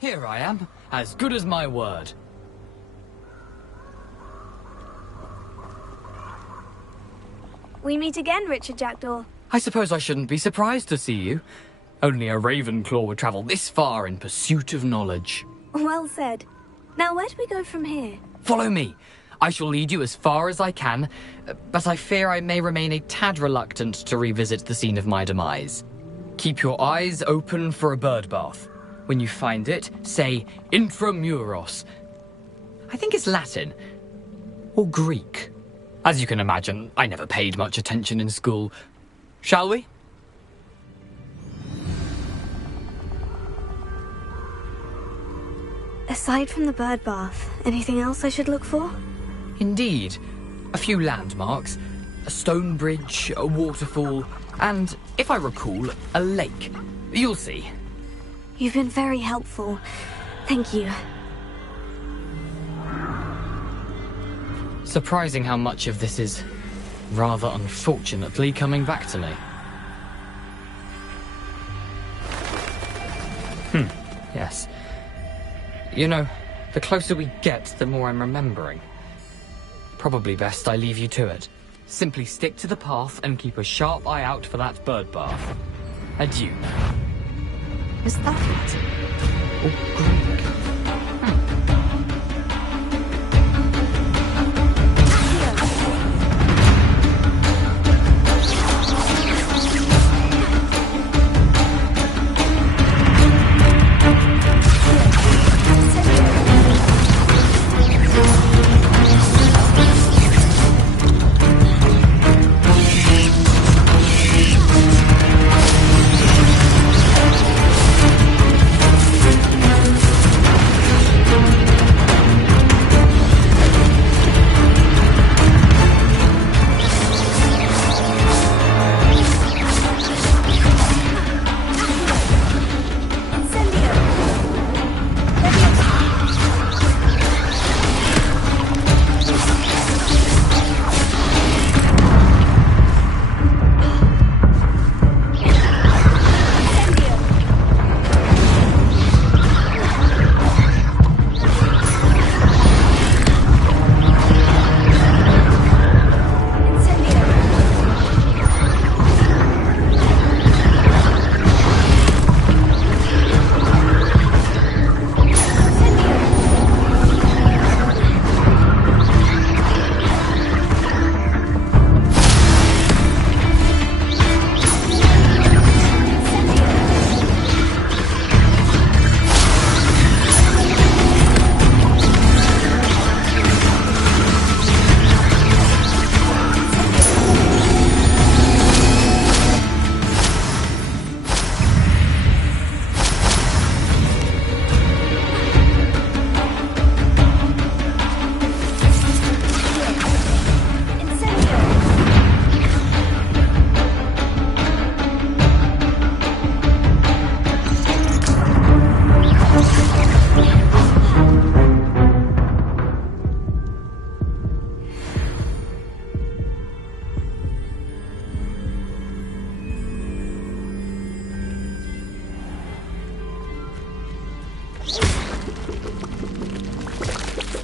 Here I am, as good as my word. We meet again, Richard Jackdaw. I suppose I shouldn't be surprised to see you. Only a Ravenclaw would travel this far in pursuit of knowledge. Well said. Now, where do we go from here? Follow me. I shall lead you as far as I can, but I fear I may remain a tad reluctant to revisit the scene of my demise. Keep your eyes open for a bird bath. When you find it, say intramuros. I think it's Latin. Or Greek. As you can imagine, I never paid much attention in school. Shall we? Aside from the bird bath, anything else I should look for? Indeed. A few landmarks, a stone bridge, a waterfall, and, if I recall, a lake. You'll see. You've been very helpful. Thank you. Surprising how much of this is, rather unfortunately, coming back to me. Yes. You know, the closer we get, the more I'm remembering. Probably best I leave you to it. Simply stick to the path and keep a sharp eye out for that bird bath. Adieu. Is that it? Oh, Greek.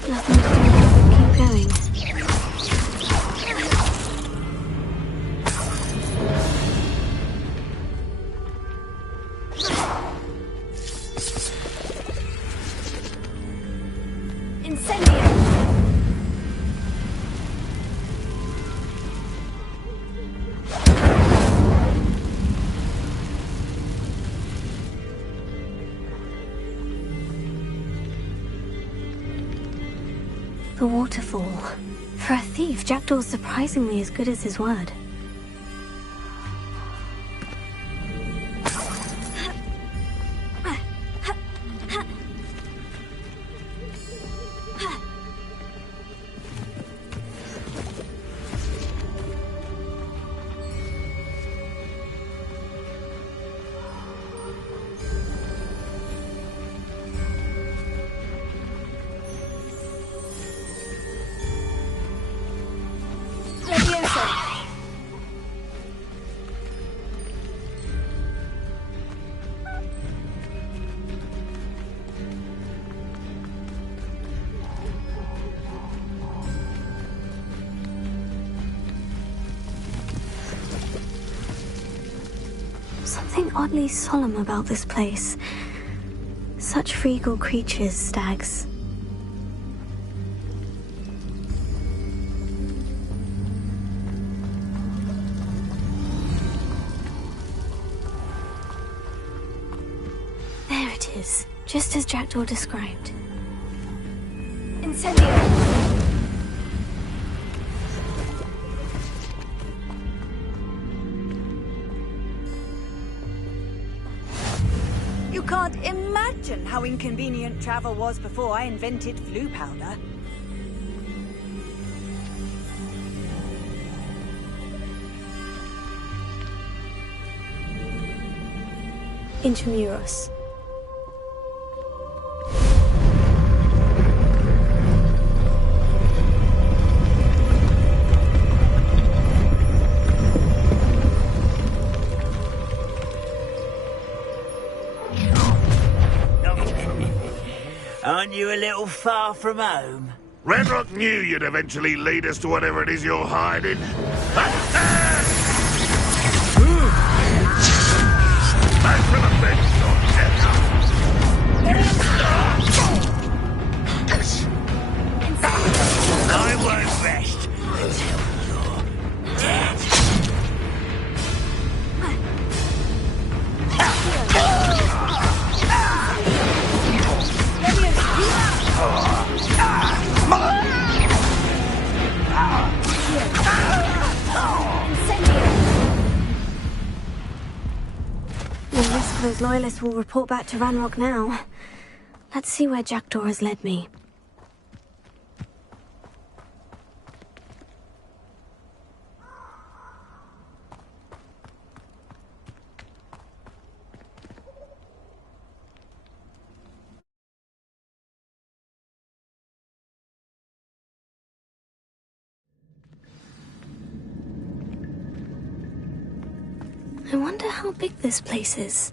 Nothing to do. Keep going. Incendio! The waterfall. For a thief, Jackdaw's surprisingly as good as his word. something oddly solemn about this place. Such regal creatures, stags. There it is, just as Jackdaw described. Incendio! You can't imagine how inconvenient travel was before I invented flu powder. Intramuros. Aren't you a little far from home? Ranrock knew you'd eventually lead us to whatever it is you're hiding. Back to the bed, I won't rest until you're dead. The risk those loyalists will report back to Ranrock now. Let's see where Jackdaw has led me. I wonder how big this place is.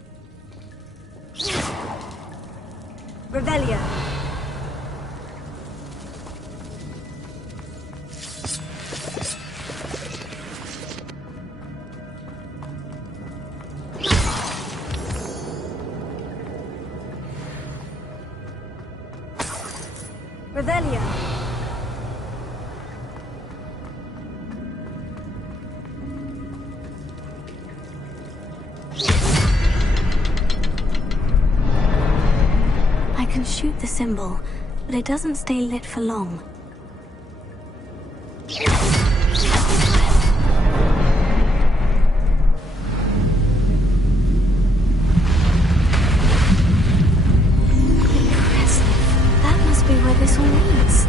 Revelio. Revelio. I can shoot the symbol, but it doesn't stay lit for long. Impressive. That must be where this all leads.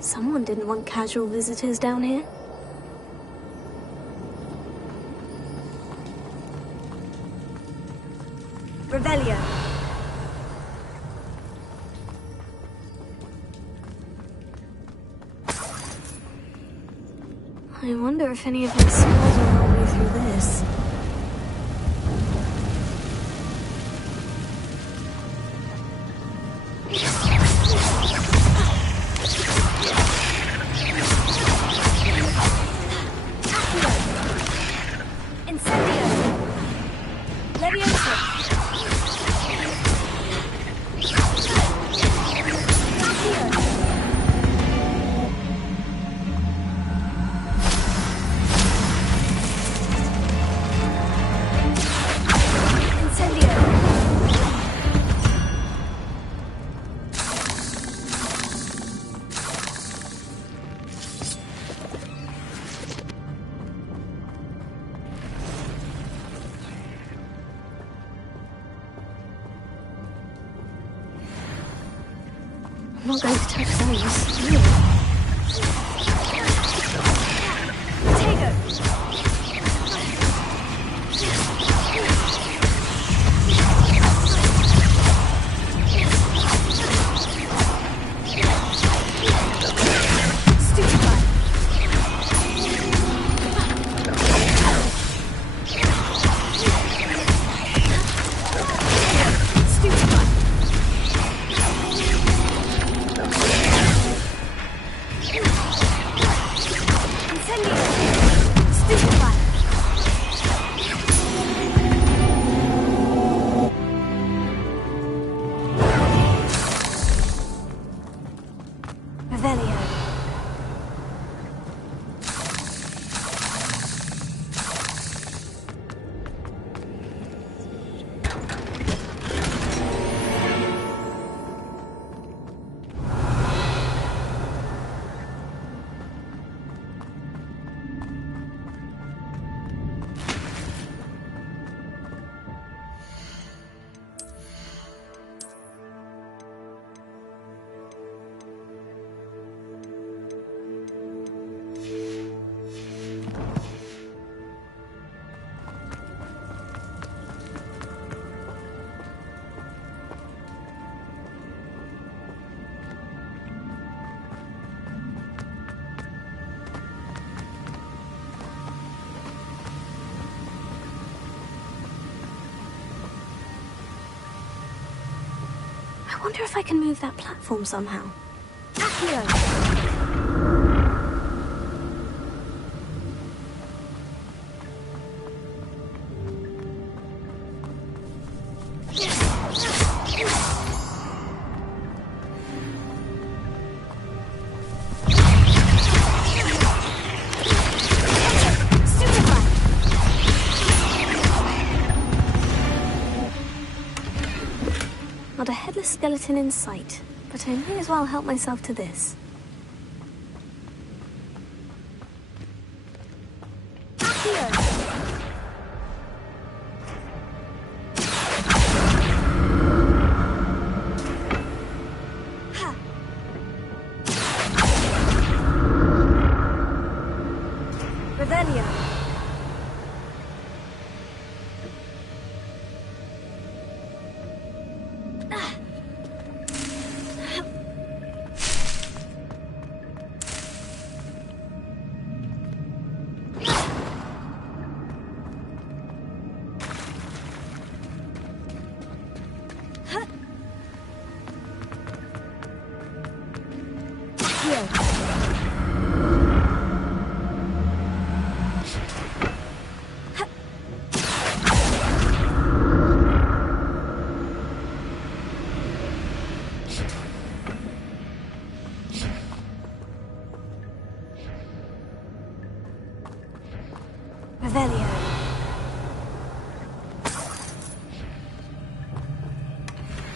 Someone didn't want casual visitors down here. Revelio. I wonder if any of those symbols will help me through this. I'm not going to touch those. Stupid. wonder if I can move that platform somehow. Accio! Not a headless skeleton in sight, but I may as well help myself to this.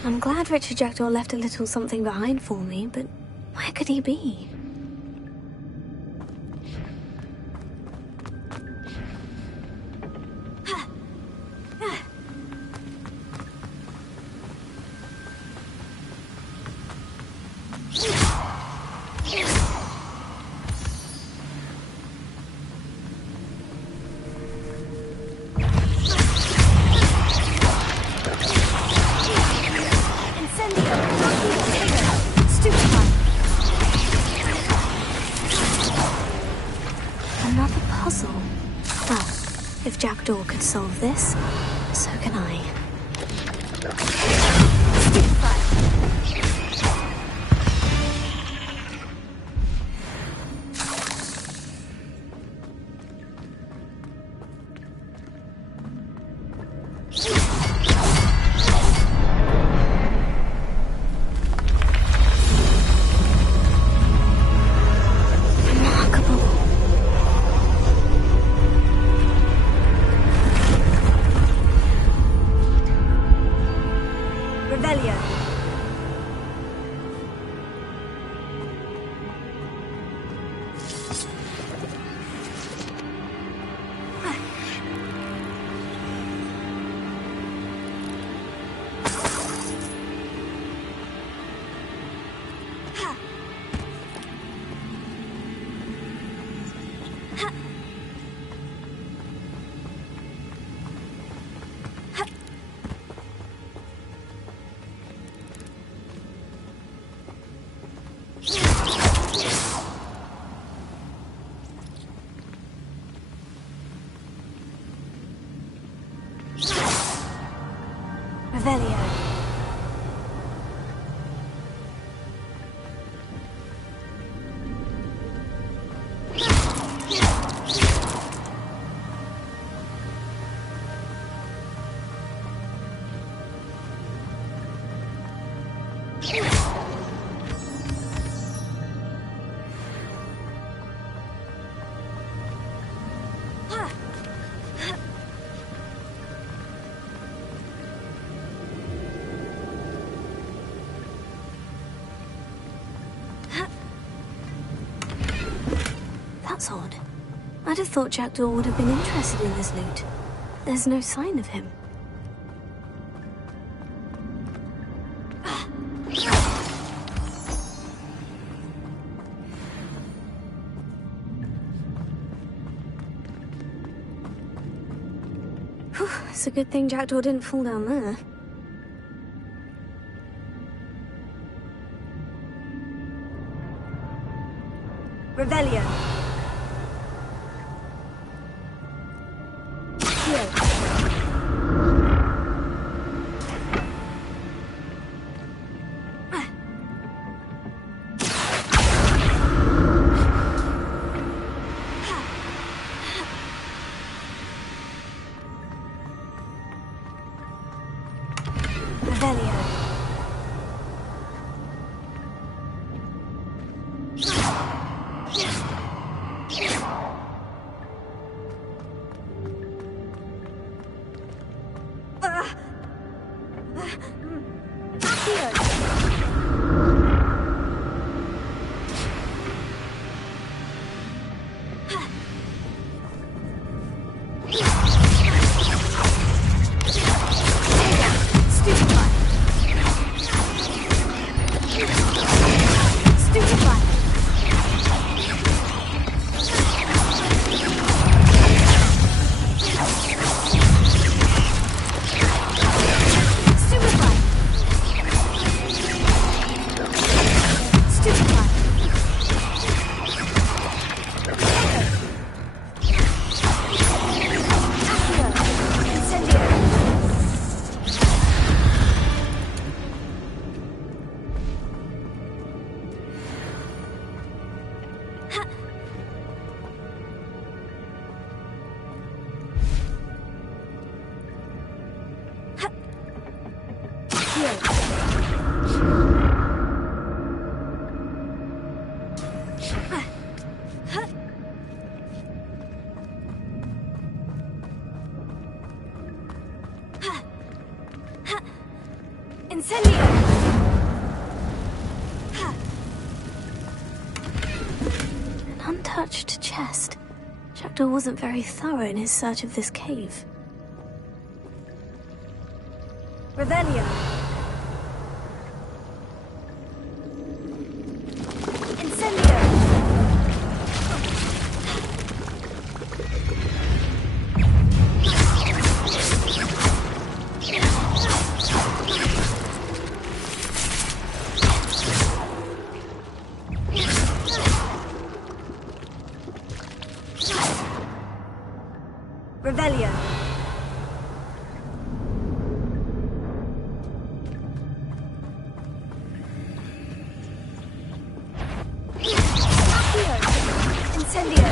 I'm glad Richard Jackdaw left a little something behind for me, but where could he be? Jackdaw could solve this, so can I. That's odd. I'd have thought Jackdaw would have been interested in this loot. There's no sign of him. Whew, it's a good thing Jackdaw didn't fall down there. Revelio. An untouched chest. Jackdaw wasn't very thorough in his search of this cave. Revelio. Incendio. Revelio. Incendio.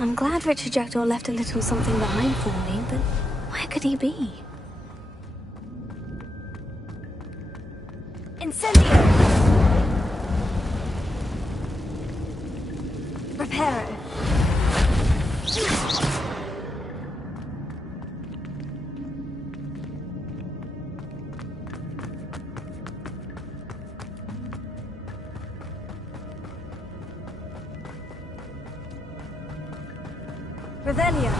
I'm glad Richard Jackdaw left a little something behind for me, but where could he be? Incendio. Reparo. Revelio.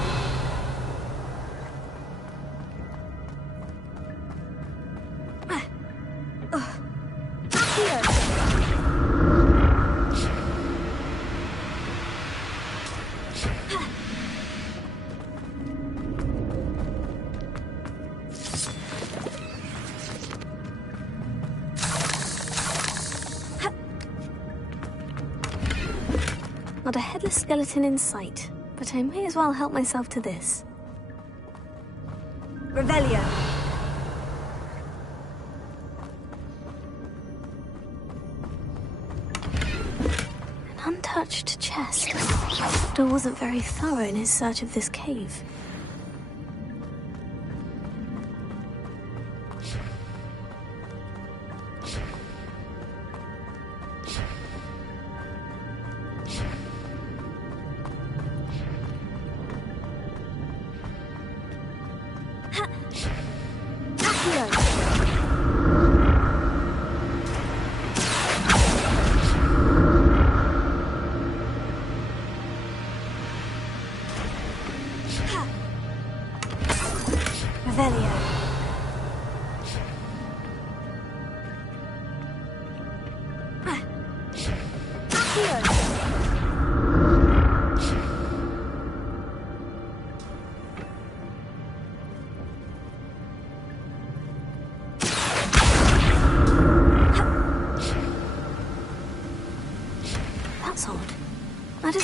Not a headless skeleton in sight, but I may as well help myself to this. Revelio. An untouched chest. Jackdaw wasn't very thorough in his search of this cave.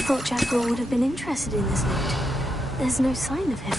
thought Jackdaw would have been interested in this loot. There's no sign of him.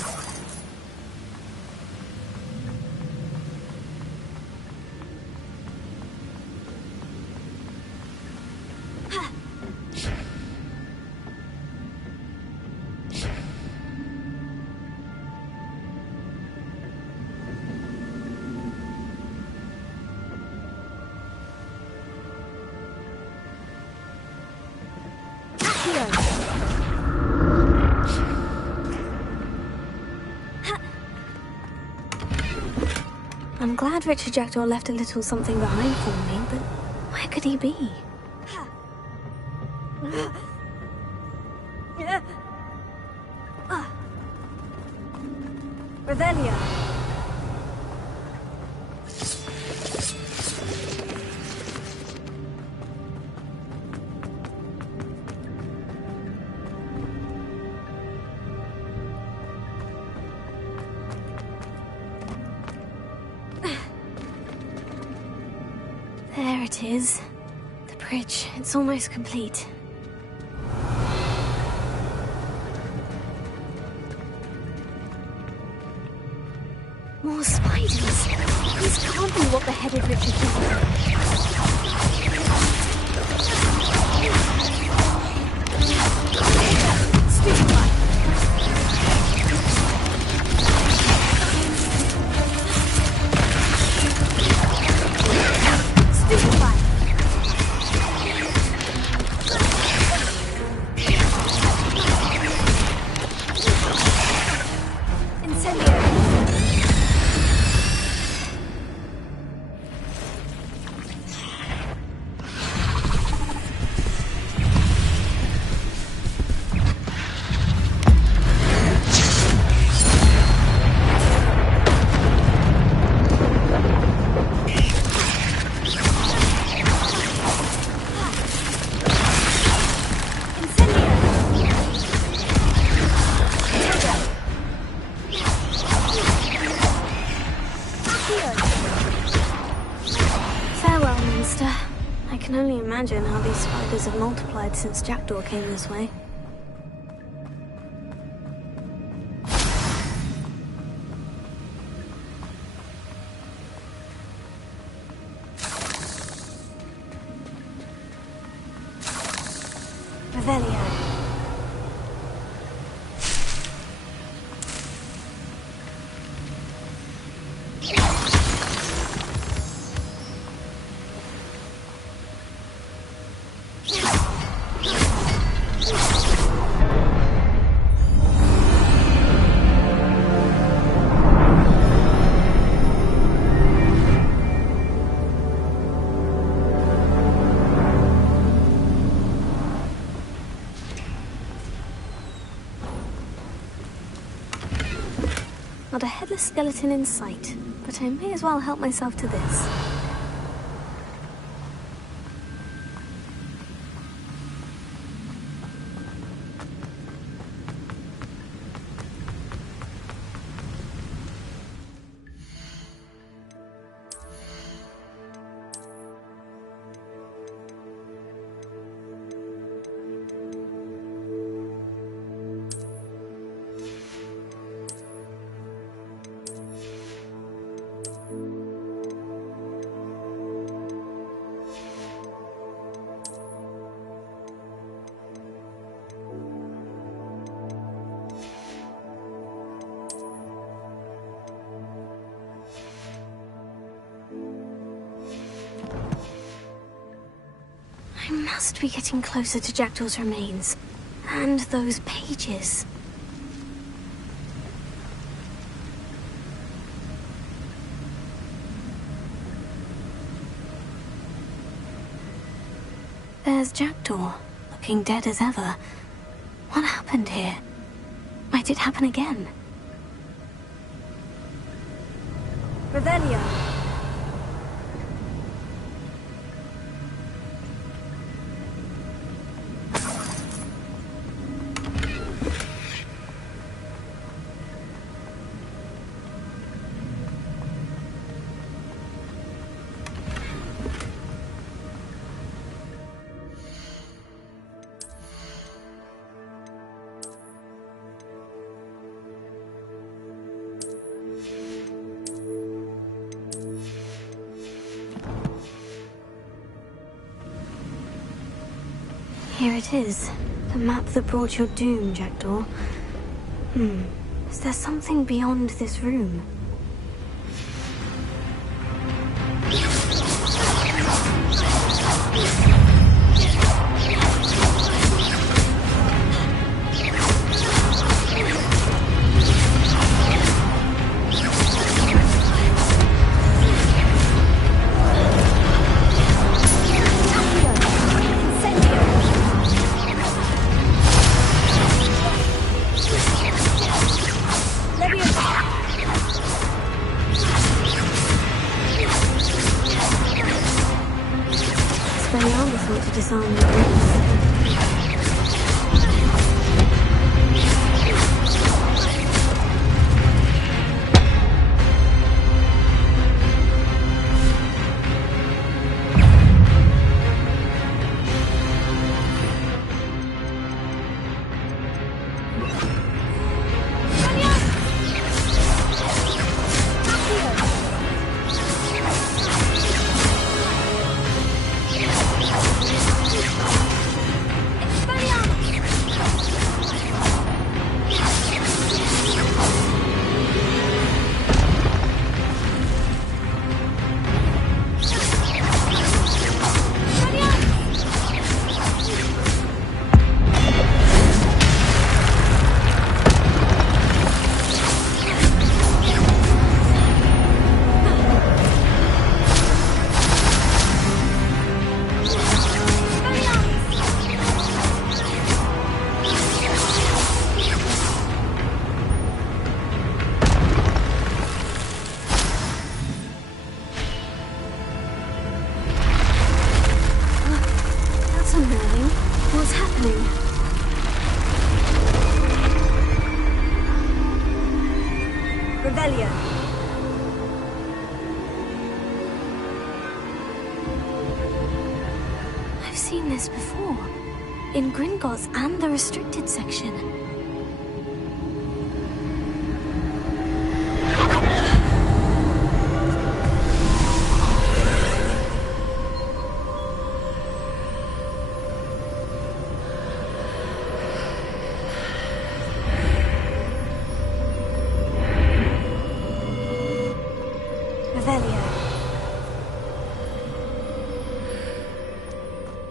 I'm glad Richard Jackdaw left a little something behind for me, but where could he be? Revelia. There it is. The bridge. It's almost complete. More spiders. This can't be what the headed Richard did. I can only imagine how these spiders have multiplied since Jackdaw came this way. Revelia. Not a headless skeleton in sight, but I may as well help myself to this. I must be getting closer to Jackdaw's remains. And those pages. There's Jackdaw, looking dead as ever. What happened here? Might it happen again? Revelia. Here it is. The map that brought your doom, Jackdaw. Is there something beyond this room? Disarm the rooms. What's happening? Rebellion. I've seen this before. In Gringotts and the restricted section.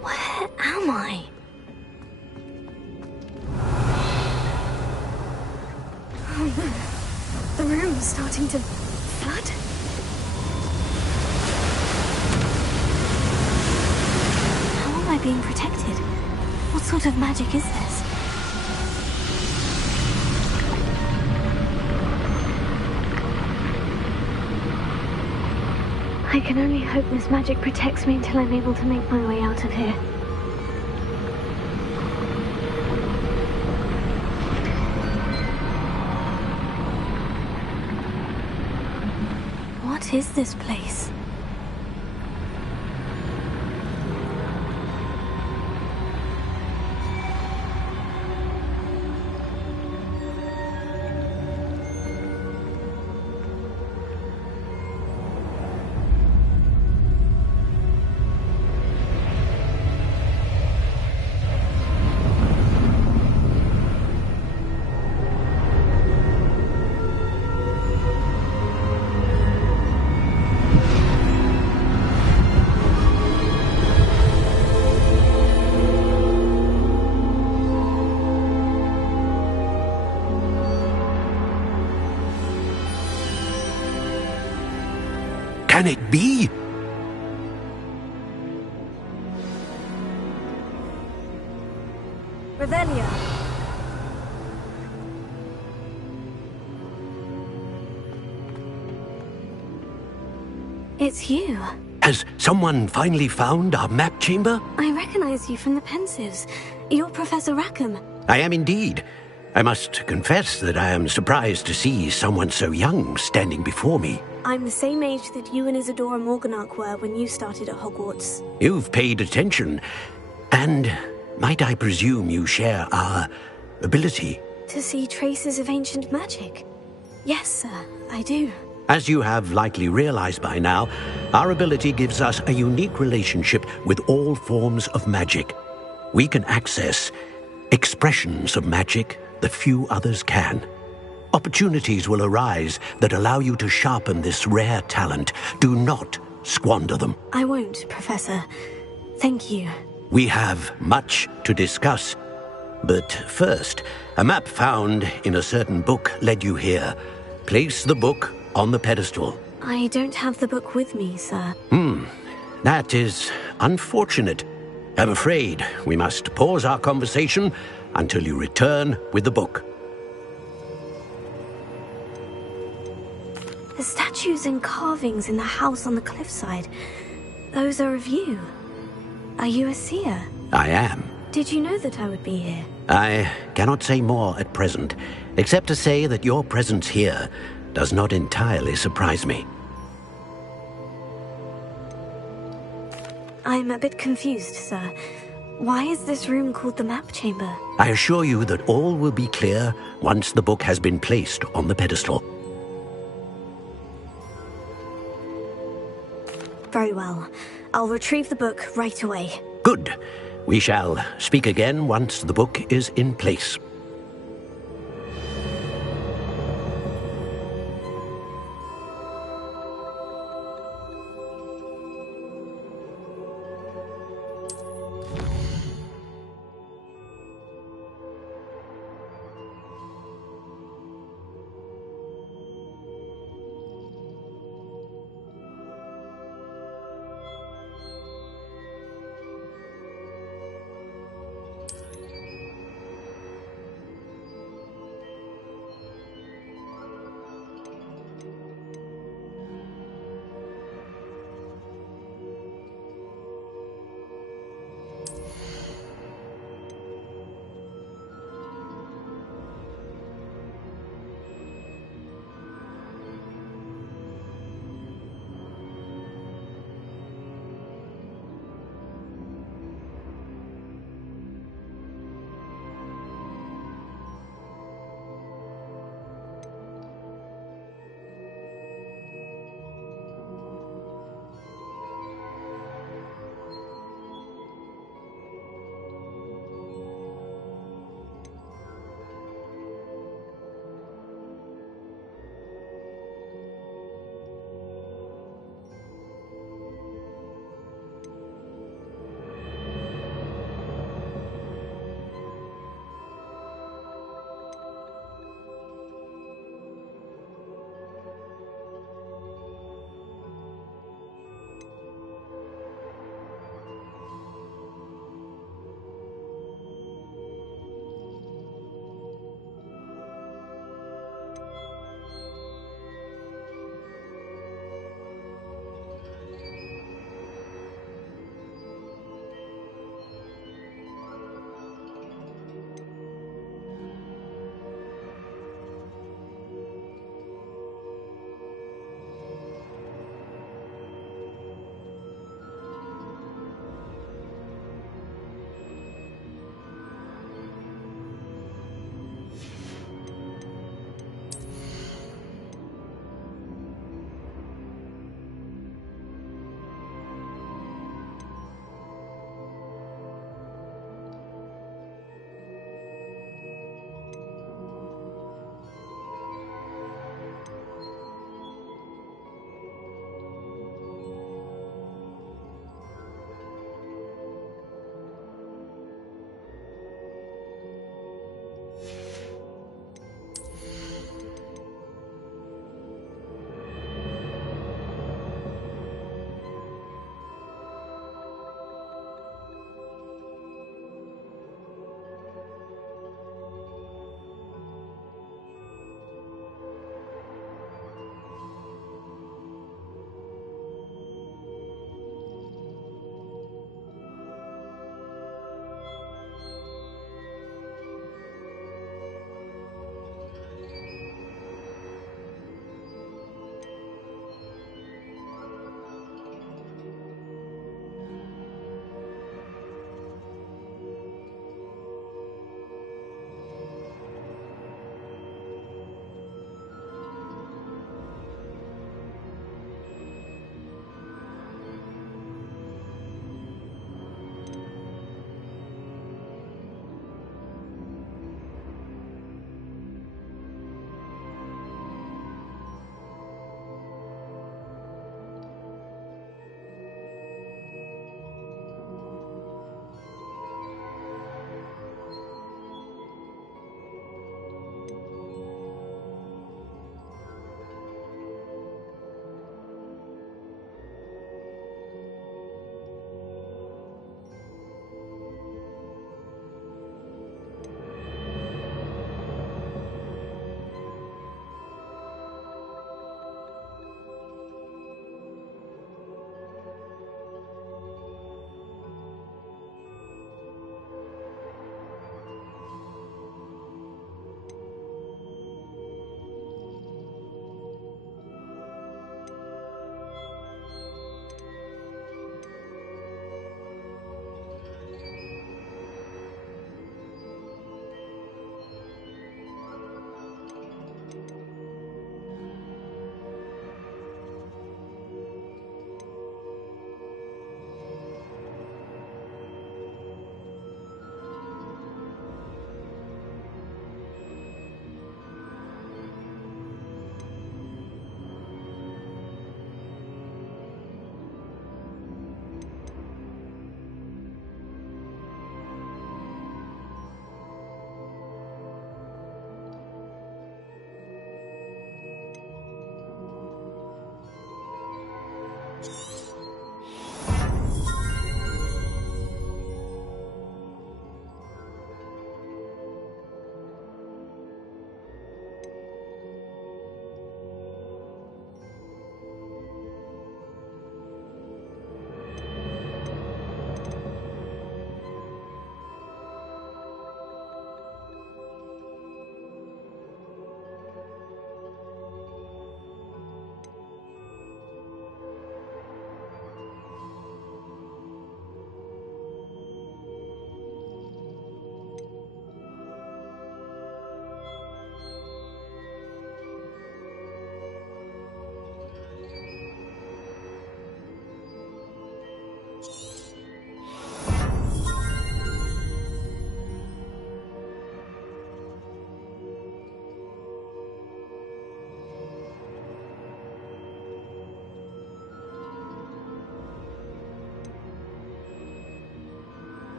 Where am I? Oh no. The room is starting to flood. How am I being protected? What sort of magic is this? I can only hope this magic protects me until I'm able to make my way out of here. What is this place? Can it be? Revelio. It's you. Has someone finally found our map chamber? I recognize you from the Pensives. You're Professor Rackham. I am indeed. I must confess that I am surprised to see someone so young standing before me. I'm the same age that you and Isadora Morganach were when you started at Hogwarts. You've paid attention. And might I presume you share our ability? To see traces of ancient magic? Yes, sir, I do. As you have likely realized by now, our ability gives us a unique relationship with all forms of magic. we can access expressions of magic that few others can. Opportunities will arise that allow you to sharpen this rare talent. Do not squander them. I won't, Professor. Thank you. We have much to discuss. But first, a map found in a certain book led you here. Place the book on the pedestal. I don't have the book with me, sir. That is unfortunate. I'm afraid we must pause our conversation until you return with the book. The statues and carvings in the house on the cliffside, those are of you. Are you a seer? I am. Did you know that I would be here? I cannot say more at present, except to say that your presence here does not entirely surprise me. I'm a bit confused, sir. Why is this room called the map chamber? I assure you that all will be clear once the book has been placed on the pedestal. Very well. I'll retrieve the book right away. Good. We shall speak again once the book is in place.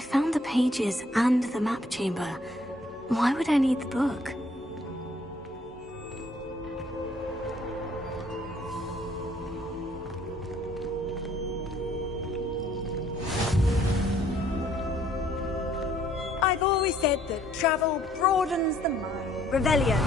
I found the pages and the map chamber. Why would I need the book? I've always said that travel broadens the mind. Revelio.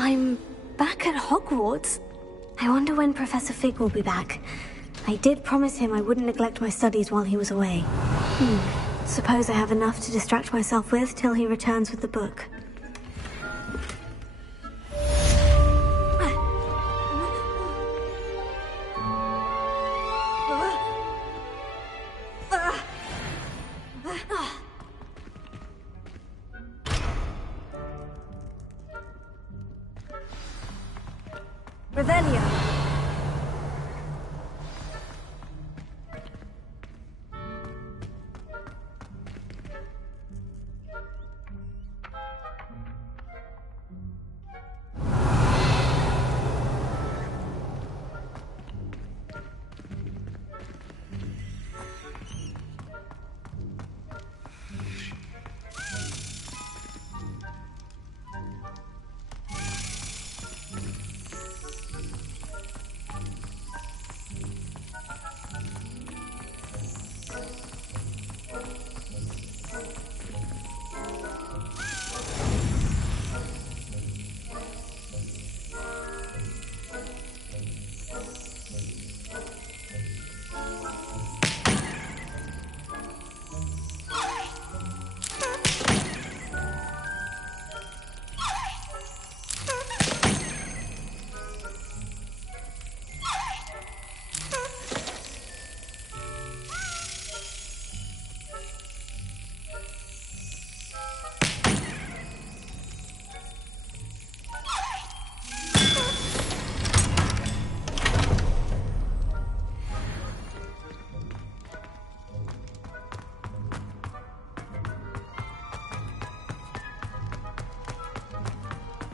I'm back at Hogwarts. I wonder when Professor Fig will be back. I did promise him I wouldn't neglect my studies while he was away. Suppose I have enough to distract myself with till he returns with the book. Revelio.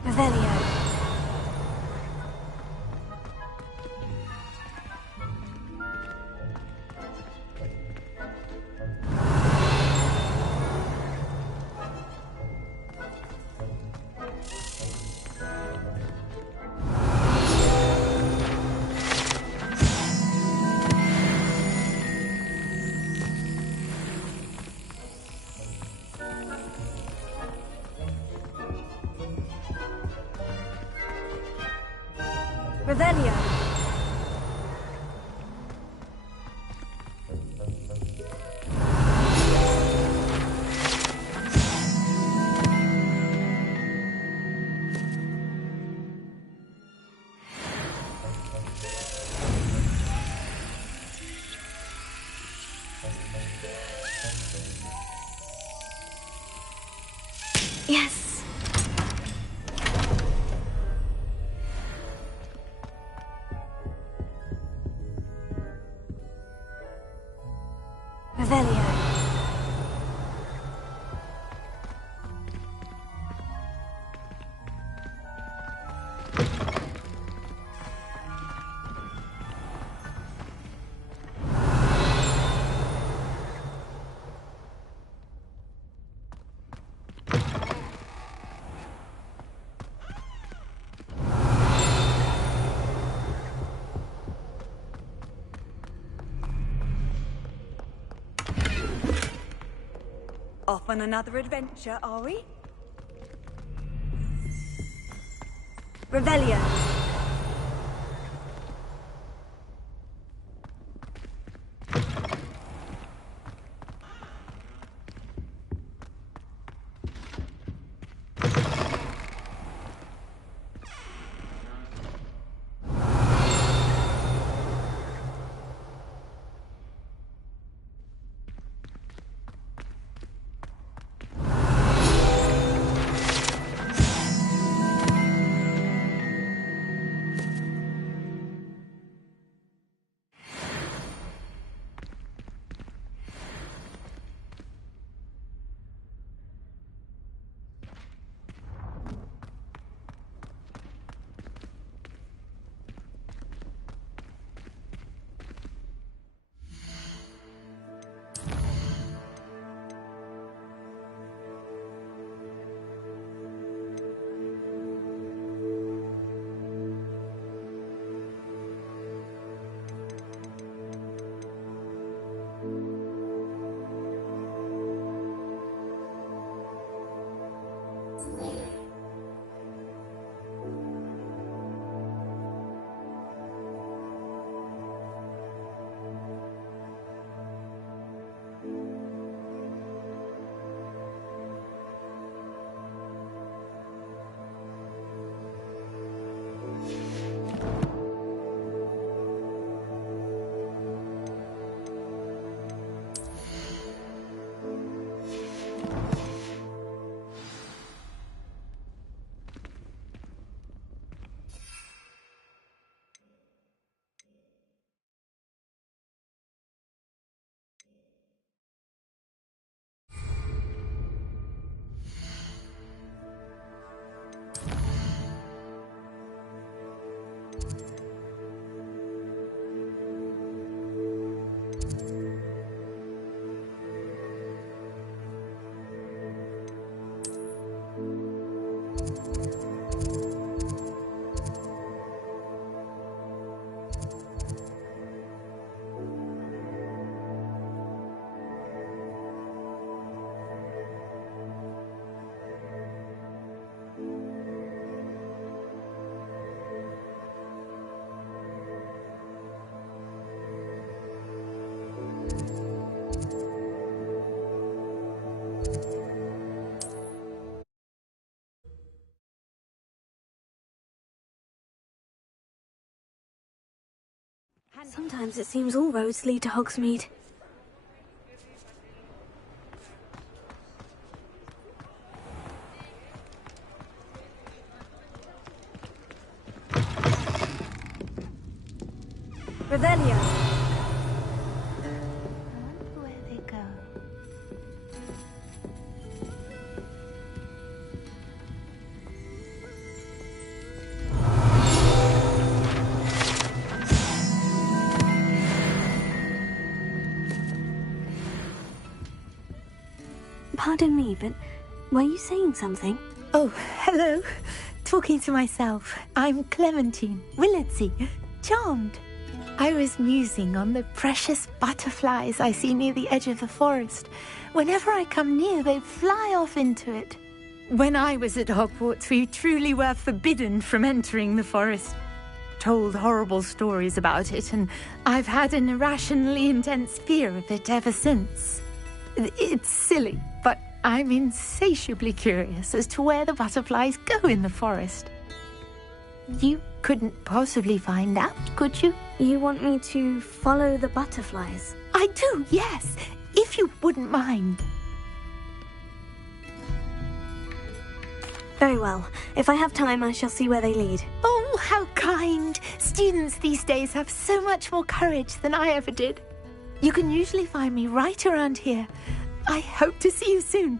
Revelio. Revelio. Yes. Revelio. Off on another adventure, are we? Revelio. Sometimes it seems all roads lead to Hogsmeade. Revelio. Where they go? Pardon me, but were you saying something? Oh, hello. Talking to myself. I'm Clementine Willardsey. Charmed. I was musing on the precious butterflies I see near the edge of the forest. Whenever I come near, they fly off into it. When I was at Hogwarts, we truly were forbidden from entering the forest. Told horrible stories about it, and I've had an irrationally intense fear of it ever since. It's silly, but I'm insatiably curious as to where the butterflies go in the forest. You couldn't possibly find out, could you? You want me to follow the butterflies? I do, yes, if you wouldn't mind. Very well. If I have time, I shall see where they lead. Oh, how kind! Students these days have so much more courage than I ever did. You can usually find me right around here. I hope to see you soon.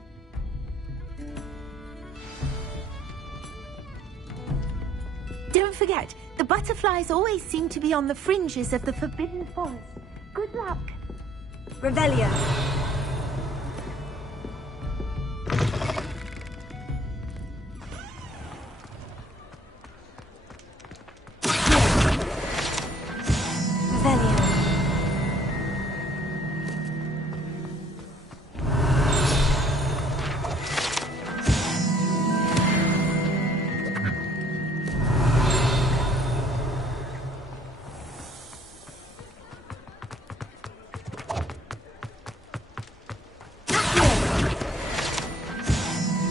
Don't forget, the butterflies always seem to be on the fringes of the Forbidden Forest. Good luck. Revelio. Revelio.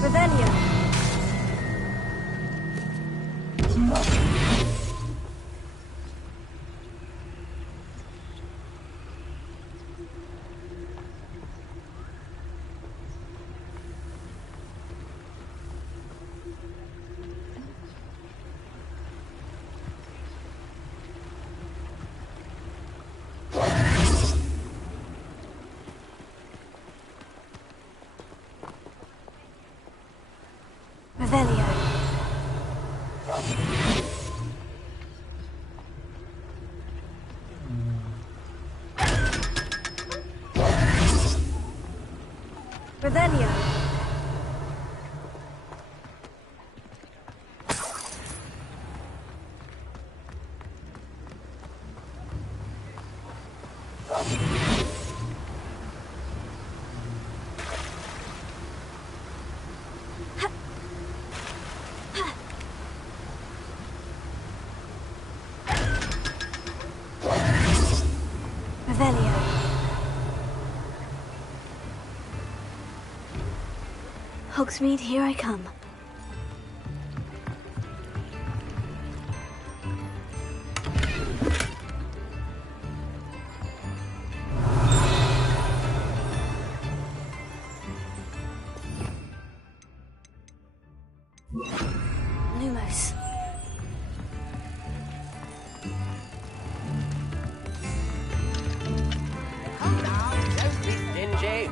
Revelio. Revelio. Revelio. Hogsmeade, here I come. Lumos. Come now, don't be stingy.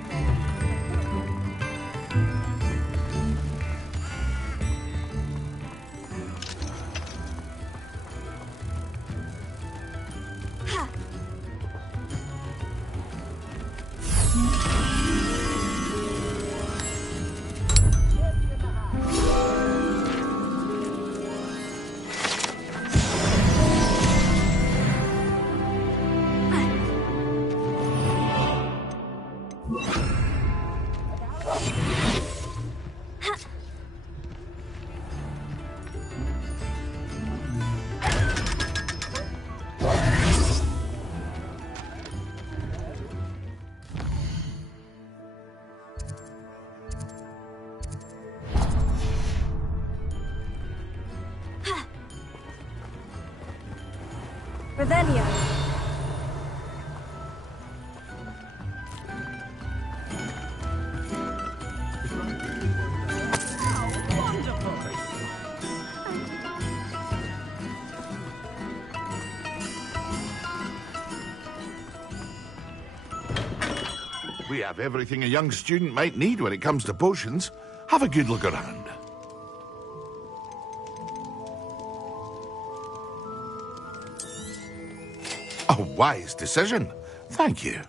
Revelio. We have everything a young student might need when it comes to potions. Have a good look around. A wise decision. Thank you.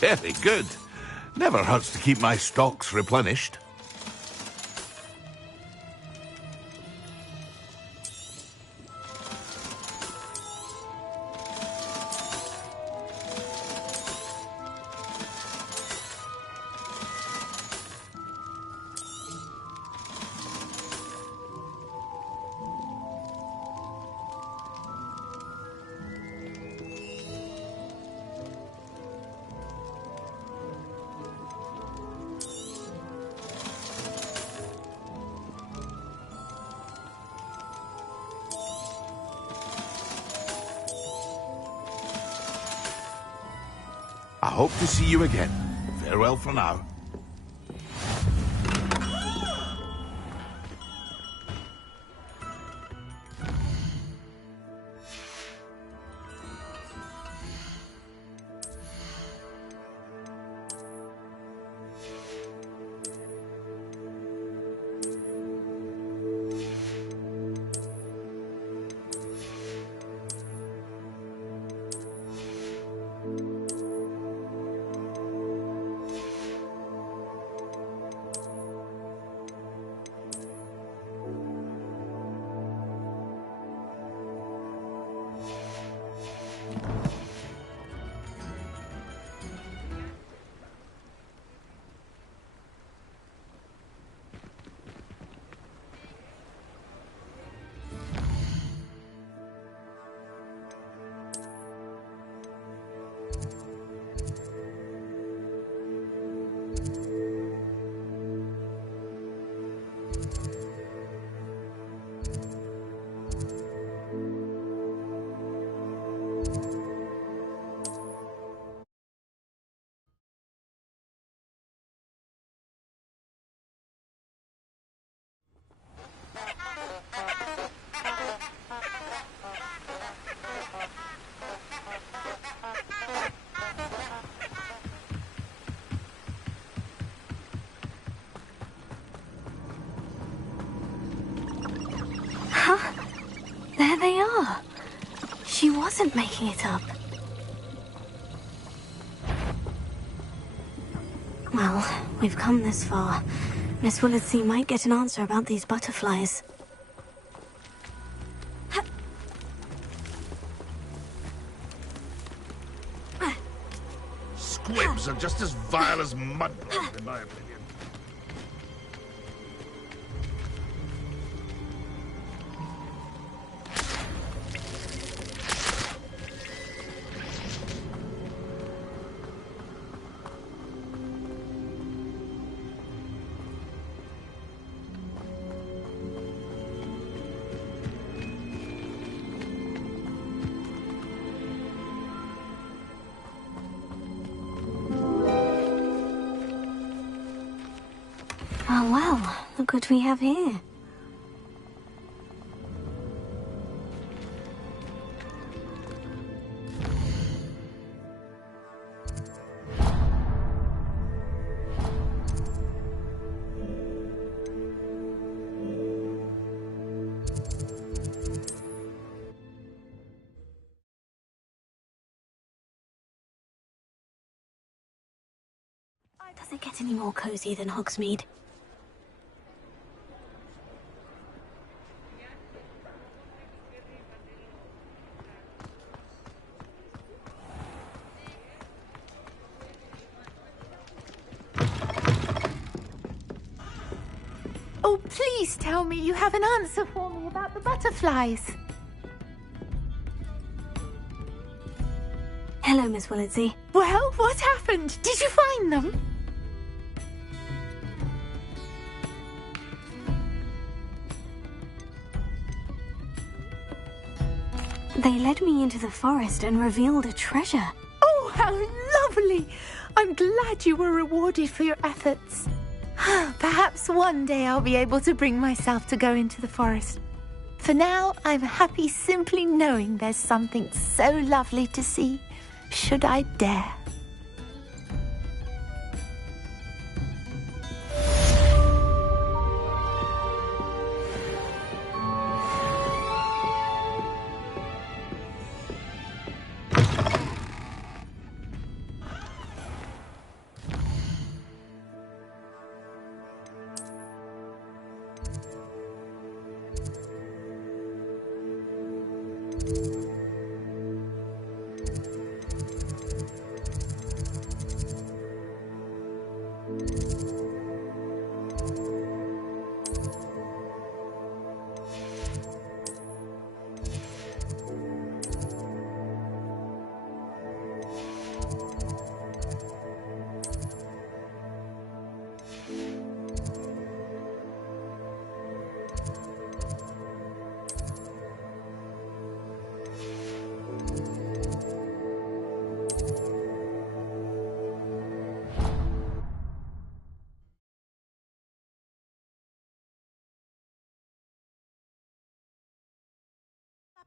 Very good. Never hurts to keep my stocks replenished. I hope to see you again. Farewell for now. There they are. She wasn't making it up. Well, we've come this far. Miss Willetsey might get an answer about these butterflies. Squibs are just as vile as mudblood, in my opinion. What could we have here? Does it get any more cozy than Hogsmeade? Oh, please tell me you have an answer for me about the butterflies. Hello, Miss Willardsey. Well, what happened? Did you find them? They led me into the forest and revealed a treasure. Oh, how lovely! I'm glad you were rewarded for your efforts. Perhaps one day I'll be able to bring myself to go into the forest. For now, I'm happy simply knowing there's something so lovely to see, should I dare.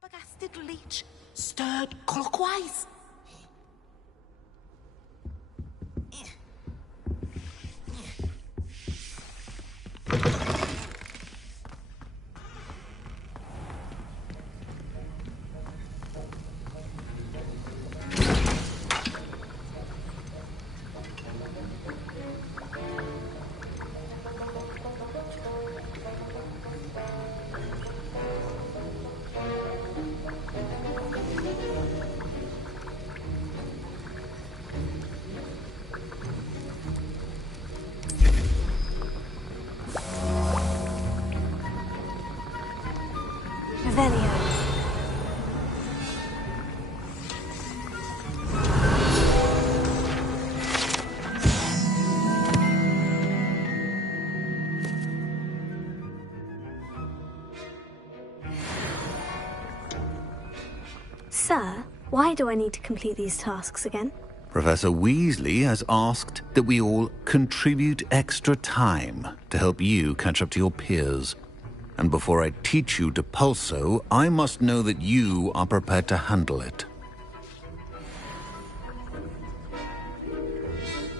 Flabbergasted leech stirred clockwise. Revelio. Sir, why do I need to complete these tasks again? Professor Weasley has asked that we all contribute extra time to help you catch up to your peers. And before I teach you to pulso, I must know that you are prepared to handle it.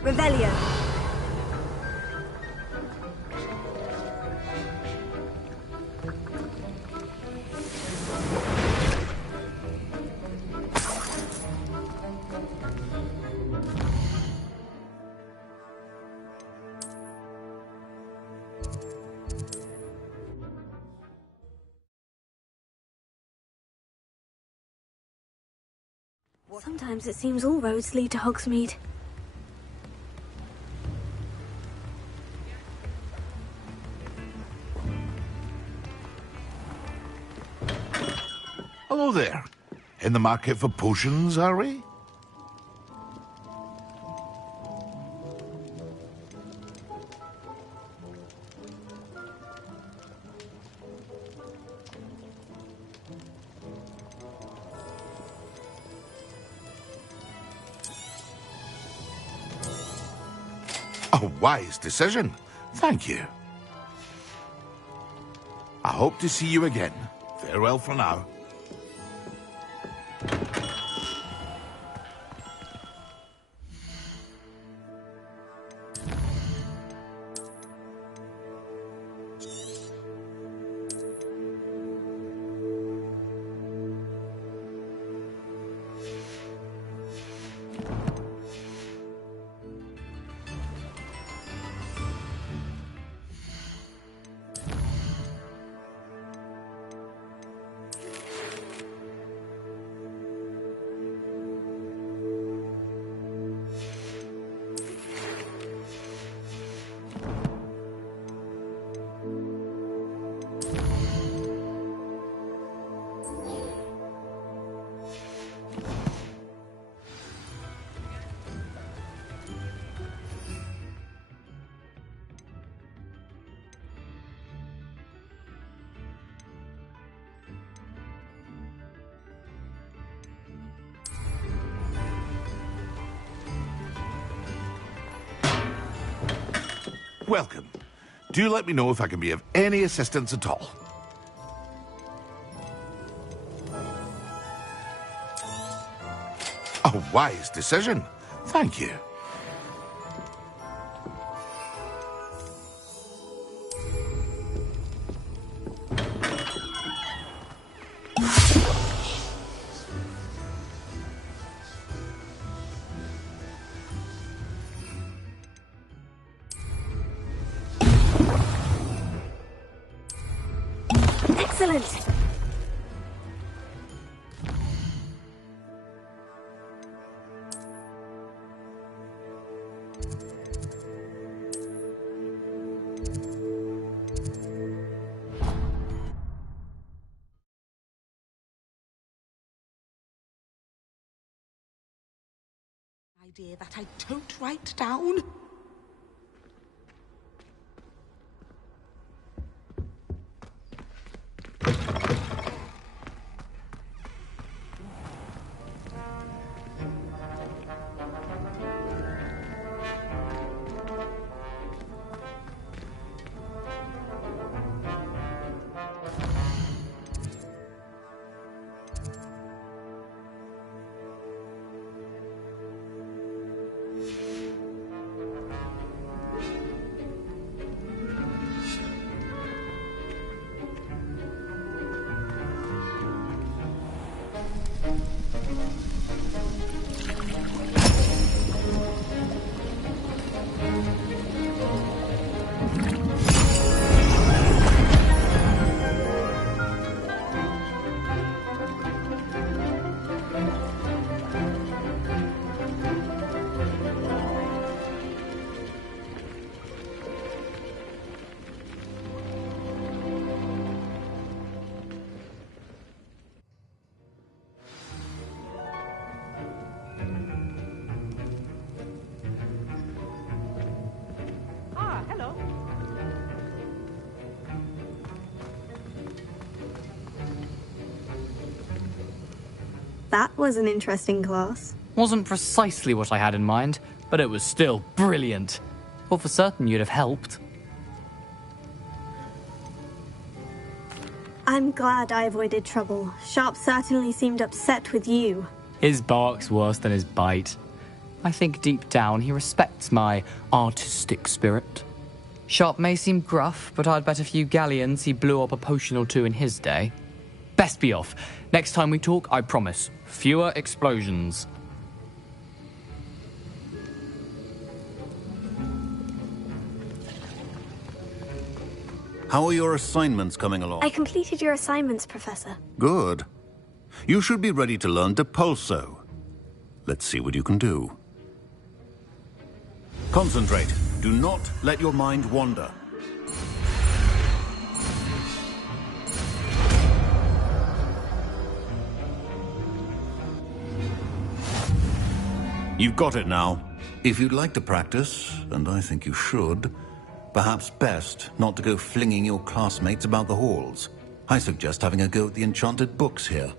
Revelio. Sometimes it seems all roads lead to Hogsmeade. Hello there. In the market for potions, are we? A wise decision. Thank you. hope to see you again. Farewell for now. Welcome. Do let me know if I can be of any assistance at all. A wise decision. Thank you. Excellent! Idea that I don't write down. That was an interesting class. Wasn't precisely what I had in mind, but it was still brilliant. Well, for certain you'd have helped. I'm glad I avoided trouble. Sharp certainly seemed upset with you. His bark's worse than his bite. I think deep down he respects my artistic spirit. Sharp may seem gruff, but I'd bet a few galleons he blew up a potion or two in his day. Best be off. Next time we talk, I promise, fewer explosions. How are your assignments coming along? I completed your assignments, Professor. Good. You should be ready to learn Depulso. Let's see what you can do. Concentrate. Do not let your mind wander. You've got it now. If you'd like to practice, and I think you should, perhaps best not to go flinging your classmates about the halls. I suggest having a go at the enchanted books here.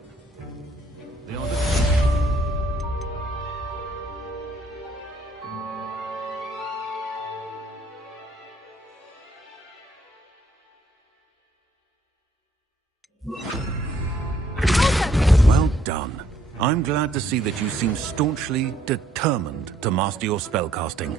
Well done. I'm glad to see that you seem staunchly determined to master your spellcasting.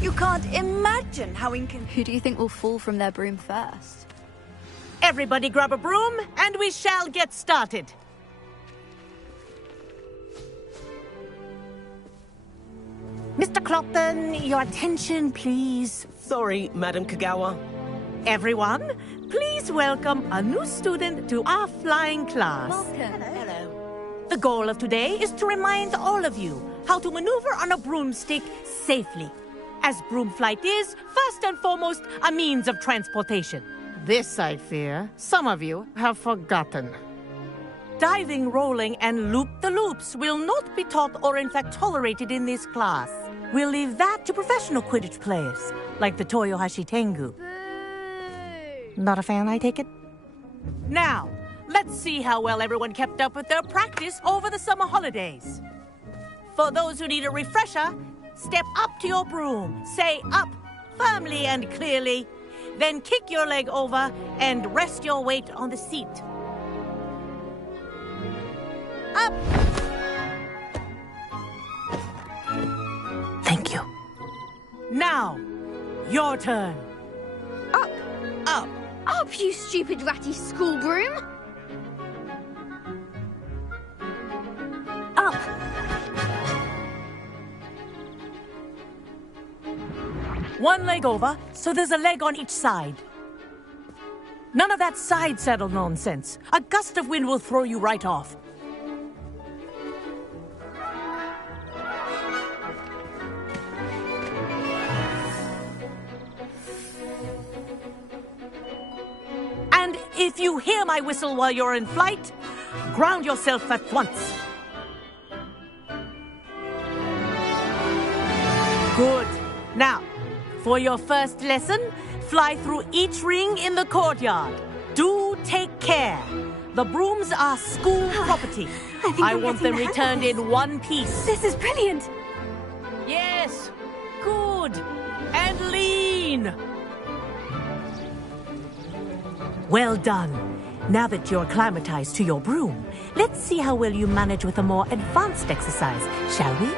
You can't imagine how Who do you think will fall from their broom first? Everybody grab a broom, and we shall get started. Mr. Clopton, your attention, please. Sorry, Madam Kagawa. Everyone, please welcome a new student to our flying class. Welcome. Hello. The goal of today is to remind all of you how to maneuver on a broomstick safely, as broom flight is, first and foremost, a means of transportation. This, I fear, some of you have forgotten. Diving, rolling, and loop-the-loops will not be taught or in fact tolerated in this class. We'll leave that to professional Quidditch players, like the Toyohashi Tengu. Not a fan, I take it? Now, let's see how well everyone kept up with their practice over the summer holidays. For those who need a refresher, step up to your broom, say up firmly and clearly, then kick your leg over and rest your weight on the seat. Up! Thank you. Now, your turn. Up! Up! Up, you stupid ratty school broom! Up! One leg over, so there's a leg on each side. None of that side saddle nonsense. A gust of wind will throw you right off. And if you hear my whistle while you're in flight, ground yourself at once. Good. Now, for your first lesson, fly through each ring in the courtyard. Do take care. The brooms are school property. I want them returned in one piece. This is brilliant. Yes. Good. And lean. Well done. Now that you're acclimatized to your broom, let's see how well you manage with a more advanced exercise, shall we?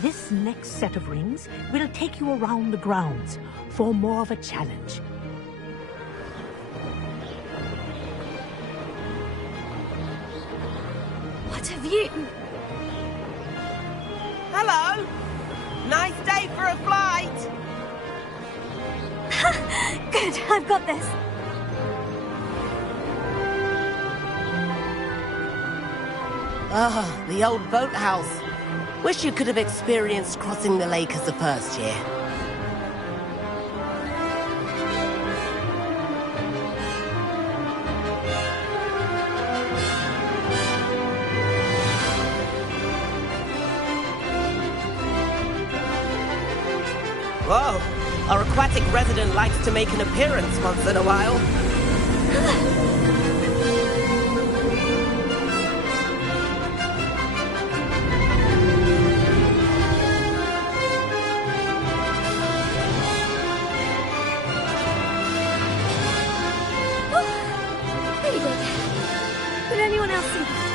This next set of rings will take you around the grounds for more of a challenge. What have you... Hello! Nice day for a flight! Good, I've got this. Ah, the old boathouse. Wish you could have experienced crossing the lake as a first year. Whoa, our aquatic resident likes to make an appearance once in a while. Really good. Did anyone else see that?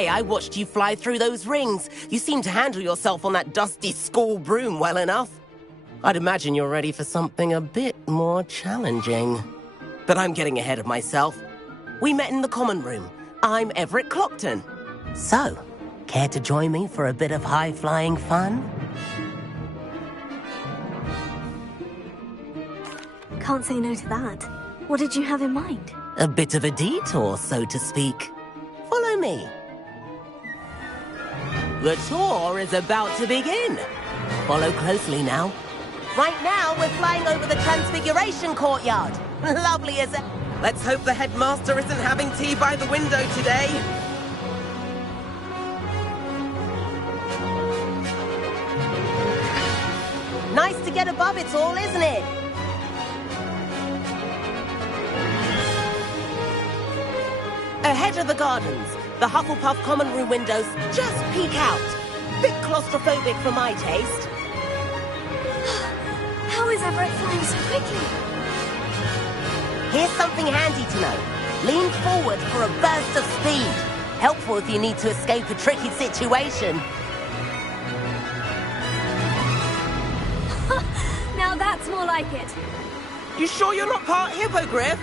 day I watched you fly through those rings. You seem to handle yourself on that dusty school broom well enough. I'd imagine you're ready for something a bit more challenging. But I'm getting ahead of myself. We met in the common room. I'm Everett Clopton. So, care to join me for a bit of high-flying fun? Can't say no to that. What did you have in mind? A bit of a detour, so to speak. Follow me. The tour is about to begin. Follow closely now. Right now, we're flying over the Transfiguration Courtyard. Lovely as it. Let's hope the headmaster isn't having tea by the window today. Nice to get above it all, isn't it? Ahead of the gardens, the Hufflepuff common room windows just peek out. Bit claustrophobic for my taste. How is Everett flying so quickly? Here's something handy to know. Lean forward for a burst of speed. Helpful if you need to escape a tricky situation. Now that's more like it. You sure you're not part hippogriff?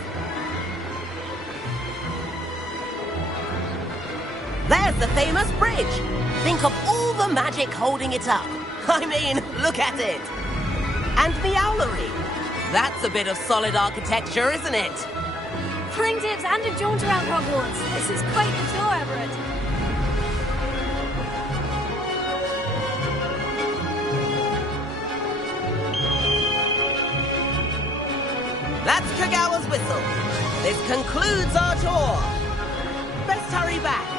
There's the famous bridge. Think of all the magic holding it up. I mean, look at it. And the owlery. That's a bit of solid architecture, isn't it? Flying tips and a jaunt around Hogwarts. This is quite the tour, Everett. That's Kagawa's whistle. This concludes our tour. Best hurry back.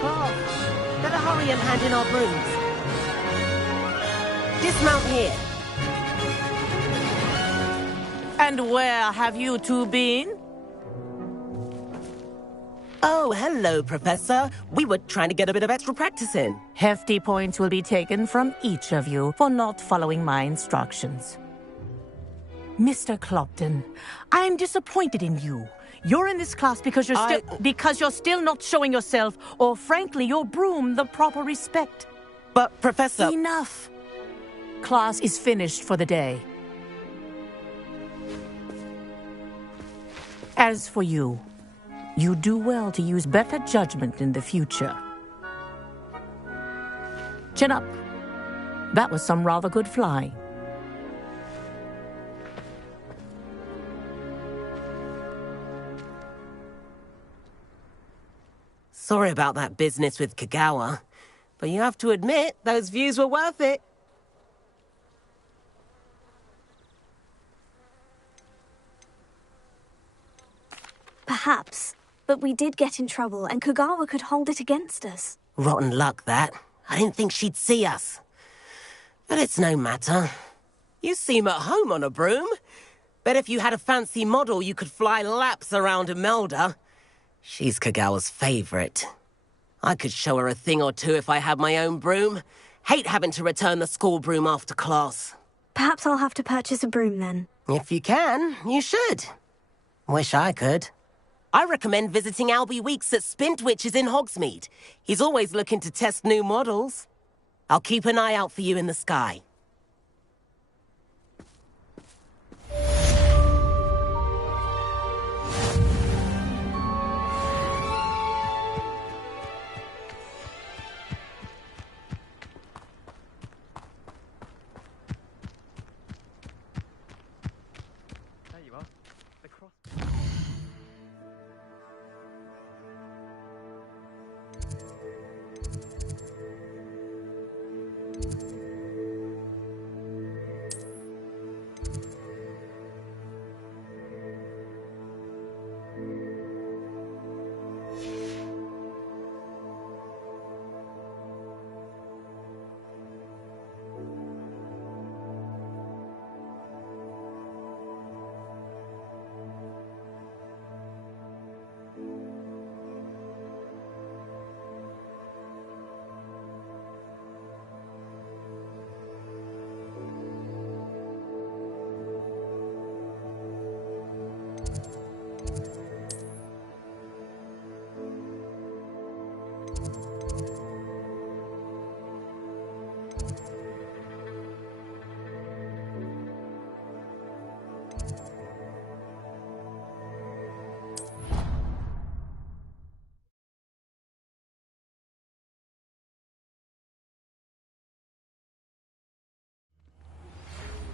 Class. Better hurry and hand in our brooms. Dismount here. And where have you two been? Oh, hello, Professor. We were trying to get a bit of extra practice in. Hefty points will be taken from each of you for not following my instructions. Mr. Clopton, I'm disappointed in you. You're in this class because you're still not showing yourself, or frankly, your broom the proper respect. But, Professor... Enough. Class is finished for the day. As for you, you do well to use better judgment in the future. Chin up. That was some rather good flying. Sorry about that business with Kagawa, but you have to admit, those views were worth it. Perhaps, but we did get in trouble, and Kagawa could hold it against us. Rotten luck, that. I didn't think she'd see us. But it's no matter. You seem at home on a broom. Bet if you had a fancy model, you could fly laps around Imelda. She's Kagawa's favorite. I could show her a thing or two if I had my own broom. Hate having to return the school broom after class. Perhaps I'll have to purchase a broom then. If you can, you should. Wish I could. I recommend visiting Albie Weeks at Spintwitches in Hogsmeade. He's always looking to test new models. I'll keep an eye out for you in the sky.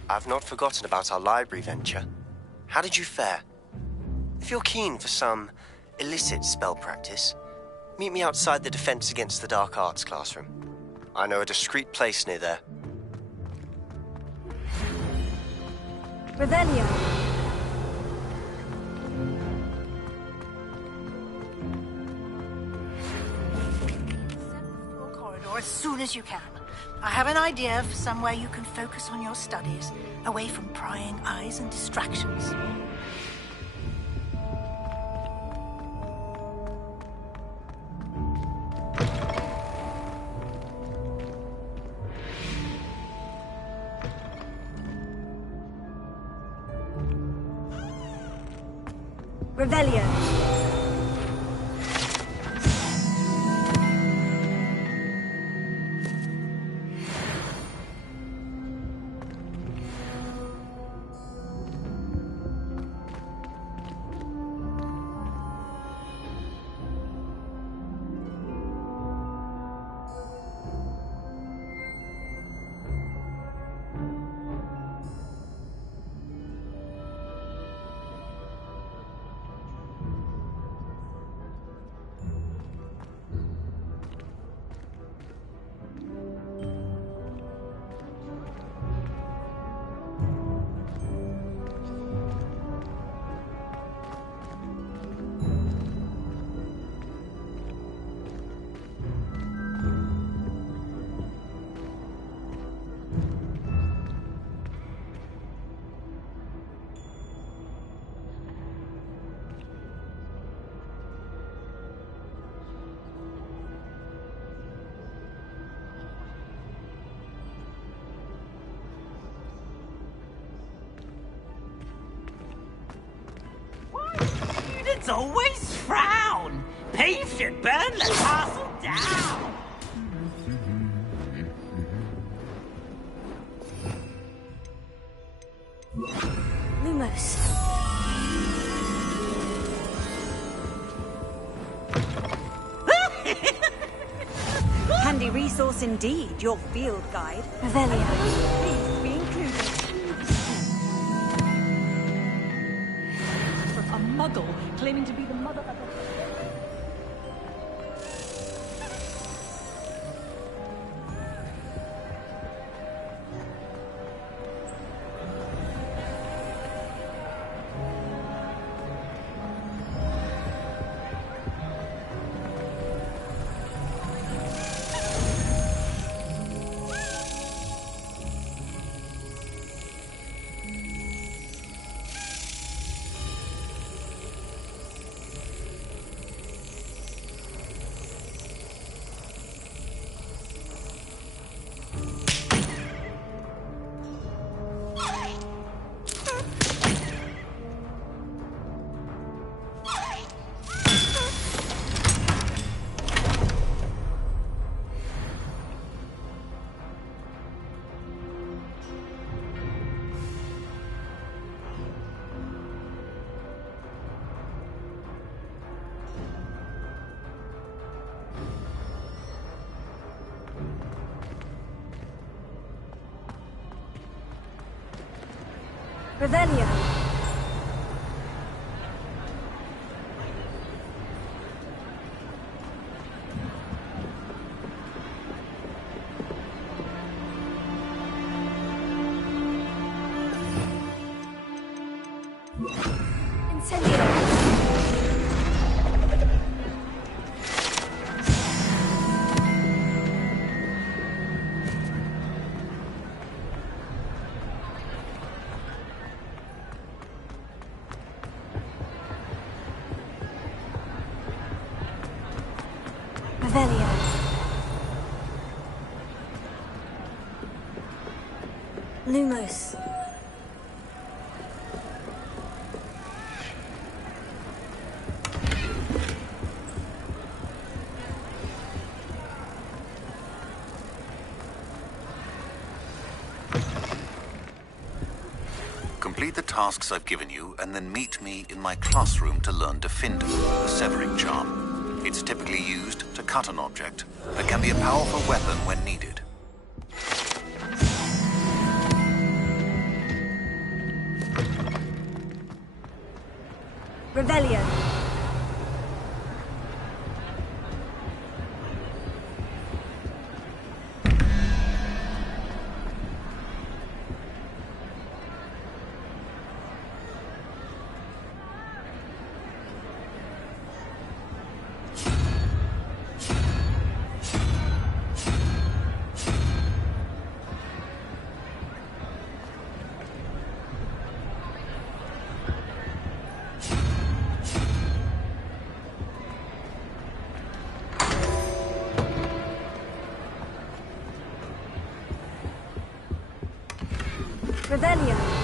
I've not forgotten about our library venture. How did you fare? If you're keen for some illicit spell practice, meet me outside the Defense Against the Dark Arts classroom. I know a discreet place near there. Revelio. Corridor as soon as you can. I have an idea for somewhere you can focus on your studies, away from prying eyes and distractions. Revelio. Students always frown. Peace should burn the castle down. Lumos. Handy resource indeed, your field guide. Revelio. Please be included. A muggle claiming to be the mother of Revelio. Revelio. Lumos. Complete the tasks I've given you, and then meet me in my classroom to learn Defender, the severing charm. It's typically used to cut an object, but can be a powerful weapon when needed. Revelio. Revelio.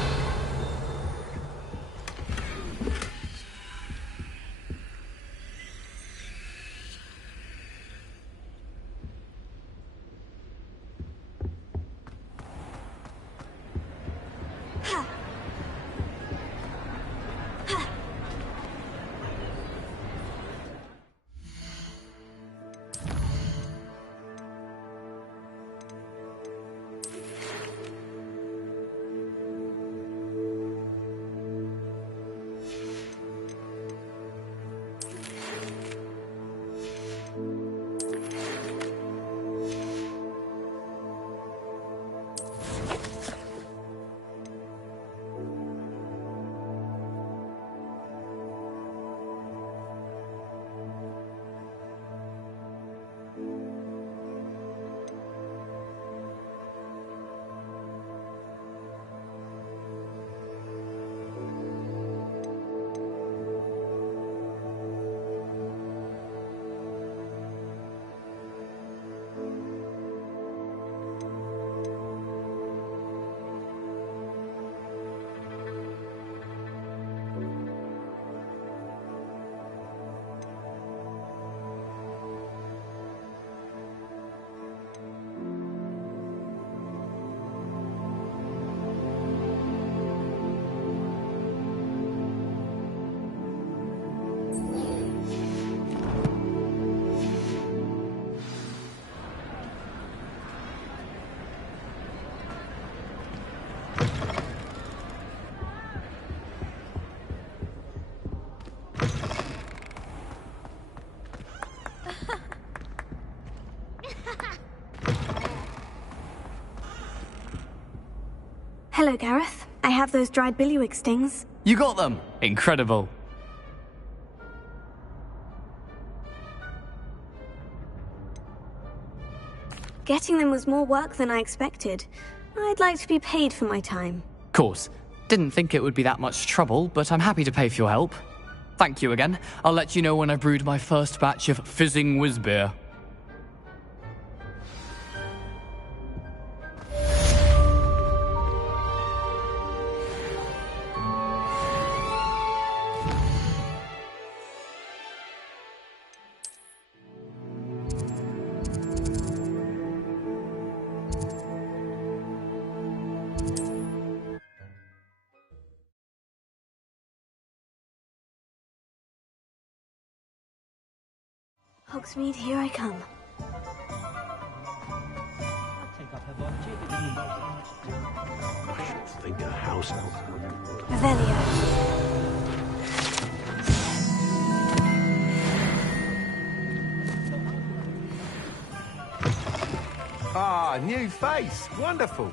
Hello, Gareth. I have those dried billywig stings. You got them! Incredible. Getting them was more work than I expected. I'd like to be paid for my time. Course. Didn't think it would be that much trouble, but I'm happy to pay for your help. Thank you again. I'll let you know when I brewed my first batch of fizzing whiz-beer. Hogsmeade, here I come. I should think a house elf would. Revelio. Ah, new face. Wonderful.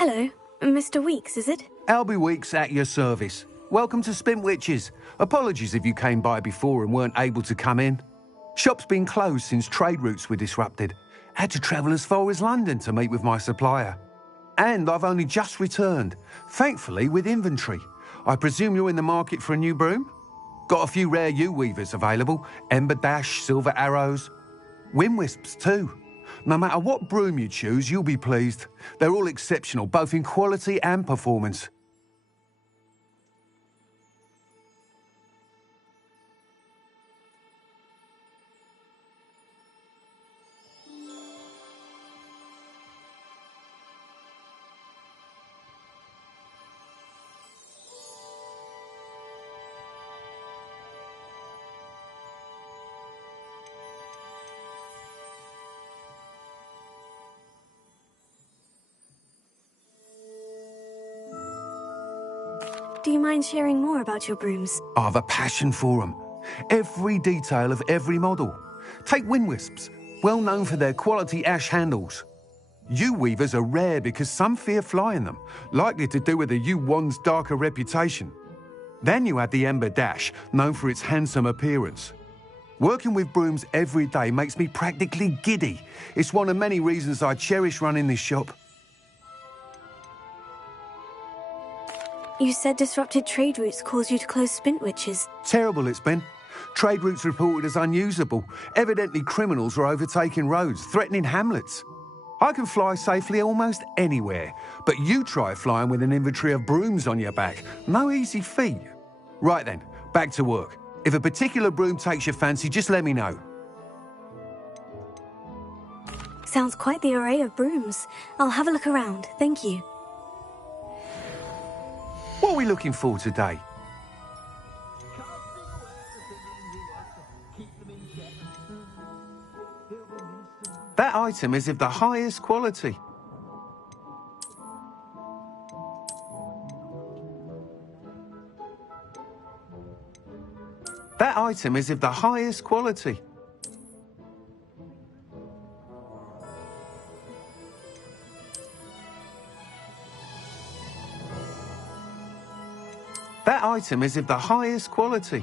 Hello, Mr. Weeks, is it? Albie Weeks at your service. Welcome to Spintwitches. Apologies if you came by before and weren't able to come in. Shop's been closed since trade routes were disrupted. Had to travel as far as London to meet with my supplier. And I've only just returned, thankfully with inventory. I presume you're in the market for a new broom? Got a few rare yew-weavers available. Ember Dash, Silver Arrows. Wind-wisps too. No matter what broom you choose, you'll be pleased. They're all exceptional, both in quality and performance. Do you mind sharing more about your brooms? I have a passion for them. Every detail of every model. Take wind wisps, well known for their quality ash handles. Yew weavers are rare because some fear flying them, likely to do with the yew wand's darker reputation. Then you add the ember dash, known for its handsome appearance. Working with brooms every day makes me practically giddy. It's one of many reasons I cherish running this shop. You said disrupted trade routes caused you to close Spintwitches. Terrible it's been. Trade routes reported as unusable. Evidently criminals are overtaking roads, threatening hamlets. I can fly safely almost anywhere, but you try flying with an inventory of brooms on your back. No easy feat. Right then, back to work. If a particular broom takes your fancy, just let me know. Sounds quite the array of brooms. I'll have a look around, thank you. What are we looking for today? That item is of the highest quality. That item is of the highest quality. That item is of the highest quality.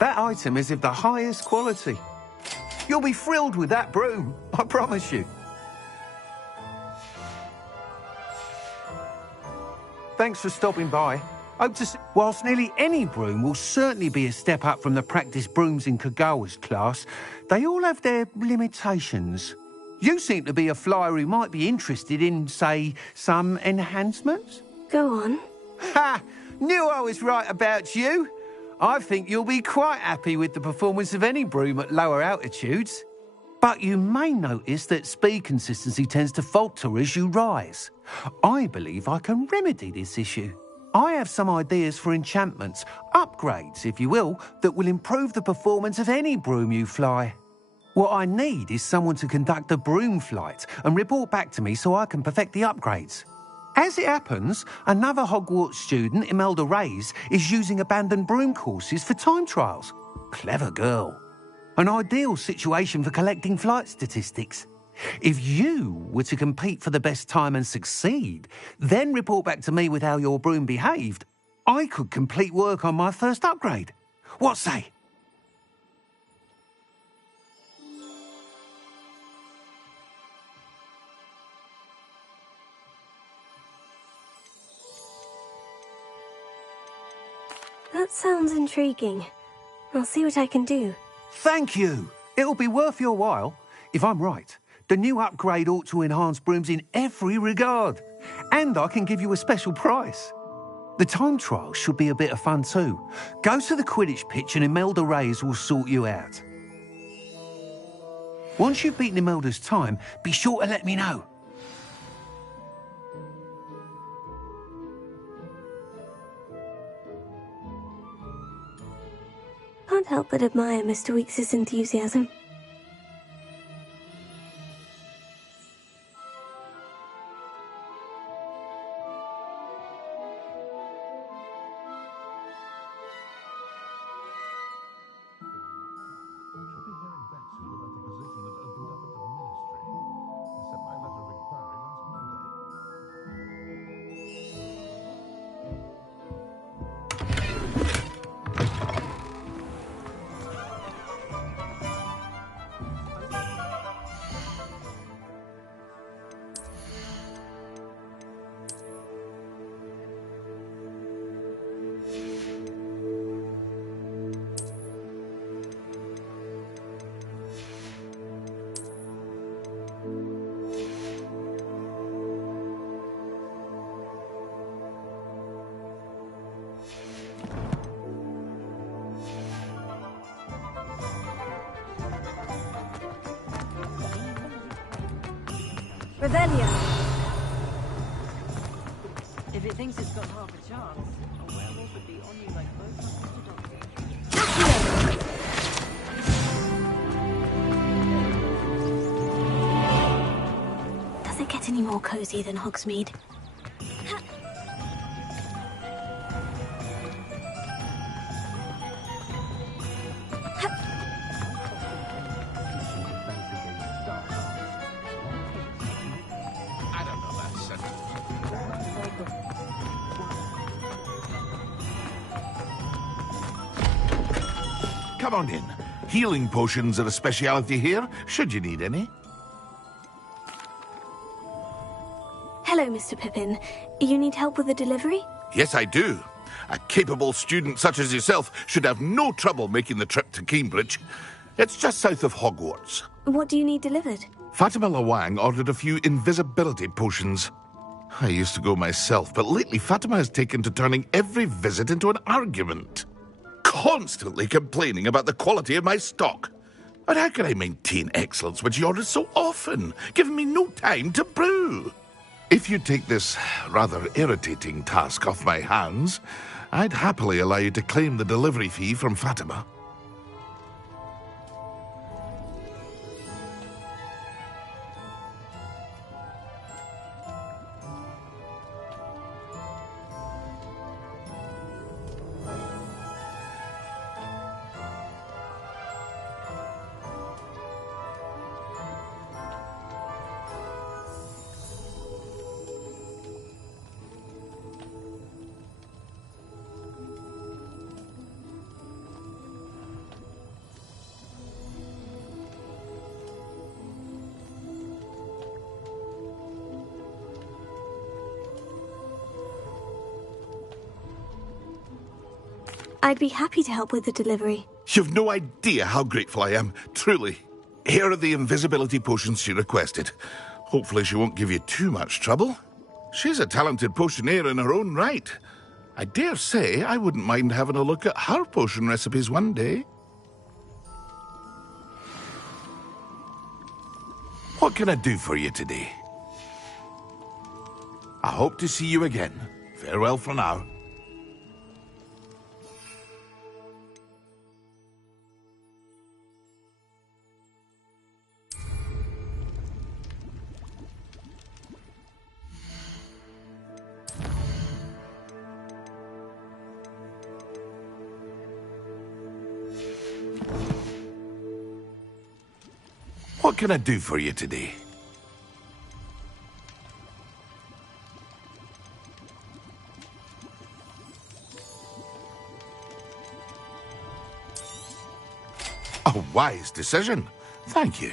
That item is of the highest quality. You'll be thrilled with that broom, I promise you. Thanks for stopping by. Hope to see. Whilst nearly any broom will certainly be a step up from the practice brooms in Kagawa's class, they all have their limitations. You seem to be a flyer who might be interested in, say, some enhancements? Go on. Ha! Knew I was right about you. I think you'll be quite happy with the performance of any broom at lower altitudes. But you may notice that speed consistency tends to falter as you rise. I believe I can remedy this issue. I have some ideas for enchantments, upgrades, if you will, that will improve the performance of any broom you fly. What I need is someone to conduct a broom flight and report back to me so I can perfect the upgrades. As it happens, another Hogwarts student, Imelda Reyes, is using abandoned broom courses for time trials. Clever girl. An ideal situation for collecting flight statistics. If you were to compete for the best time and succeed, then report back to me with how your broom behaved, I could complete work on my first upgrade. What say? That sounds intriguing. I'll see what I can do. Thank you. It'll be worth your while. If I'm right, the new upgrade ought to enhance brooms in every regard. And I can give you a special price. The time trial should be a bit of fun too. Go to the Quidditch pitch and Imelda Reyes will sort you out. Once you've beaten Imelda's time, be sure to let me know. Can't help but admire Mr. Weekes' enthusiasm. Revelio. If it thinks it's got half a chance, a werewolf would be on you like both Mr. Doctor. get any more cozy than Hogsmeade. I don't know that sentence. Come on in. Healing potions are a speciality here, should you need any. Hello, Mr. Pippin. You need help with the delivery? Yes, I do. A capable student such as yourself should have no trouble making the trip to Cambridge. It's just south of Hogwarts. What do you need delivered? Fatima Lawang ordered a few invisibility potions. I used to go myself, but lately Fatima has taken to turning every visit into an argument. Constantly complaining about the quality of my stock. But how can I maintain excellence when she orders so often, giving me no time to brew? If you take this rather irritating task off my hands, I'd happily allow you to claim the delivery fee from Fatima. I'd be happy to help with the delivery. You've no idea how grateful I am, truly. Here are the invisibility potions she requested. Hopefully she won't give you too much trouble. She's a talented potioneer in her own right. I dare say I wouldn't mind having a look at her potion recipes one day. What can I do for you today? I hope to see you again. Farewell for now. What can I do for you today? A wise decision. Thank you.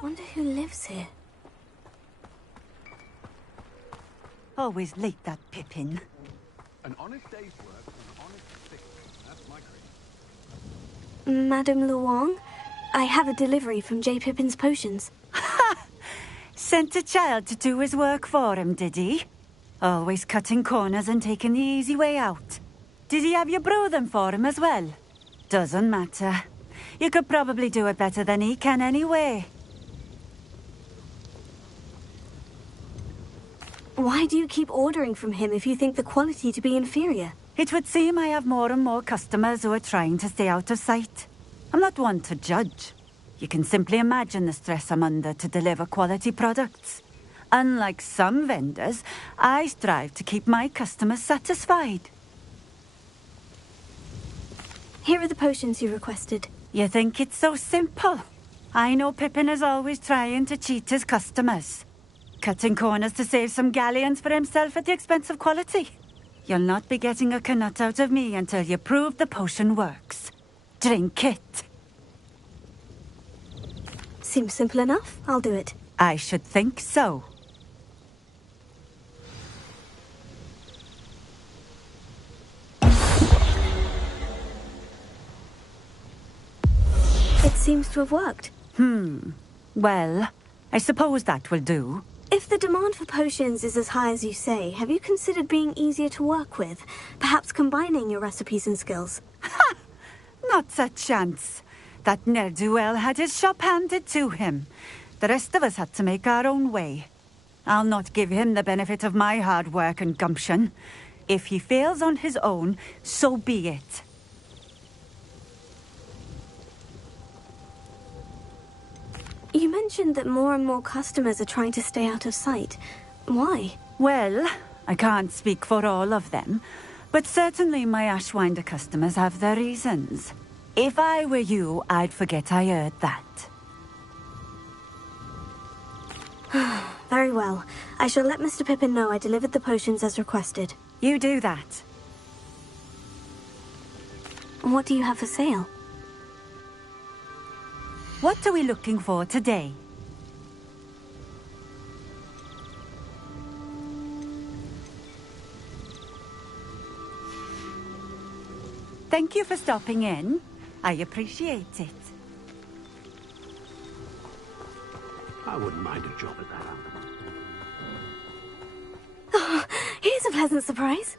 Wonder who lives here. Always late, that Pippin. An honest day's work for an honest stick. That's my creed. Madame Luong, I have a delivery from J. Pippin's potions. Sent a child to do his work for him, did he? Always cutting corners and taking the easy way out. Did he have you brew them for him as well? Doesn't matter. You could probably do it better than he can anyway. Why do you keep ordering from him if you think the quality to be inferior? It would seem I have more and more customers who are trying to stay out of sight. I'm not one to judge. You can simply imagine the stress I'm under to deliver quality products. Unlike some vendors, I strive to keep my customers satisfied. Here are the potions you requested. You think it's so simple? I know Pippin is always trying to cheat his customers. Cutting corners to save some galleons for himself at the expense of quality. You'll not be getting a canut out of me until you prove the potion works. Drink it. Seems simple enough. I'll do it. I should think so. seems to have worked. Well, I suppose that will do. If the demand for potions is as high as you say, have you considered being easier to work with? Perhaps combining your recipes and skills? Ha! Not a chance. That ne'er-do-well had his shop handed to him. The rest of us had to make our own way. I'll not give him the benefit of my hard work and gumption. If he fails on his own, so be it. You mentioned that more and more customers are trying to stay out of sight. Why? Well, I can't speak for all of them, but certainly my Ashwinder customers have their reasons. If I were you, I'd forget I heard that. Very well. I shall let Mr. Pippin know I delivered the potions as requested. You do that. What do you have for sale? What are we looking for today? Thank you for stopping in. I appreciate it. I wouldn't mind a job at that. Oh, here's a pleasant surprise.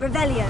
Revelio.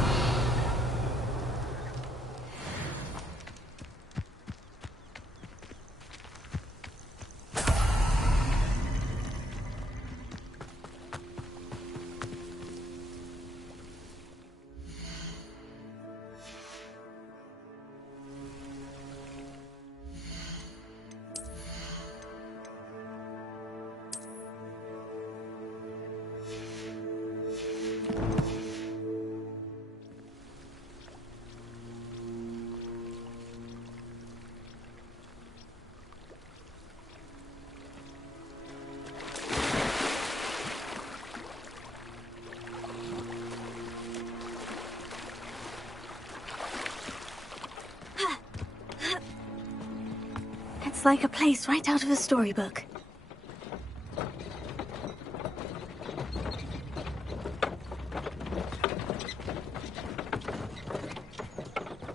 It's like a place right out of a storybook.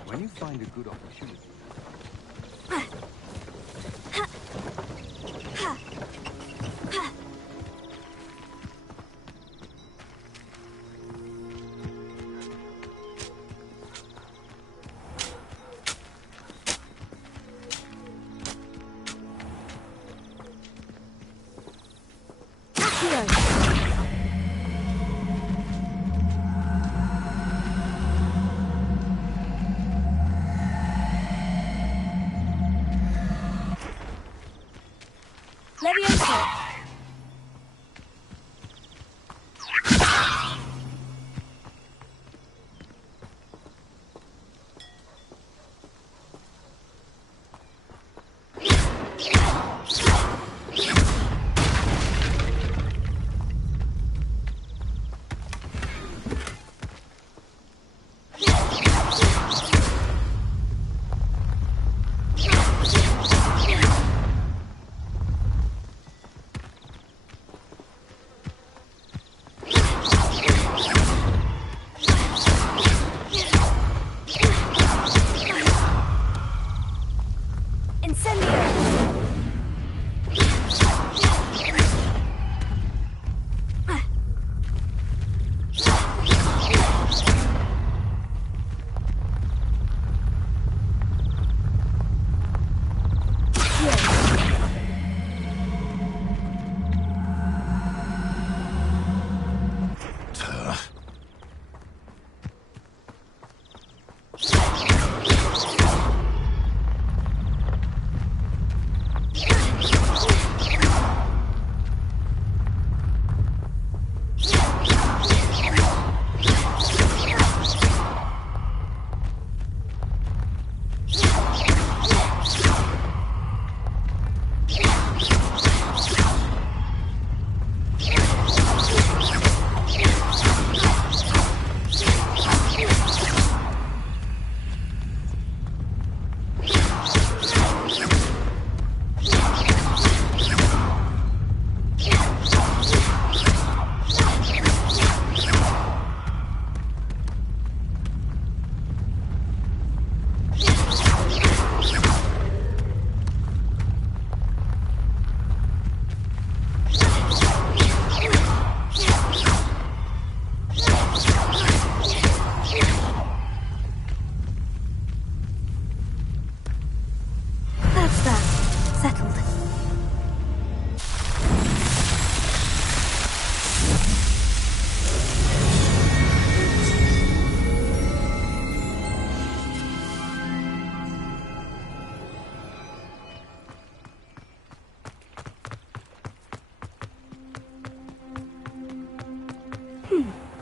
When you find a good opportunity... Leviosa!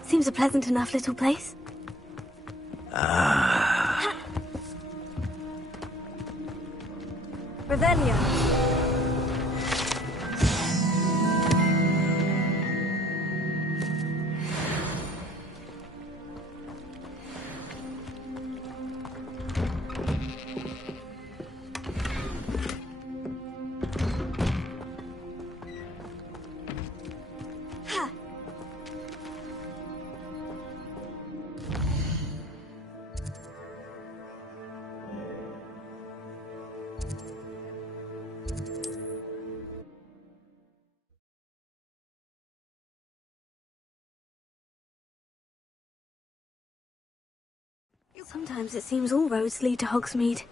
Seems a pleasant enough little place. Revelio. Sometimes it seems all roads lead to Hogsmeade.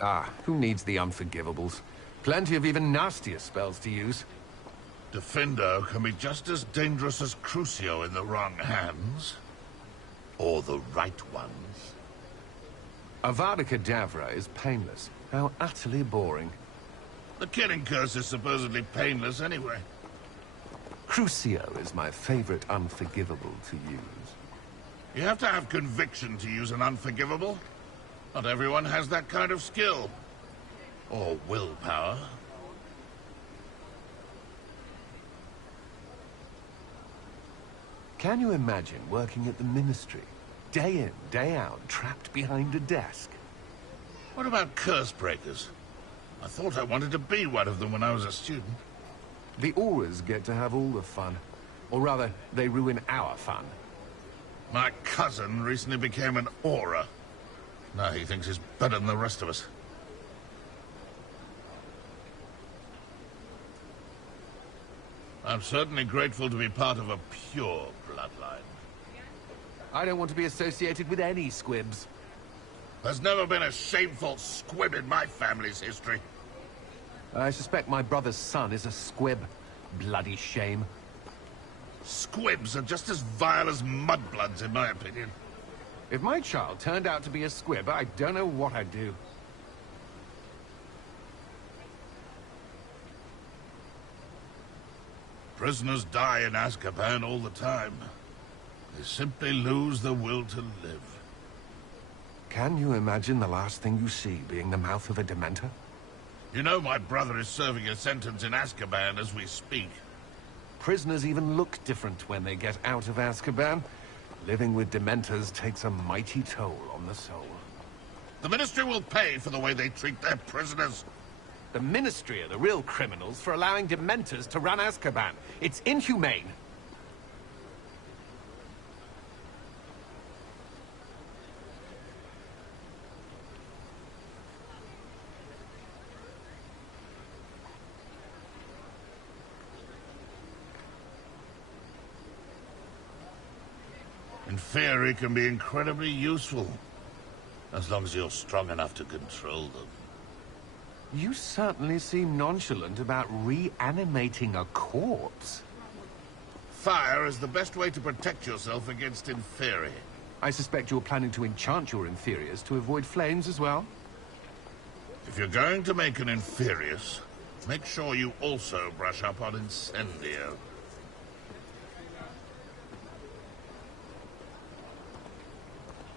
Ah, who needs the unforgivables? Plenty of even nastier spells to use. Defendo can be just as dangerous as Crucio in the wrong hands. Or the right ones. Avada Kedavra is painless. How utterly boring. The killing curse is supposedly painless anyway. Crucio is my favorite unforgivable to use. You have to have conviction to use an unforgivable. Not everyone has that kind of skill. Or willpower. Can you imagine working at the Ministry? Day in, day out, trapped behind a desk. What about curse breakers? I thought I wanted to be one of them when I was a student. The Auras get to have all the fun. Or rather, they ruin our fun. My cousin recently became an Aura. Now he thinks he's better than the rest of us. I'm certainly grateful to be part of a pure bloodline. I don't want to be associated with any squibs. There's never been a shameful squib in my family's history. I suspect my brother's son is a squib. Bloody shame. Squibs are just as vile as mudbloods, in my opinion. If my child turned out to be a squib, I don't know what I'd do. Prisoners die in Azkaban all the time. They simply lose the will to live. Can you imagine the last thing you see being the mouth of a Dementor? You know my brother is serving a sentence in Azkaban as we speak. Prisoners even look different when they get out of Azkaban. Living with Dementors takes a mighty toll on the soul. The Ministry will pay for the way they treat their prisoners. The Ministry are the real criminals for allowing Dementors to run Azkaban. It's inhumane. In theory, can be incredibly useful. As long as you're strong enough to control them. You certainly seem nonchalant about reanimating a corpse. Fire is the best way to protect yourself against Inferi. I suspect you're planning to enchant your inferiors to avoid flames as well? If you're going to make an Inferius, make sure you also brush up on Incendio.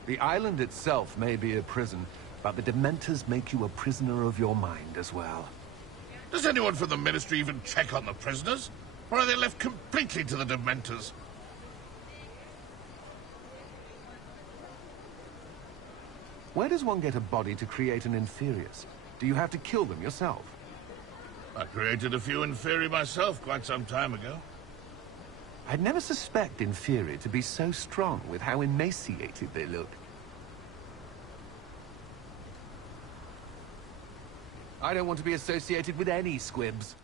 The island itself may be a prison, but the Dementors make you a prisoner of your mind as well. Does anyone from the Ministry even check on the prisoners? Or are they left completely to the Dementors? Where does one get a body to create an Inferius? Do you have to kill them yourself? I created a few Inferi myself quite some time ago. I'd never suspect Inferi to be so strong with how emaciated they look. I don't want to be associated with any squibs.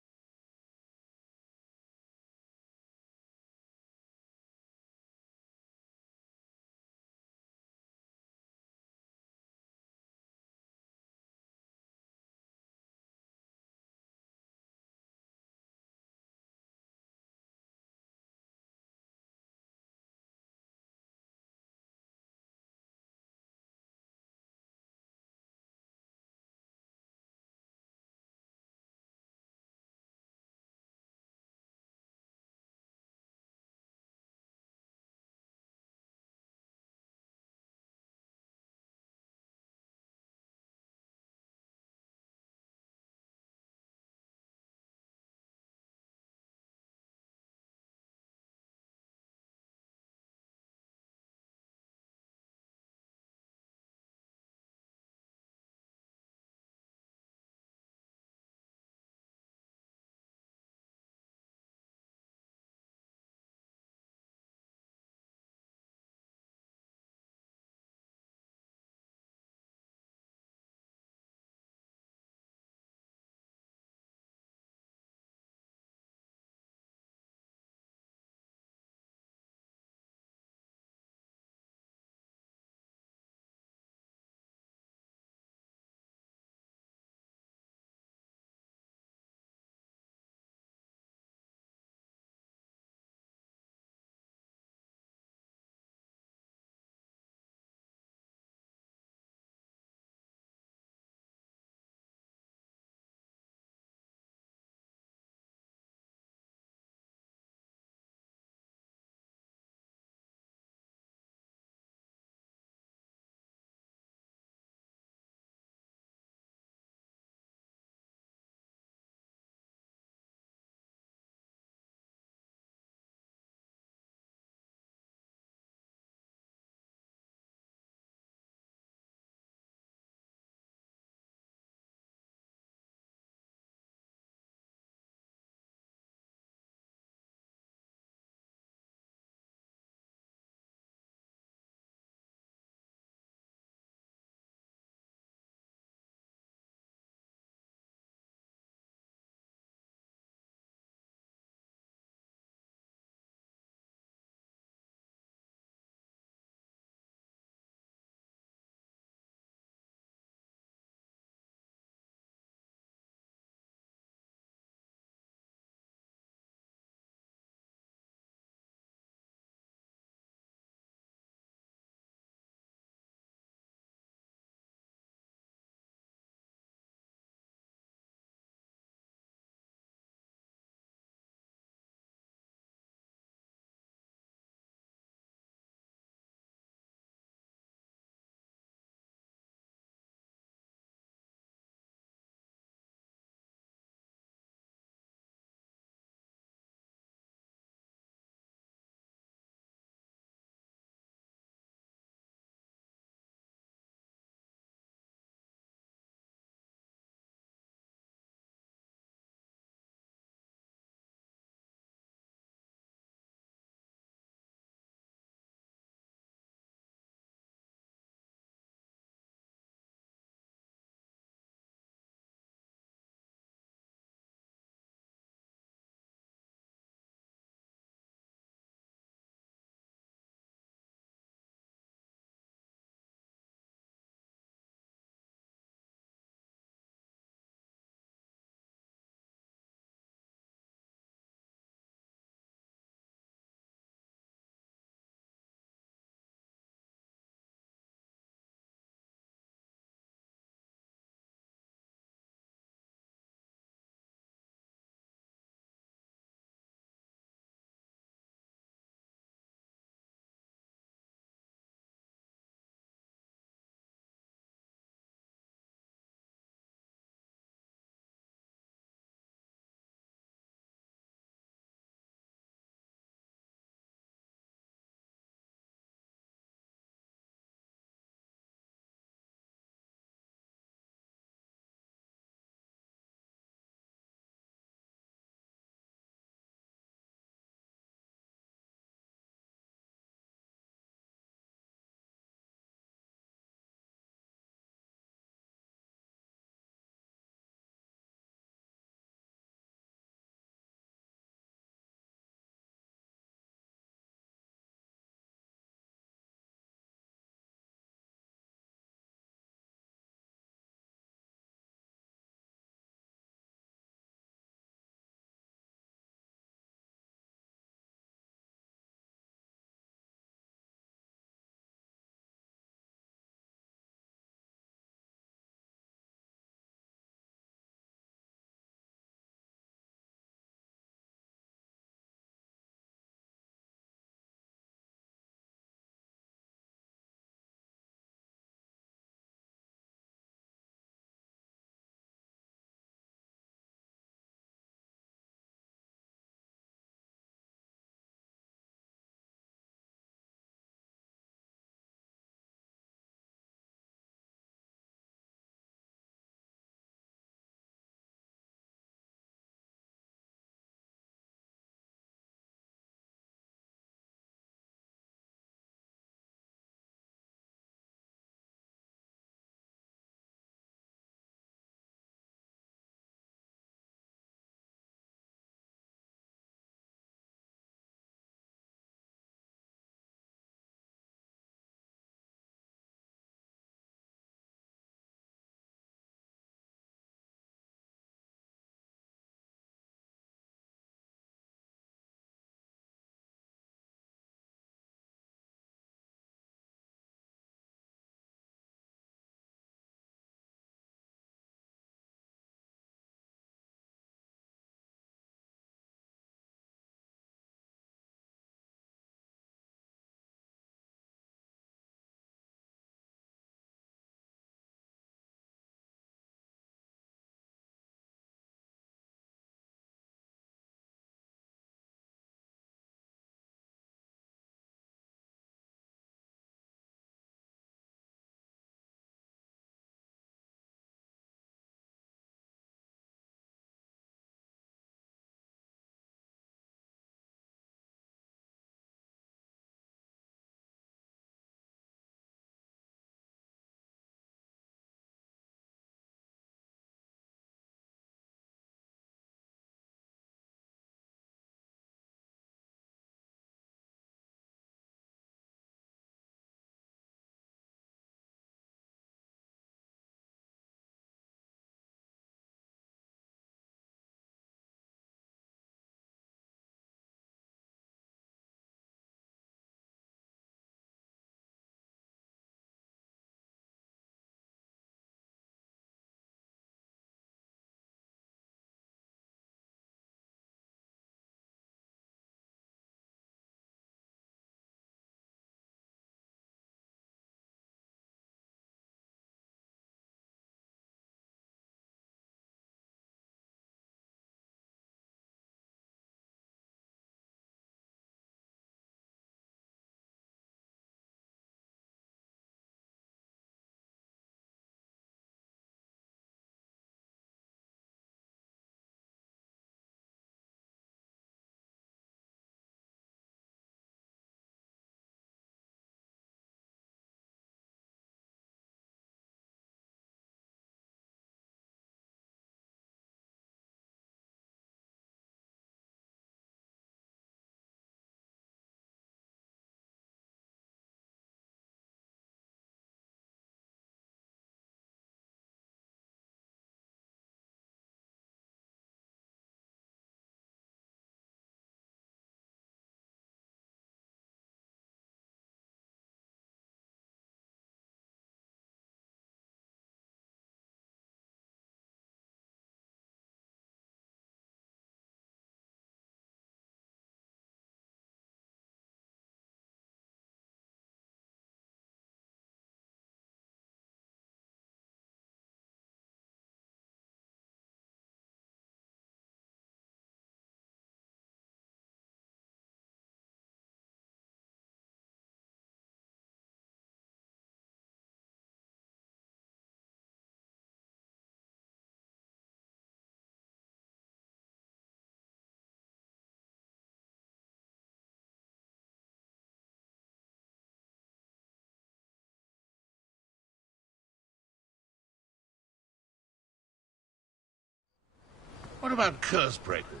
What about curse breakers?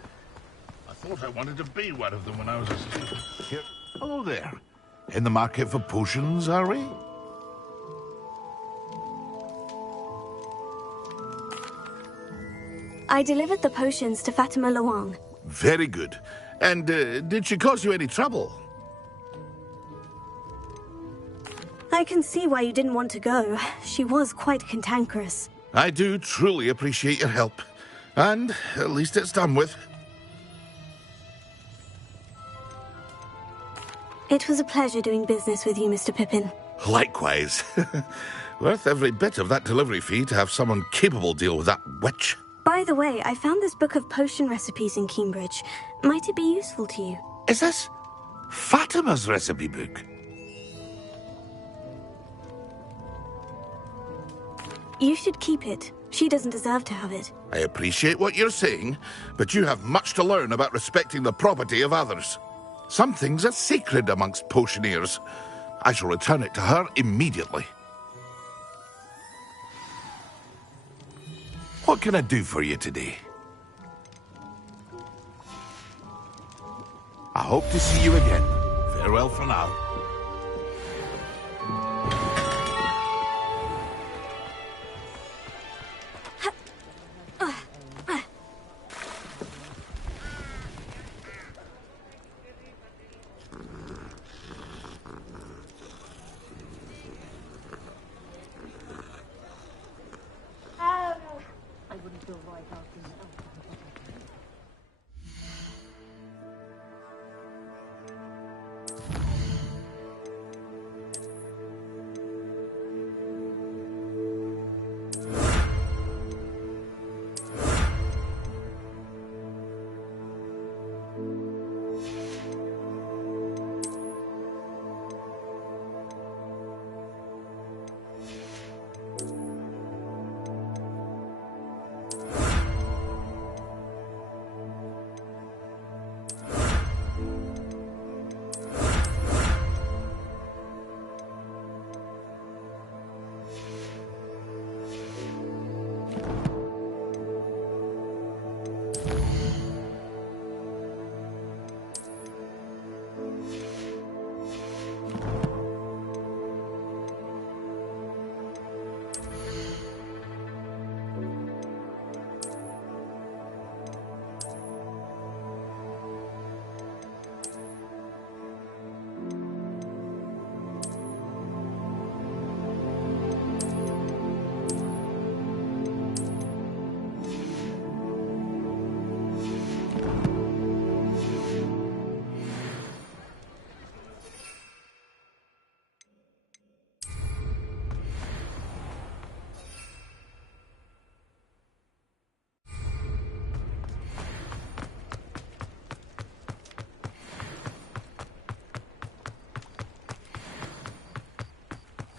I thought I wanted to be one of them when I was a student. Here. Hello there. In the market for potions, are we? I delivered the potions to Fatima Luang. Very good. And did she cause you any trouble? I can see why you didn't want to go. She was quite cantankerous. I do truly appreciate your help. And at least it's done with. It was a pleasure doing business with you, Mr. Pippin. Likewise. Worth every bit of that delivery fee to have someone capable deal with that witch. By the way, I found this book of potion recipes in Cambridge. Might it be useful to you? Is this Fatima's recipe book? You should keep it. She doesn't deserve to have it. I appreciate what you're saying, but you have much to learn about respecting the property of others. Some things are sacred amongst potioneers. I shall return it to her immediately. What can I do for you today? I hope to see you again. Farewell for now.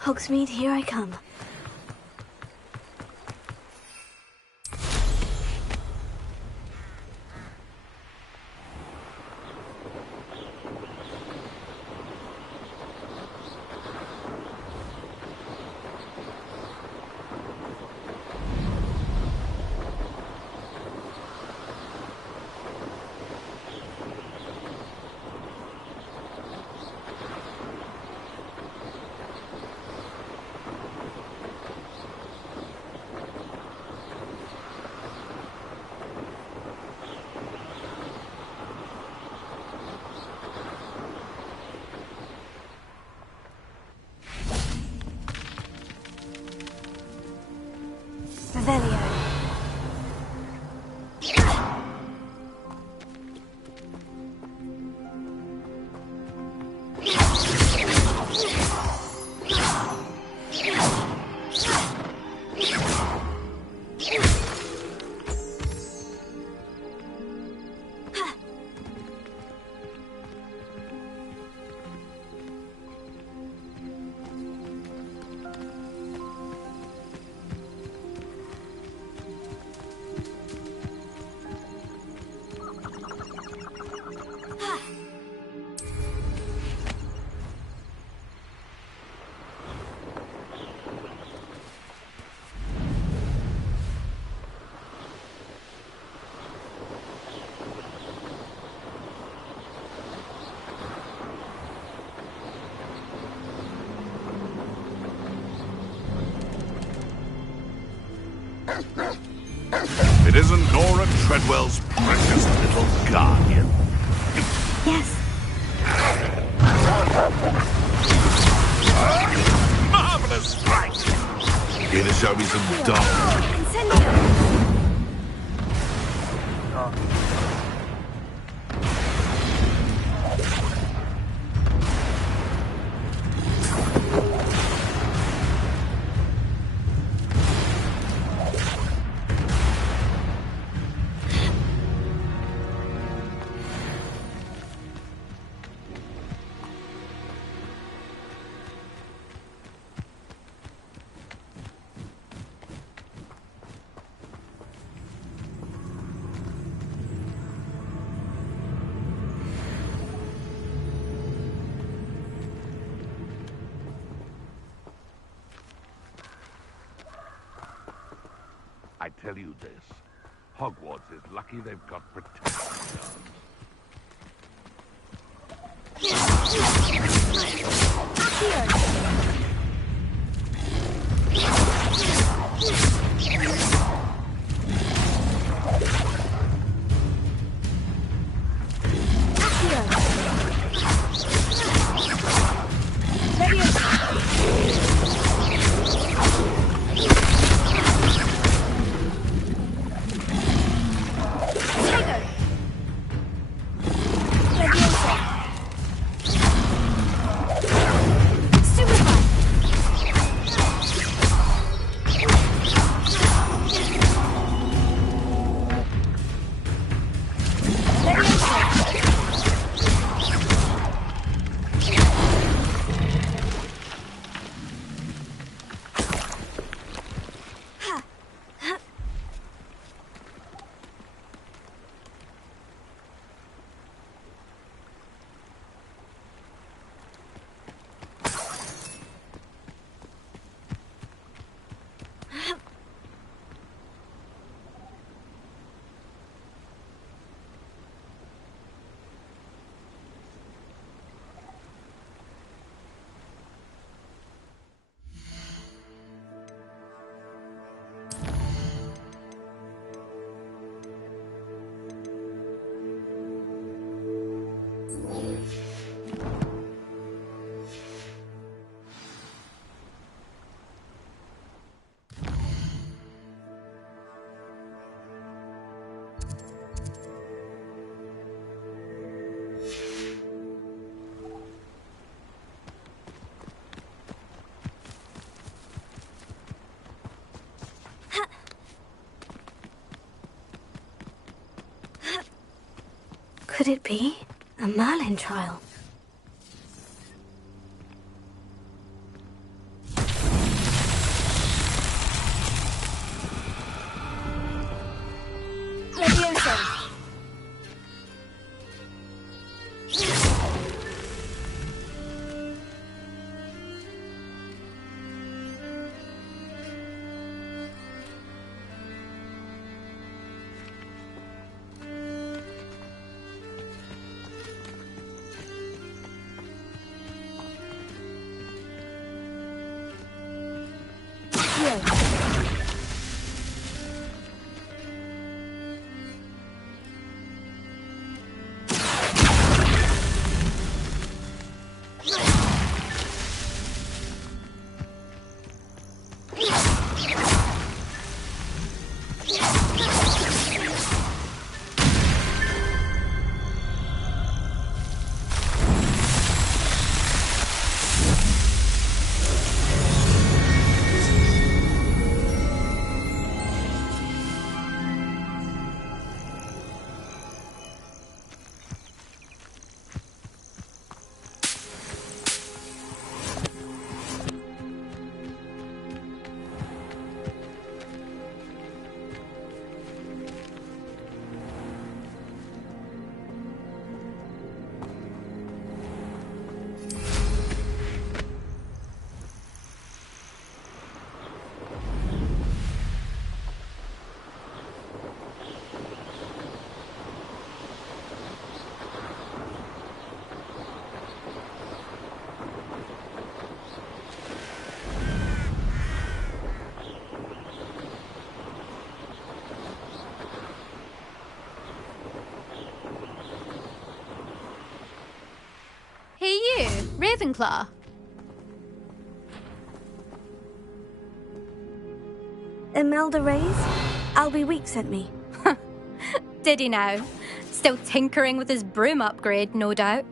Hogsmeade, here I come. Treadwell's precious little guardian. Yes. Marvelous strike! Here to show me some dog. Incendio! I tell you this, Hogwarts is lucky they've got protection. Could it be a Merlin trial? Ravenclaw. Imelda Reyes? Albie Week sent me. Did he now? Still tinkering with his broom upgrade, no doubt.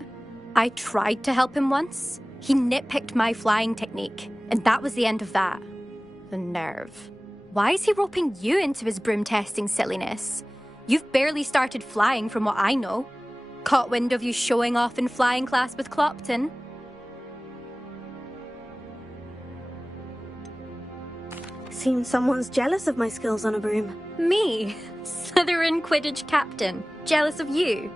I tried to help him once. He nitpicked my flying technique, and that was the end of that. The nerve. Why is he roping you into his broom testing silliness? You've barely started flying from what I know. Caught wind of you showing off in flying class with Clopton. Seems someone's jealous of my skills on a broom. Me? Slytherin Quidditch captain. Jealous of you?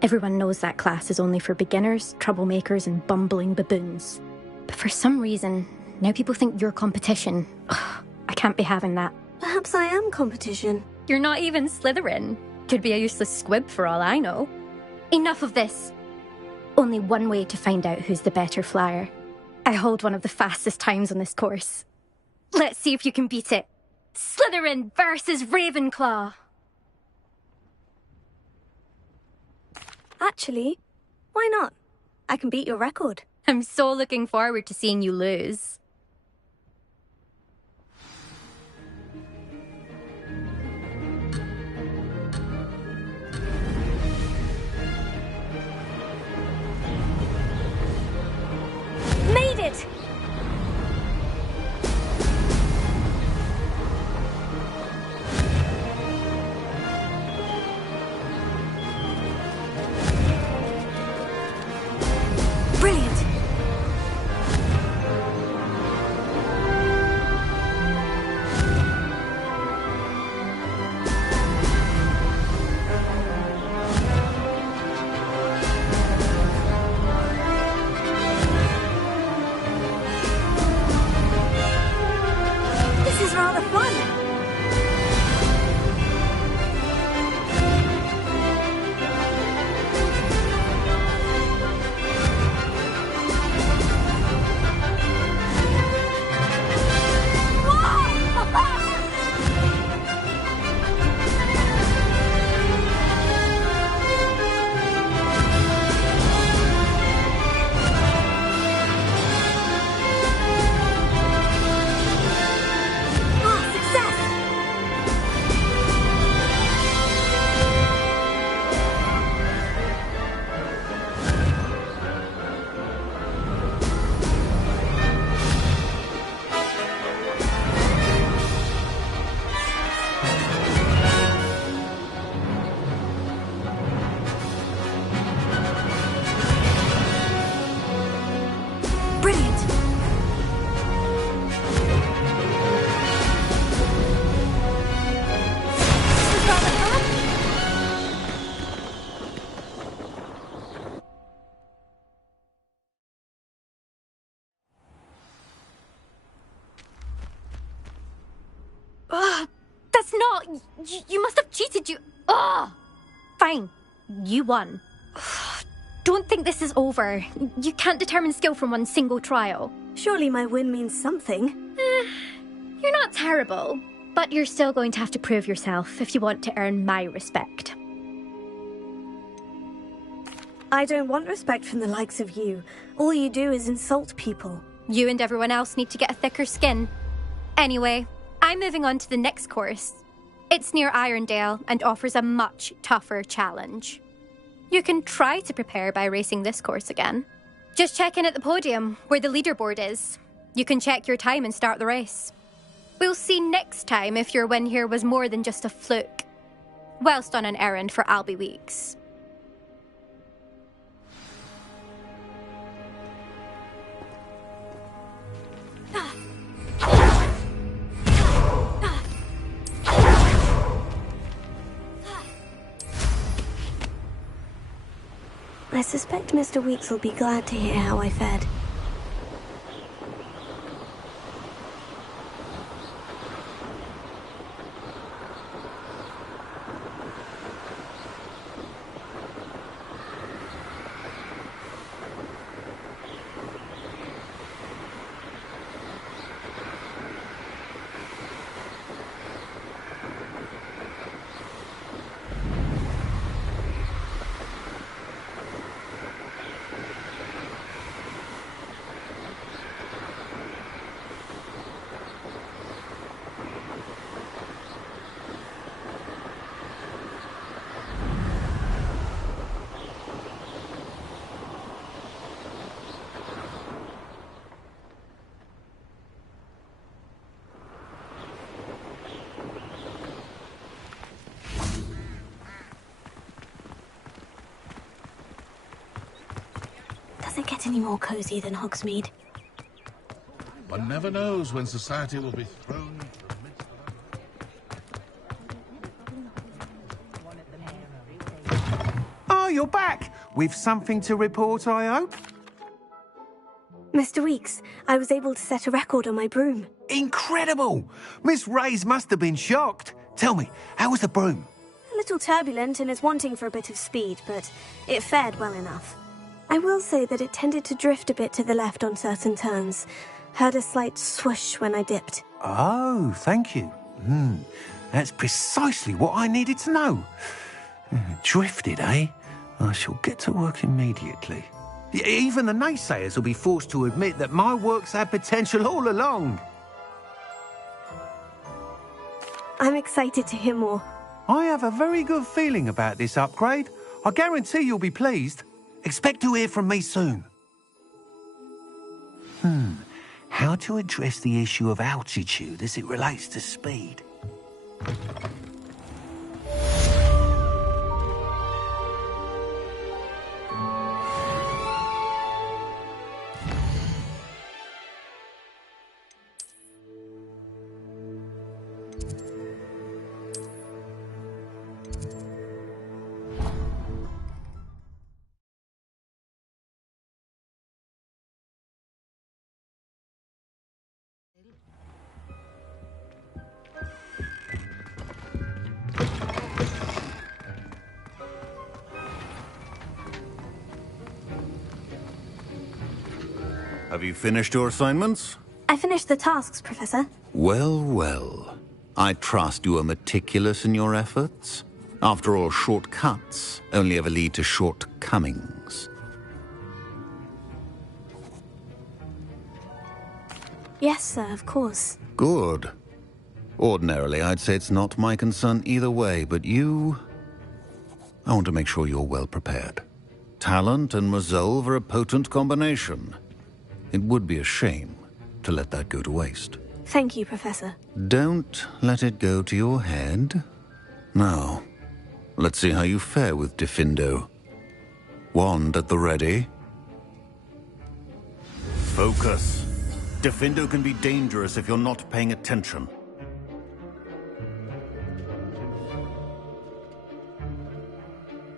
Everyone knows that class is only for beginners, troublemakers, and bumbling baboons. But for some reason, now people think you're competition. Ugh, I can't be having that. Perhaps I am competition. You're not even Slytherin. Could be a useless squib for all I know. Enough of this. Only one way to find out who's the better flyer. I hold one of the fastest times on this course. Let's see if you can beat it. Slytherin versus Ravenclaw. Actually, why not? I can beat your record. I'm so looking forward to seeing you lose. Made it! Brilliant! This is rather fun! Brilliant! This is rather fun! Ugh, that's not... You must have cheated, you... Ugh! Fine. You won. Don't think this is over. You can't determine skill from one single trial. Surely my win means something. You're not terrible, but you're still going to have to prove yourself if you want to earn my respect. I don't want respect from the likes of you. All you do is insult people. You and everyone else need to get a thicker skin. Anyway, I'm moving on to the next course. It's near Irondale and offers a much tougher challenge. You can try to prepare by racing this course again. Just check in at the podium, where the leaderboard is. You can check your time and start the race. We'll see next time if your win here was more than just a fluke, whilst on an errand for Albie Weeks. I suspect Mr. Weeks will be glad to hear how I fared. Does it get any more cozy than Hogsmeade? One never knows when society will be thrown into the midst of... Oh, you're back! With something to report, I hope? Mr. Weeks, I was able to set a record on my broom. Incredible! Miss Reyes must have been shocked. Tell me, how was the broom? A little turbulent and is wanting for a bit of speed, but it fared well enough. I will say that it tended to drift a bit to the left on certain turns. Heard a slight swoosh when I dipped. Oh, thank you. That's precisely what I needed to know. Drifted, eh? I shall get to work immediately. Even the naysayers will be forced to admit that my work's had potential all along. I'm excited to hear more. I have a very good feeling about this upgrade. I guarantee you'll be pleased. Expect to hear from me soon. How to address the issue of altitude as it relates to speed? Have you finished your assignments? I finished the tasks, Professor. Well, well. I trust you are meticulous in your efforts. After all, shortcuts only ever lead to shortcomings. Yes, sir, of course. Good. Ordinarily, I'd say it's not my concern either way, but you... I want to make sure you're well prepared. Talent and resolve are a potent combination. It would be a shame to let that go to waste. Thank you, Professor. Don't let it go to your head. Now, let's see how you fare with Diffindo. Wand at the ready. Focus. Diffindo can be dangerous if you're not paying attention.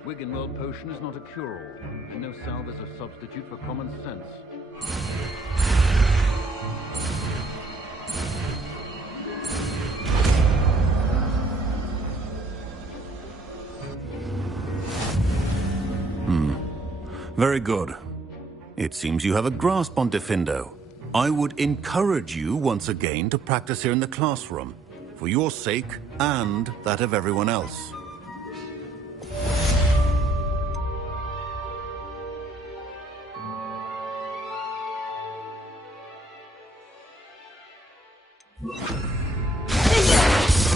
Wiggenweld potion is not a cure-all, and no salve is a substitute for common sense. Very good. It seems you have a grasp on Diffindo. I would encourage you once again to practice here in the classroom, for your sake and that of everyone else.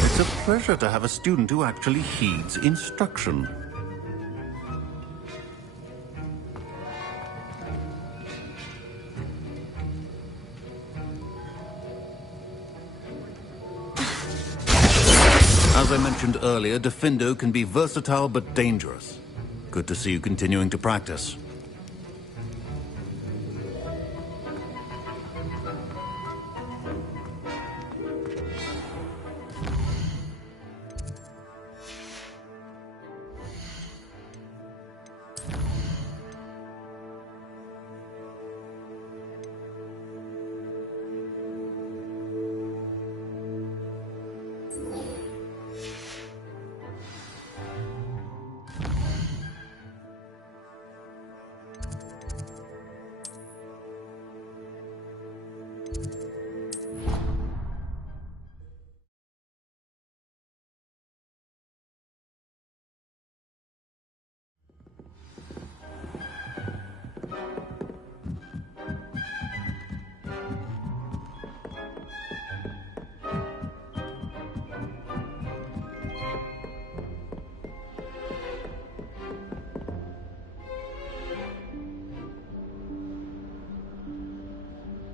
It's a pleasure to have a student who actually heeds instruction. As I mentioned earlier, Diffindo can be versatile but dangerous. Good to see you continuing to practice.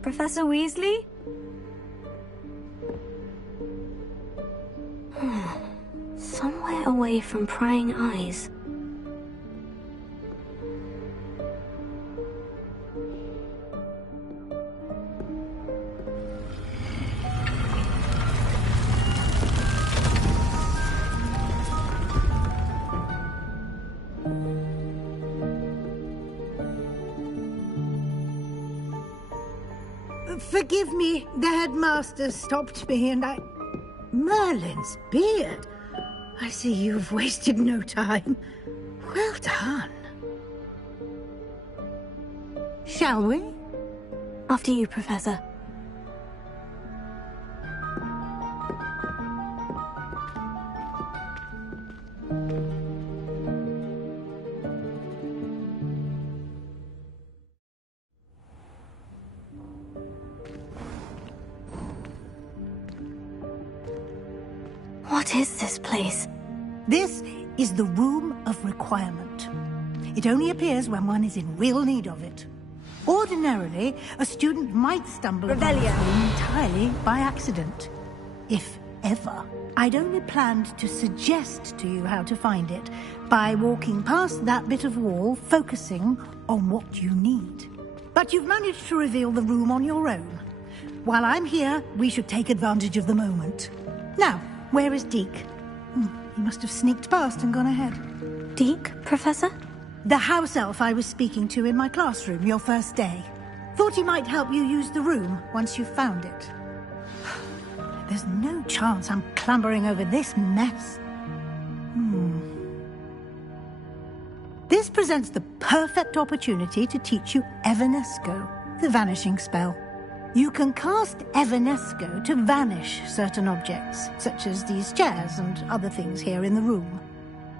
Professor Weasley? Somewhere away from prying eyes. Forgive me. The headmaster stopped me and I... Merlin's beard. I see you've wasted no time. Well done. Shall we? After you, Professor. What is this place? This is the Room of Requirement. It only appears when one is in real need of it. Ordinarily, a student might stumble upon this room entirely by accident. If ever. I'd only planned to suggest to you how to find it by walking past that bit of wall, focusing on what you need. But you've managed to reveal the room on your own. While I'm here, we should take advantage of the moment. Now, where is Deke? He must have sneaked past and gone ahead. Deke, Professor? The house elf I was speaking to in my classroom your first day. Thought he might help you use the room once you've found it. There's no chance I'm clambering over this mess. This presents the perfect opportunity to teach you Evanesco, the vanishing spell. You can cast Evanesco to vanish certain objects, such as these chairs and other things here in the room.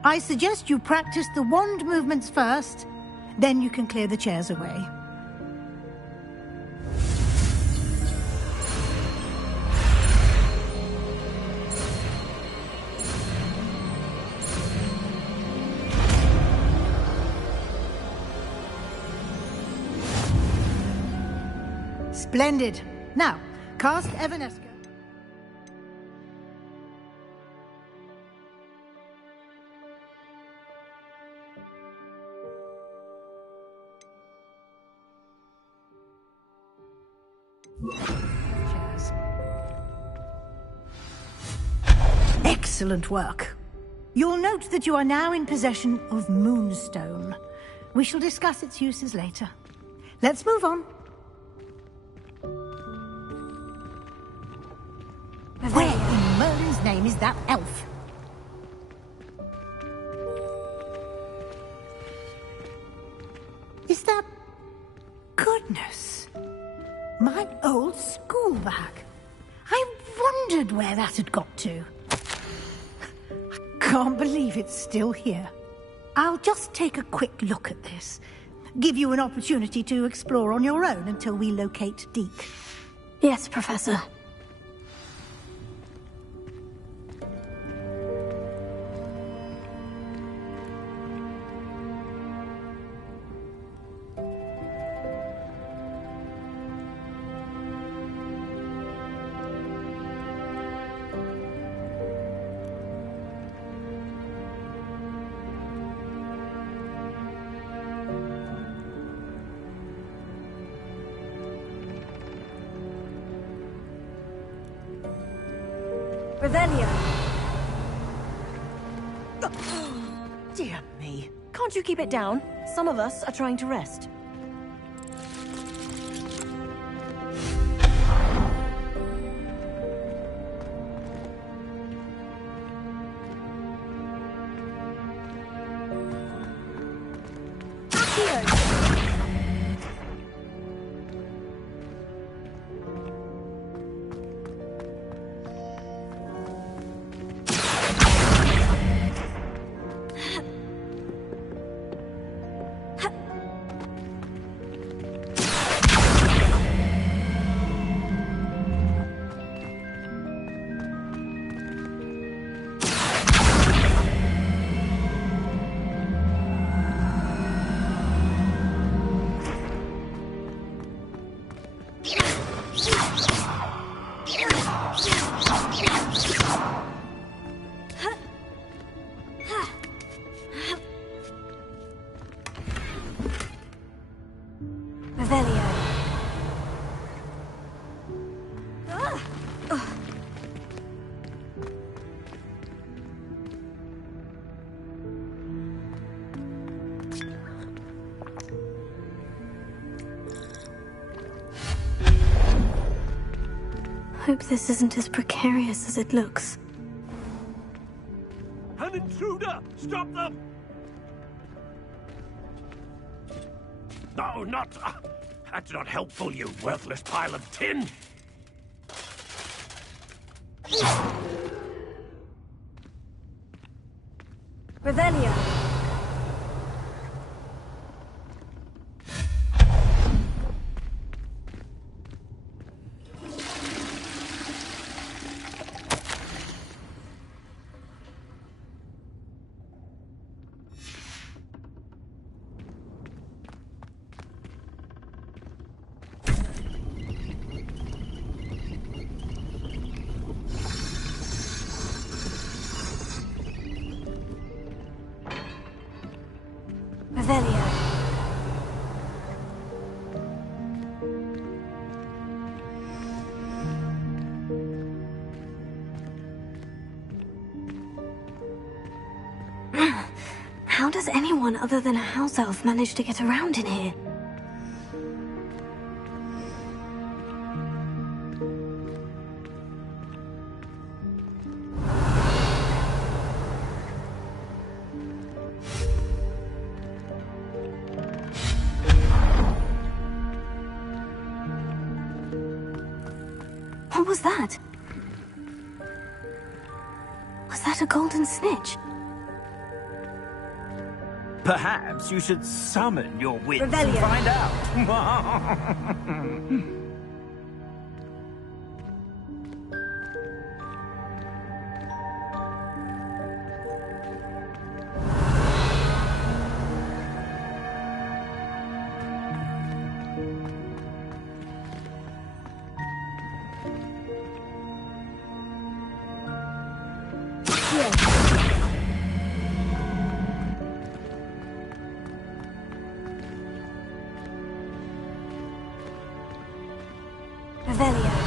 I suggest you practice the wand movements first, then you can clear the chairs away. Splendid. Now, cast Evanesco. Chairs. Excellent work. You'll note that you are now in possession of Moonstone. We shall discuss its uses later. Let's move on. Where in Merlin's name is that elf? Is that... Goodness. My old school bag. I wondered where that had got to. I can't believe it's still here. I'll just take a quick look at this. Give you an opportunity to explore on your own until we locate Deke. Yes, Professor. Revelio. Dear me. Can't you keep it down? Some of us are trying to rest. Hope this isn't as precarious as it looks. An intruder! Stop them! No, not... that's not helpful, you worthless pile of tin! Revelio! Revelio. How does anyone other than a house elf manage to get around in here? What was that? Was that a golden snitch? Perhaps you should summon your wits and Revelio. find out. Revelio.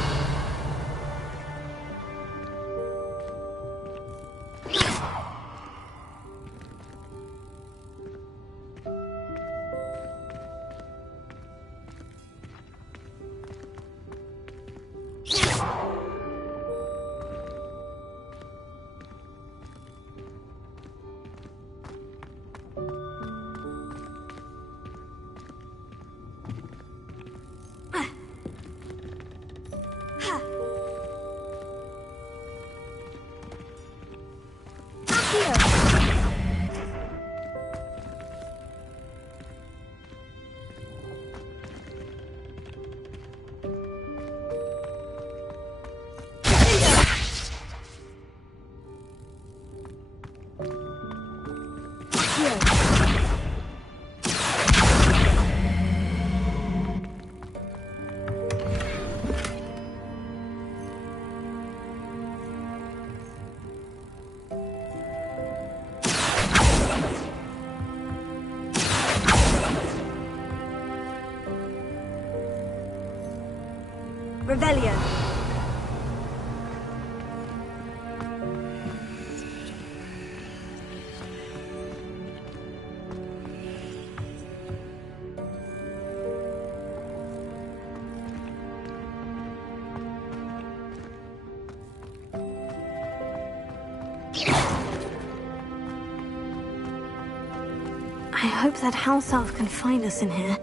Revelio. I hope that house elf can find us in here.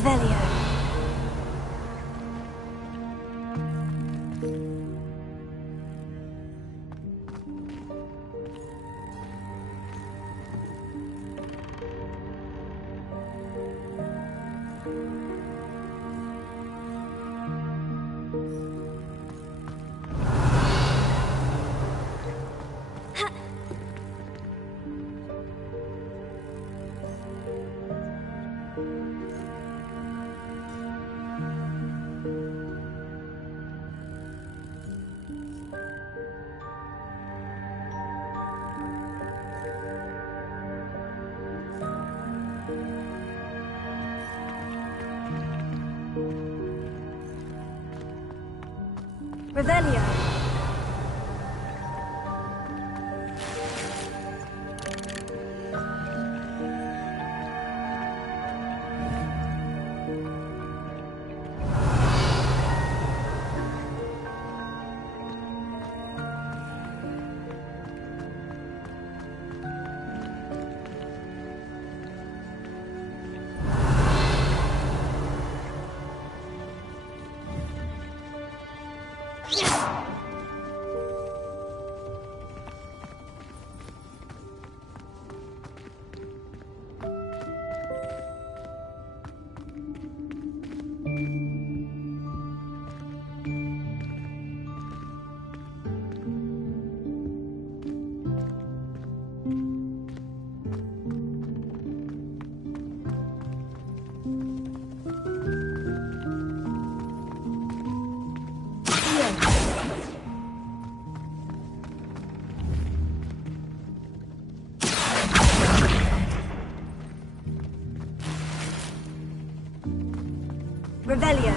Revelio. Revelio. Revelio.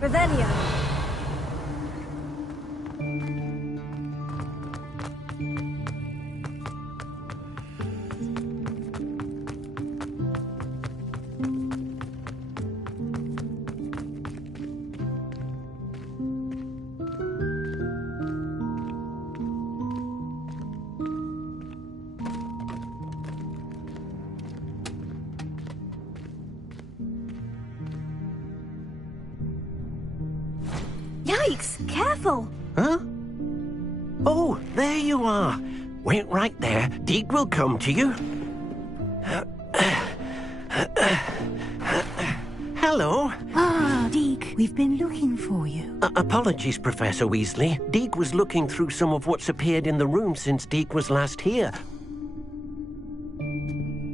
Revelio. Yikes! Careful! Huh? Oh, there you are. Wait right there. Deek will come to you. Hello. Ah, Deek, we've been looking for you. Apologies, Professor Weasley. Deek was looking through some of what's appeared in the room since Deek was last here.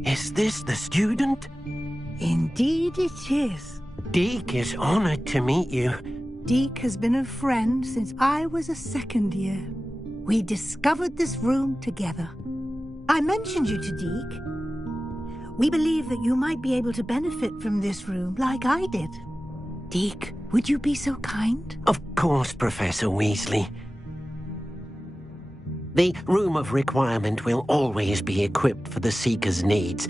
Is this the student? Indeed it is. Deek is honored to meet you. Deek has been a friend since I was a second year. We discovered this room together. I mentioned you to Deek. We believe that you might be able to benefit from this room like I did. Deek, would you be so kind? Of course, Professor Weasley. The Room of Requirement will always be equipped for the Seeker's needs.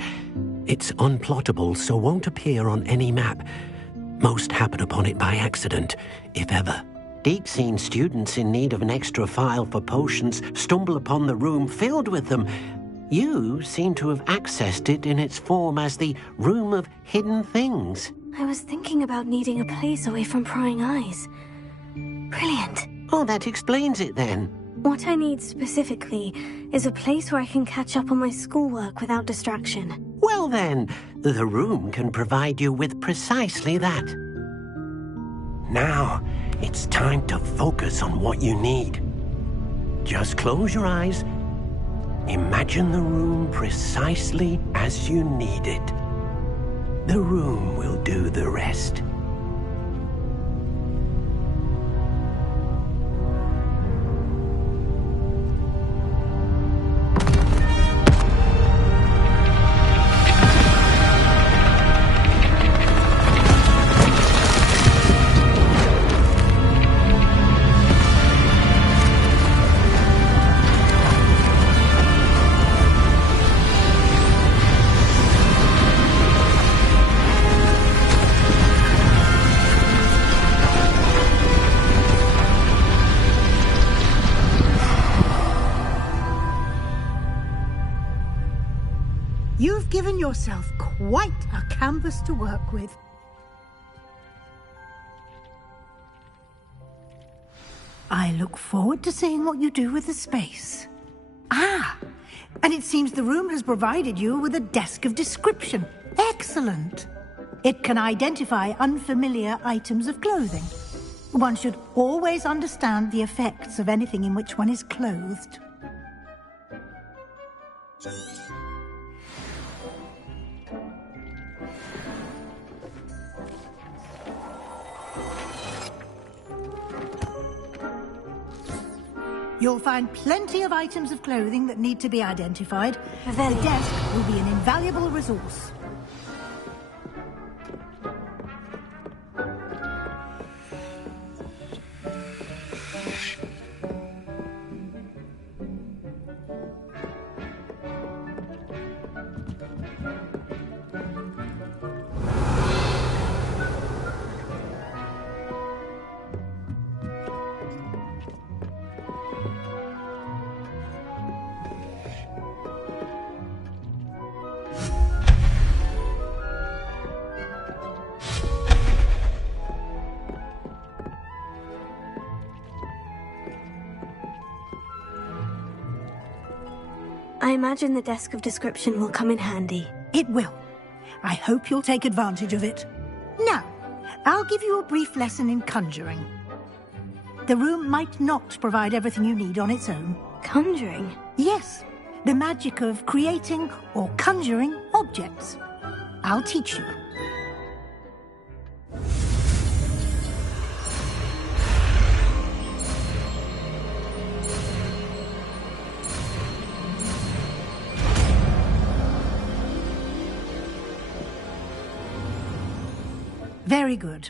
It's unplottable, so won't appear on any map. Most happen upon it by accident, if ever. Deek's seen students in need of an extra file for potions stumble upon the room filled with them. You seem to have accessed it in its form as the Room of Hidden Things. I was thinking about needing a place away from prying eyes. Brilliant. Oh, that explains it then. What I need specifically is a place where I can catch up on my schoolwork without distraction. Well then, the room can provide you with precisely that. Now, it's time to focus on what you need. Just close your eyes. Imagine the room precisely as you need it. The room will do the rest. given yourself quite a canvas to work with. I look forward to seeing what you do with the space. Ah, and it seems the room has provided you with a desk of description. Excellent. It can identify unfamiliar items of clothing. One should always understand the effects of anything in which one is clothed. You'll find plenty of items of clothing that need to be identified. The desk will be an invaluable resource. I imagine the desk of description will come in handy. It will. I hope you'll take advantage of it. Now, I'll give you a brief lesson in conjuring. The room might not provide everything you need on its own. Conjuring? Yes, the magic of creating or conjuring objects. I'll teach you. Very good.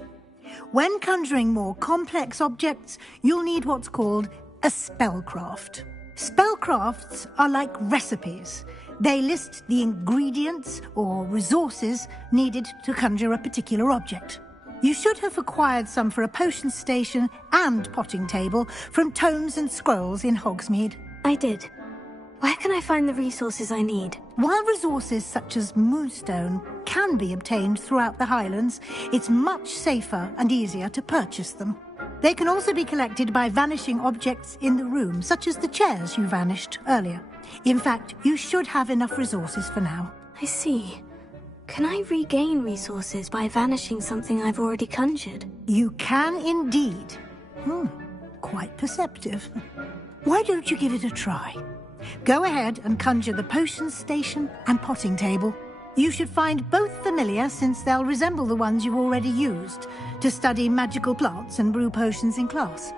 When conjuring more complex objects, you'll need what's called a spellcraft. Spellcrafts are like recipes. They list the ingredients or resources needed to conjure a particular object. You should have acquired some for a potion station and potting table from tomes and scrolls in Hogsmeade. I did. Where can I find the resources I need? While resources such as moonstone can be obtained throughout the Highlands, it's much safer and easier to purchase them. They can also be collected by vanishing objects in the room, such as the chairs you vanished earlier. In fact, you should have enough resources for now. I see. Can I regain resources by vanishing something I've already conjured? You can indeed. Quite perceptive. Why don't you give it a try? Go ahead and conjure the potion station and potting table. You should find both familiar, since they'll resemble the ones you've already used to study magical plants and brew potions in class.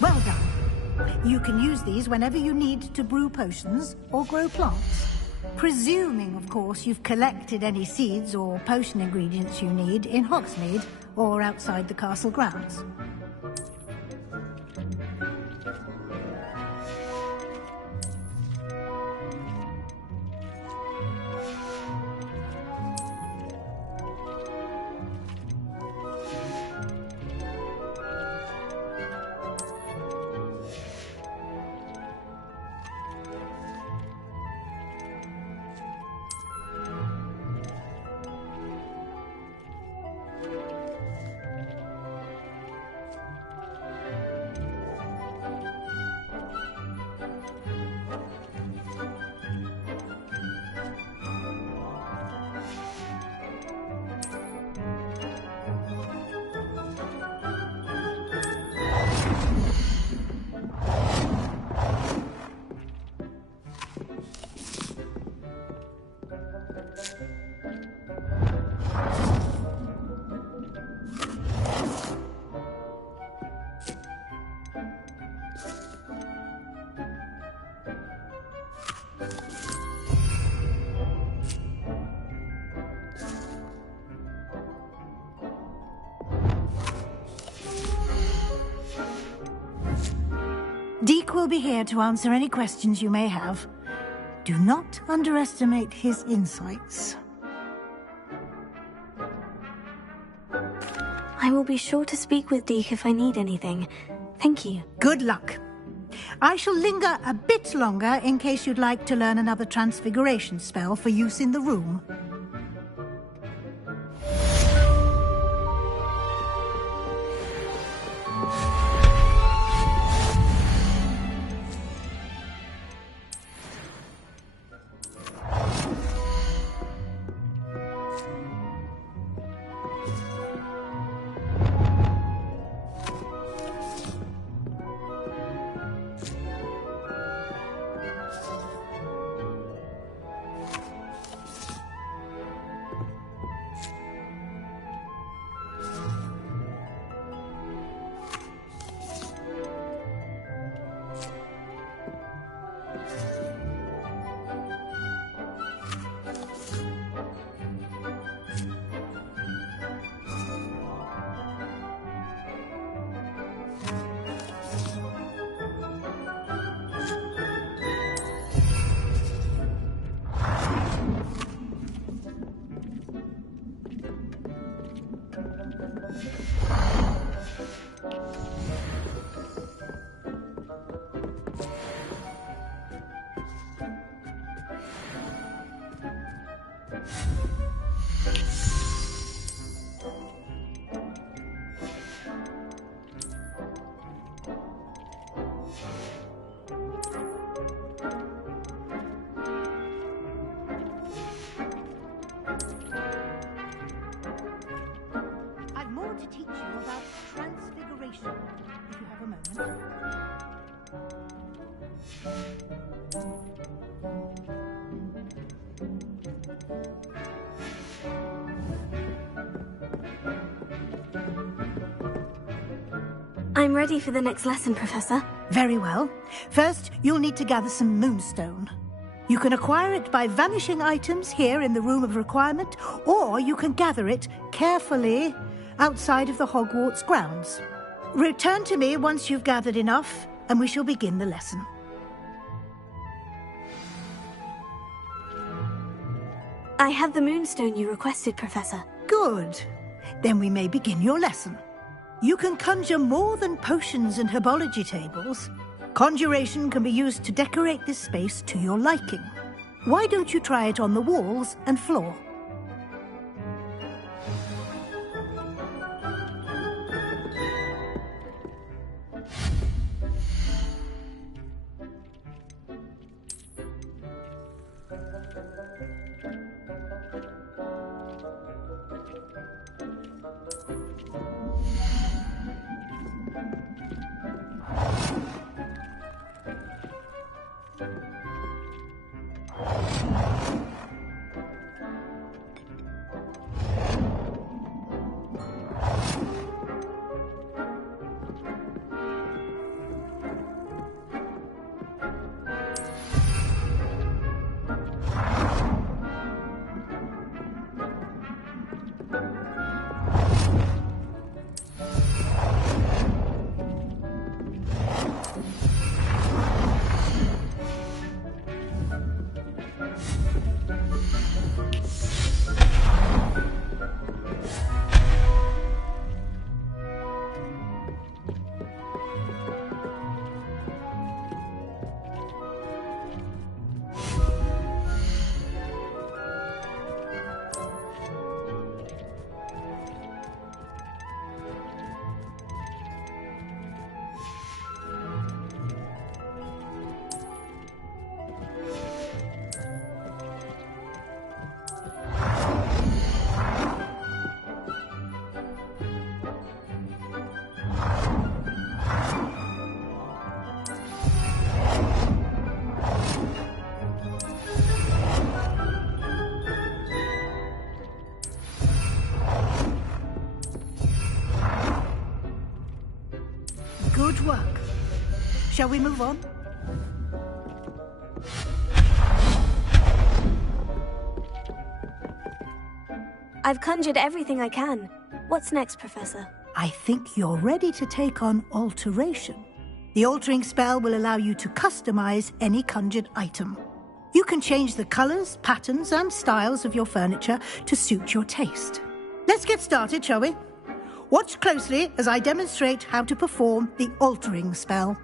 Well done. You can use these whenever you need to brew potions or grow plants. Presuming, of course, you've collected any seeds or potion ingredients you need in Hogsmeade or outside the castle grounds. Deke will be here to answer any questions you may have. Do not underestimate his insights. I will be sure to speak with Deke if I need anything. Thank you. Good luck. I shall linger a bit longer in case you'd like to learn another transfiguration spell for use in the room. To teach you about transfiguration, if you have a moment. I'm ready for the next lesson, Professor. Very well. First, you'll need to gather some moonstone. You can acquire it by vanishing items here in the Room of Requirement, or you can gather it carefully outside of the Hogwarts grounds. Return to me once you've gathered enough, and we shall begin the lesson. I have the moonstone you requested, Professor. Good. Then we may begin your lesson. You can conjure more than potions and herbology tables. Conjuration can be used to decorate this space to your liking. Why don't you try it on the walls and floor? Good work. Shall we move on? I've conjured everything I can. What's next, Professor? I think you're ready to take on alteration. The altering spell will allow you to customize any conjured item. You can change the colors, patterns, and styles of your furniture to suit your taste. Let's get started, shall we? Watch closely as I demonstrate how to perform the altering spell.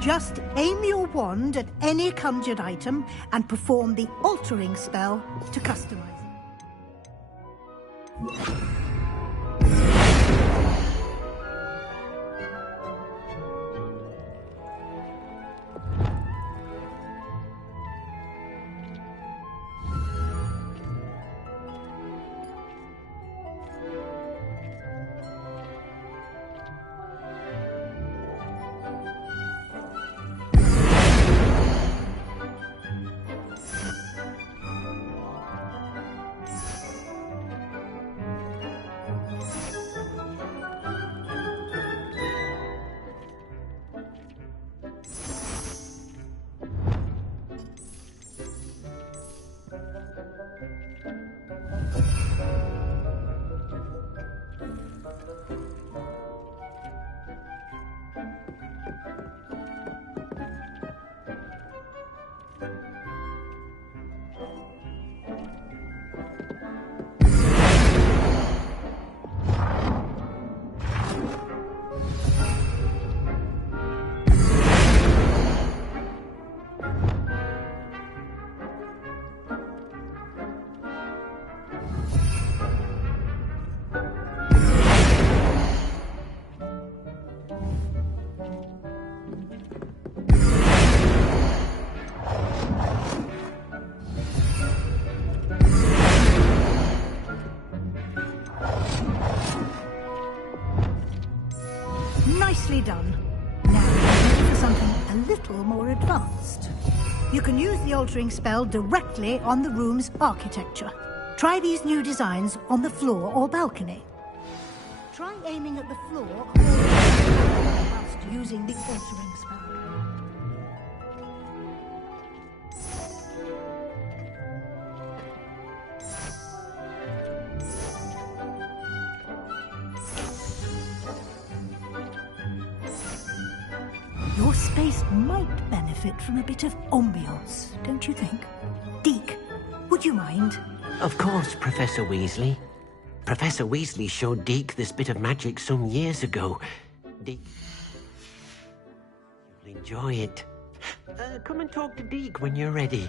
Just aim your wand at any conjured item and perform the altering spell to customize it. Nicely done. Now, we're ready for something a little more advanced. You can use the altering spell directly on the room's architecture. Try these new designs on the floor or balcony. Try aiming at the floor or whilst using the altering spell. Your space might benefit from a bit of ambiance, don't you think? Deke, would you mind? Of course, Professor Weasley. Professor Weasley showed Deke this bit of magic some years ago. Deke... You'll enjoy it. Come and talk to Deke when you're ready.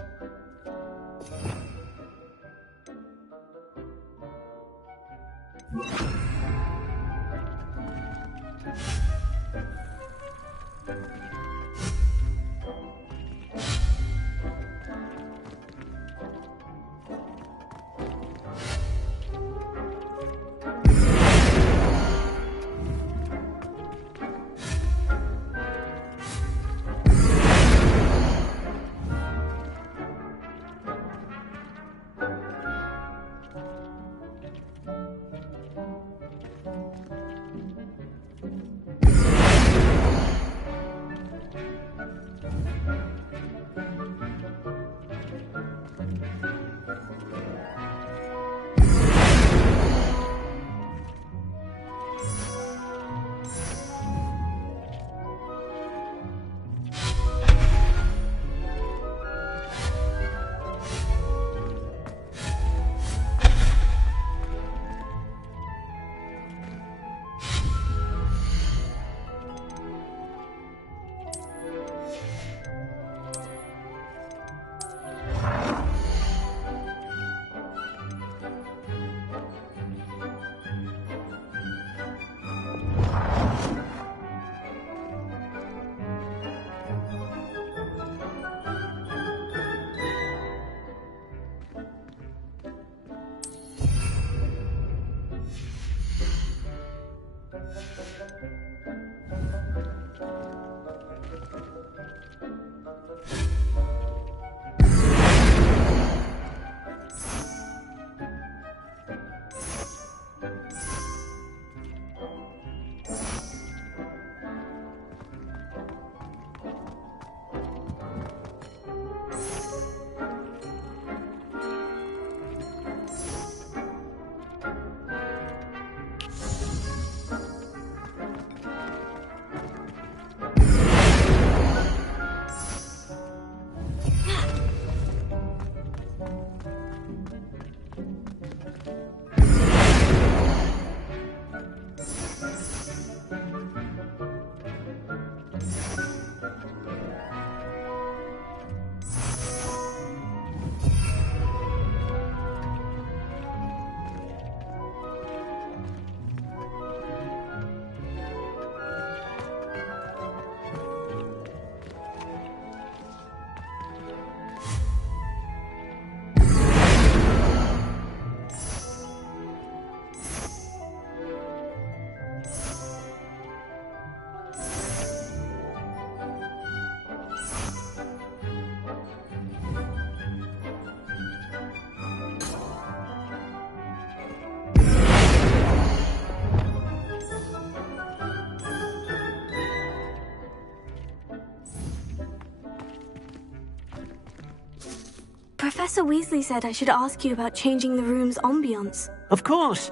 Professor Weasley said I should ask you about changing the room's ambiance. Of course.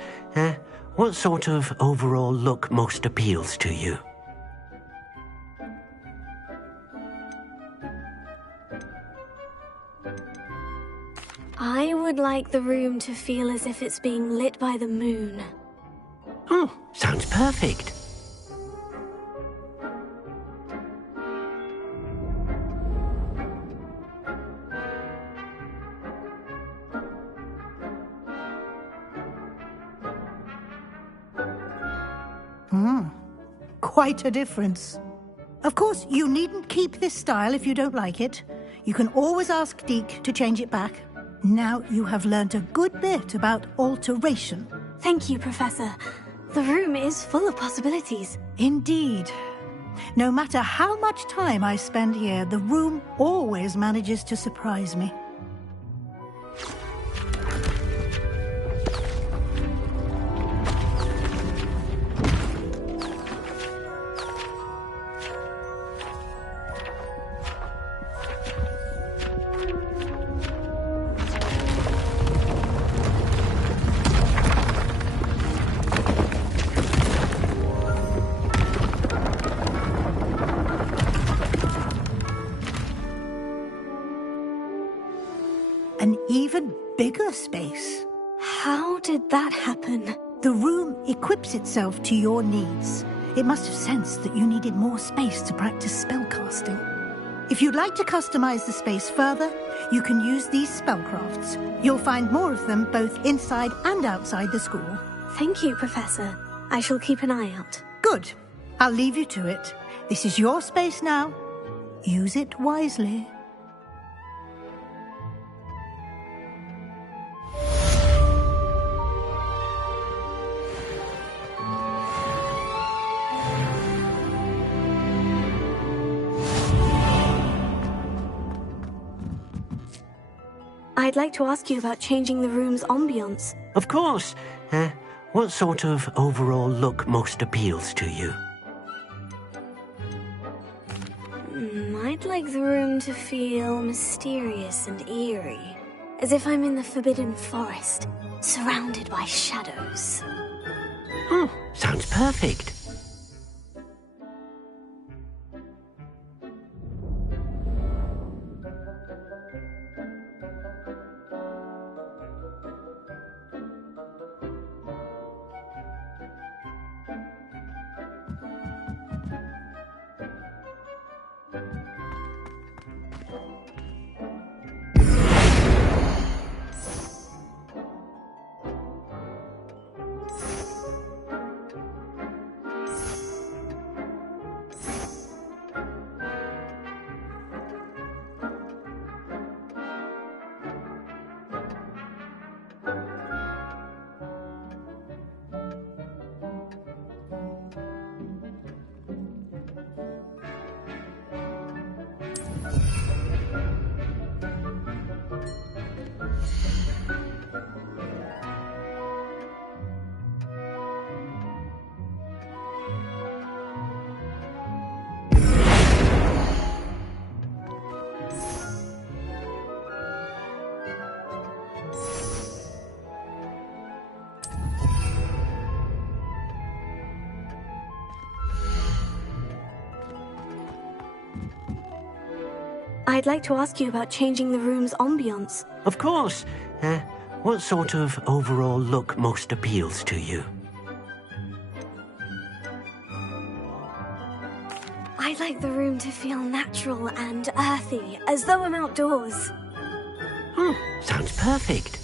What sort of overall look most appeals to you? I would like the room to feel as if it's being lit by the moon. Oh, sounds perfect. Quite a difference. Of course, you needn't keep this style if you don't like it. You can always ask Deke to change it back. Now you have learnt a good bit about alteration. Thank you, Professor. The room is full of possibilities. Indeed. No matter how much time I spend here, the room always manages to surprise me. an even bigger space. How did that happen? The room equips itself to your needs. It must have sensed that you needed more space to practice spellcasting. If you'd like to customize the space further, you can use these spellcrafts. You'll find more of them both inside and outside the school. Thank you, Professor. I shall keep an eye out. Good. I'll leave you to it. This is your space now. Use it wisely. I'd like to ask you about changing the room's ambience. Of course. What sort of overall look most appeals to you? I'd like the room to feel mysterious and eerie, as if I'm in the Forbidden Forest, surrounded by shadows. Sounds perfect. I'd like to ask you about changing the room's ambience. Of course. What sort of overall look most appeals to you? I'd like the room to feel natural and earthy, as though I'm outdoors. Sounds perfect.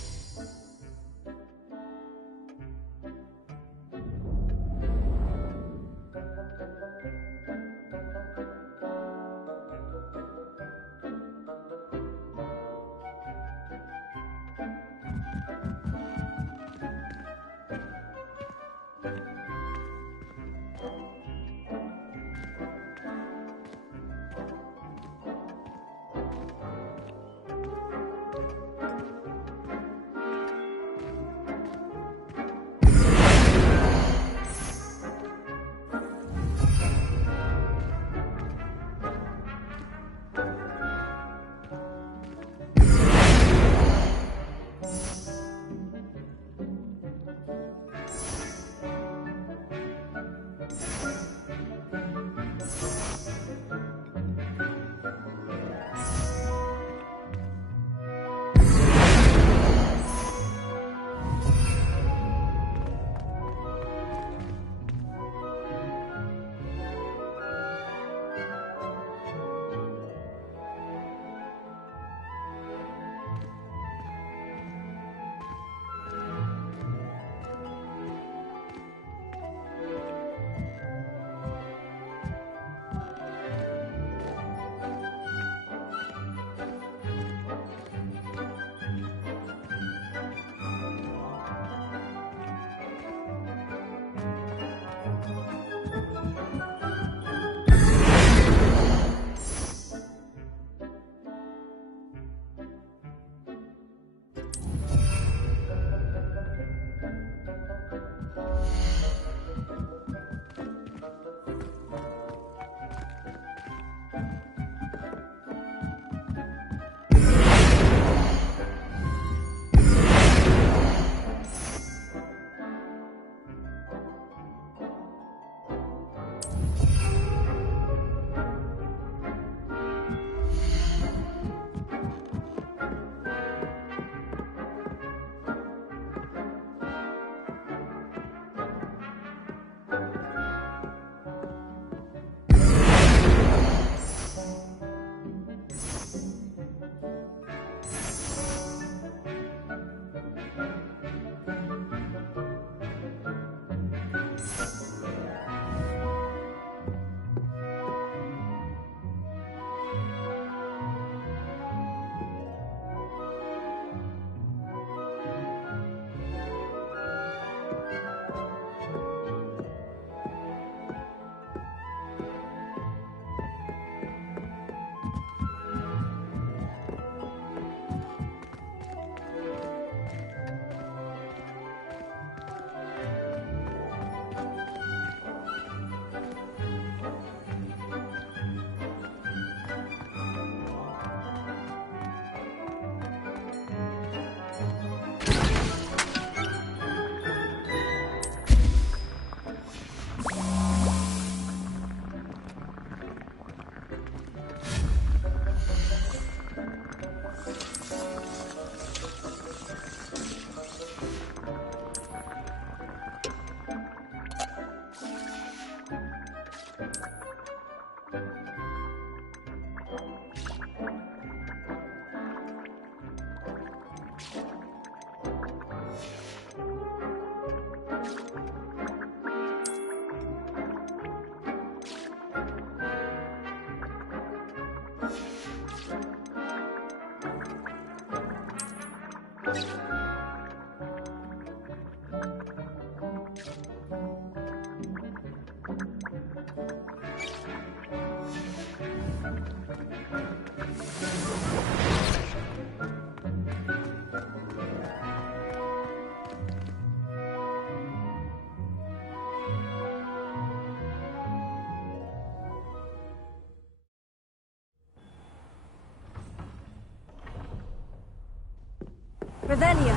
Revelio.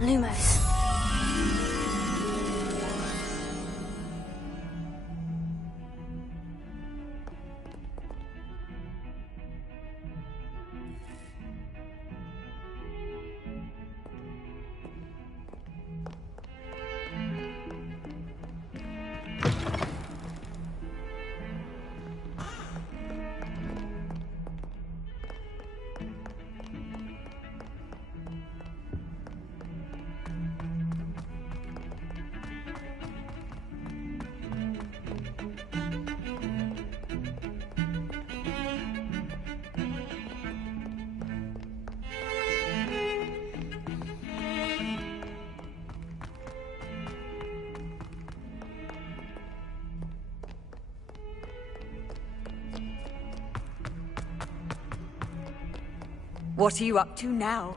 Lumos. What are you up to now?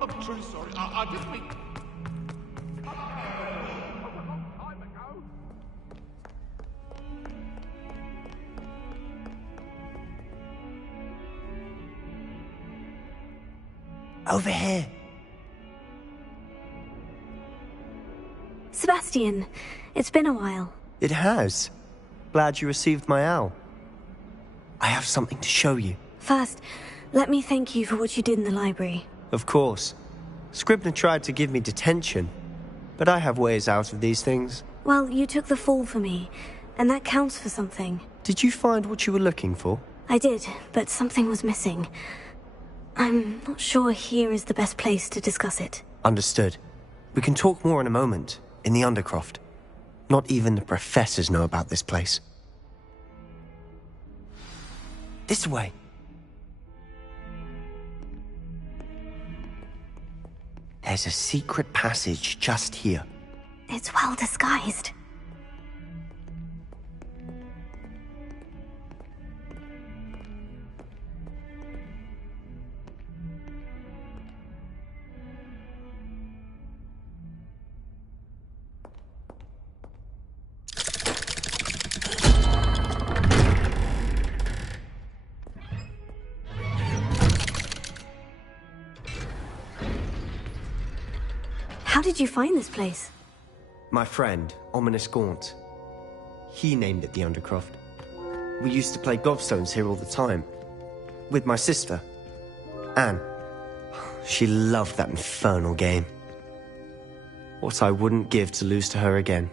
I'm truly sorry. I didn't mean... Over here. Sebastian, it's been a while. It has. Glad you received my owl. I have something to show you. First, let me thank you for what you did in the library. Of course. Scribner tried to give me detention, but I have ways out of these things. Well, you took the fall for me, and that counts for something. Did you find what you were looking for? I did, but something was missing. I'm not sure here is the best place to discuss it. Understood. We can talk more in a moment, in the Undercroft. Not even the professors know about this place. This way. There's a secret passage just here. It's well disguised. How did you find this place? My friend, Ominous Gaunt. He named it the Undercroft. We used to play gobstones here all the time. With my sister, Anne. She loved that infernal game. What I wouldn't give to lose to her again.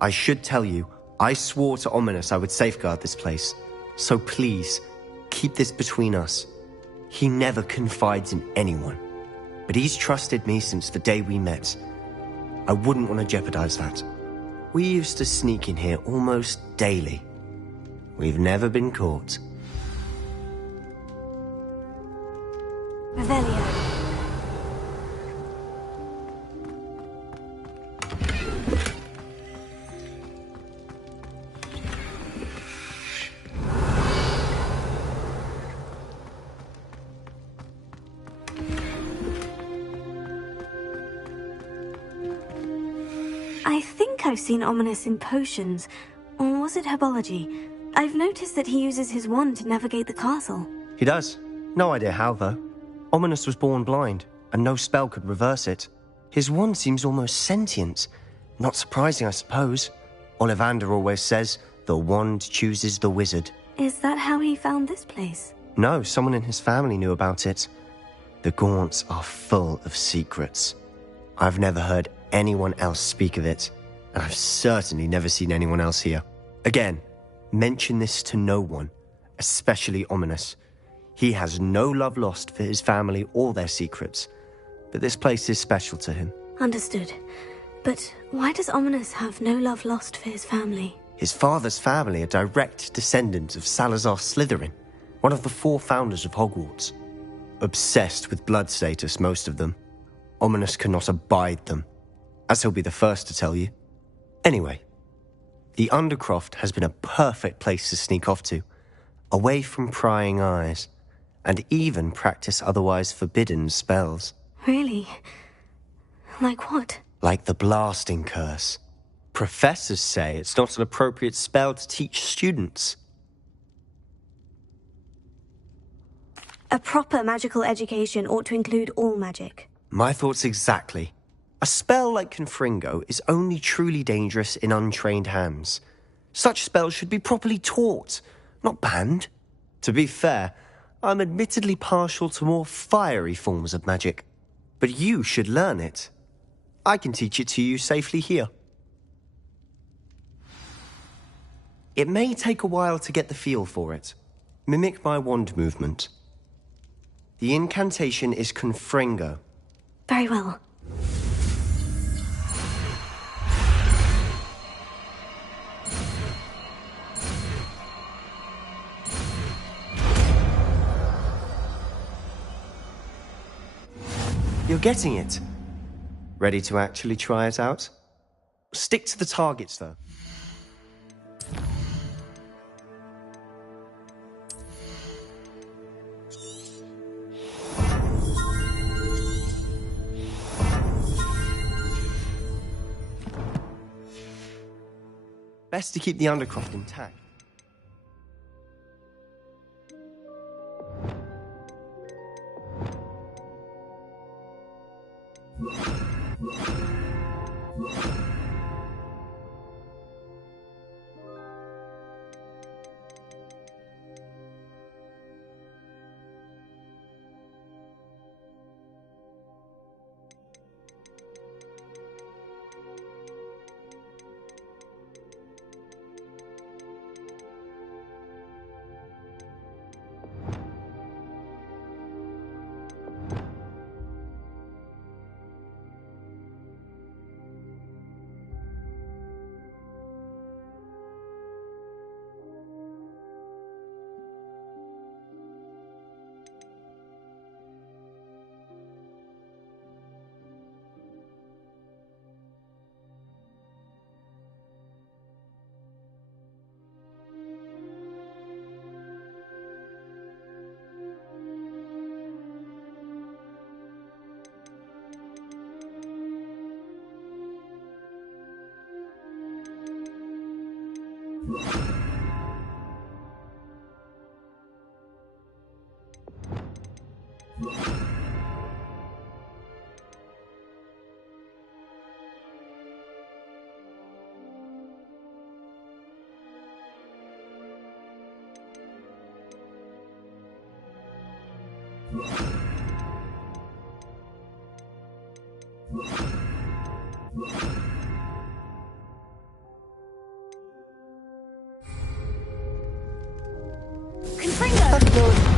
I should tell you, I swore to Ominous I would safeguard this place. So please, keep this between us. He never confides in anyone. But he's trusted me since the day we met. I wouldn't want to jeopardize that. We used to sneak in here almost daily. We've never been caught. Revelio. I think I've seen Ominous in potions, or was it herbology? I've noticed that he uses his wand to navigate the castle. He does. No idea how, though. Ominous was born blind, and no spell could reverse it. His wand seems almost sentient. Not surprising, I suppose. Ollivander always says, the wand chooses the wizard. Is that how he found this place? No, someone in his family knew about it. The Gaunts are full of secrets. I've never heard anyone else speak of it, and I've certainly never seen anyone else here. Again, mention this to no one, especially Ominous. He has no love lost for his family or their secrets, but this place is special to him. Understood. But why does Ominous have no love lost for his family? His father's family are direct descendants of Salazar Slytherin, one of the 4 founders of Hogwarts. Obsessed with blood status, most of them. Ominous cannot abide them, as he'll be the first to tell you. Anyway, the Undercroft has been a perfect place to sneak off to, away from prying eyes, and even practice otherwise forbidden spells. Really? Like what? Like the blasting curse. Professors say it's not an appropriate spell to teach students. A proper magical education ought to include all magic. My thoughts exactly. A spell like Confringo is only truly dangerous in untrained hands. Such spells should be properly taught, not banned. To be fair, I'm admittedly partial to more fiery forms of magic. But you should learn it. I can teach it to you safely here. It may take a while to get the feel for it. Mimic my wand movement. The incantation is Confringo. Very well. You're getting it. Ready to actually try it out? Stick to the targets, though. Best to keep the Undercroft intact.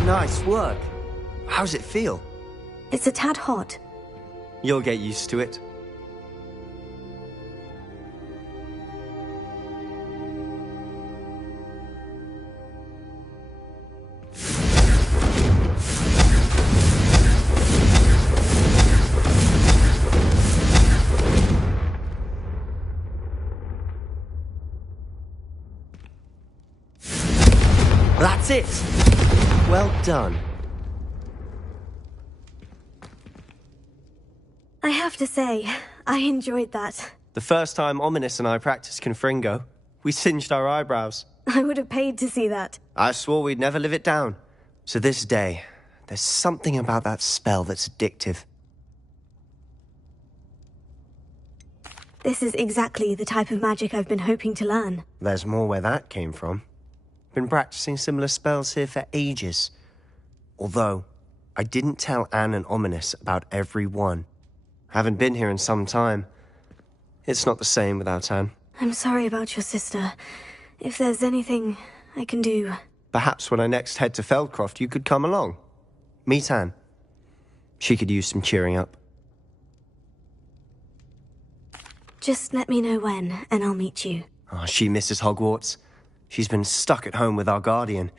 Nice work. How's it feel? It's a tad hot. You'll get used to it. That's it! Well done. I have to say, I enjoyed that. The first time Ominous and I practiced Confringo, we singed our eyebrows. I would have paid to see that. I swore we'd never live it down. So this day, there's something about that spell that's addictive. This is exactly the type of magic I've been hoping to learn. There's more where that came from. Been practicing similar spells here for ages. Although, I didn't tell Anne and Ominous about every one. Haven't been here in some time. It's not the same without Anne. I'm sorry about your sister. If there's anything I can do... Perhaps when I next head to Feldcroft, you could come along. Meet Anne. She could use some cheering up. Just let me know when, and I'll meet you. Oh, she misses Hogwarts. She's been stuck at home with our guardian,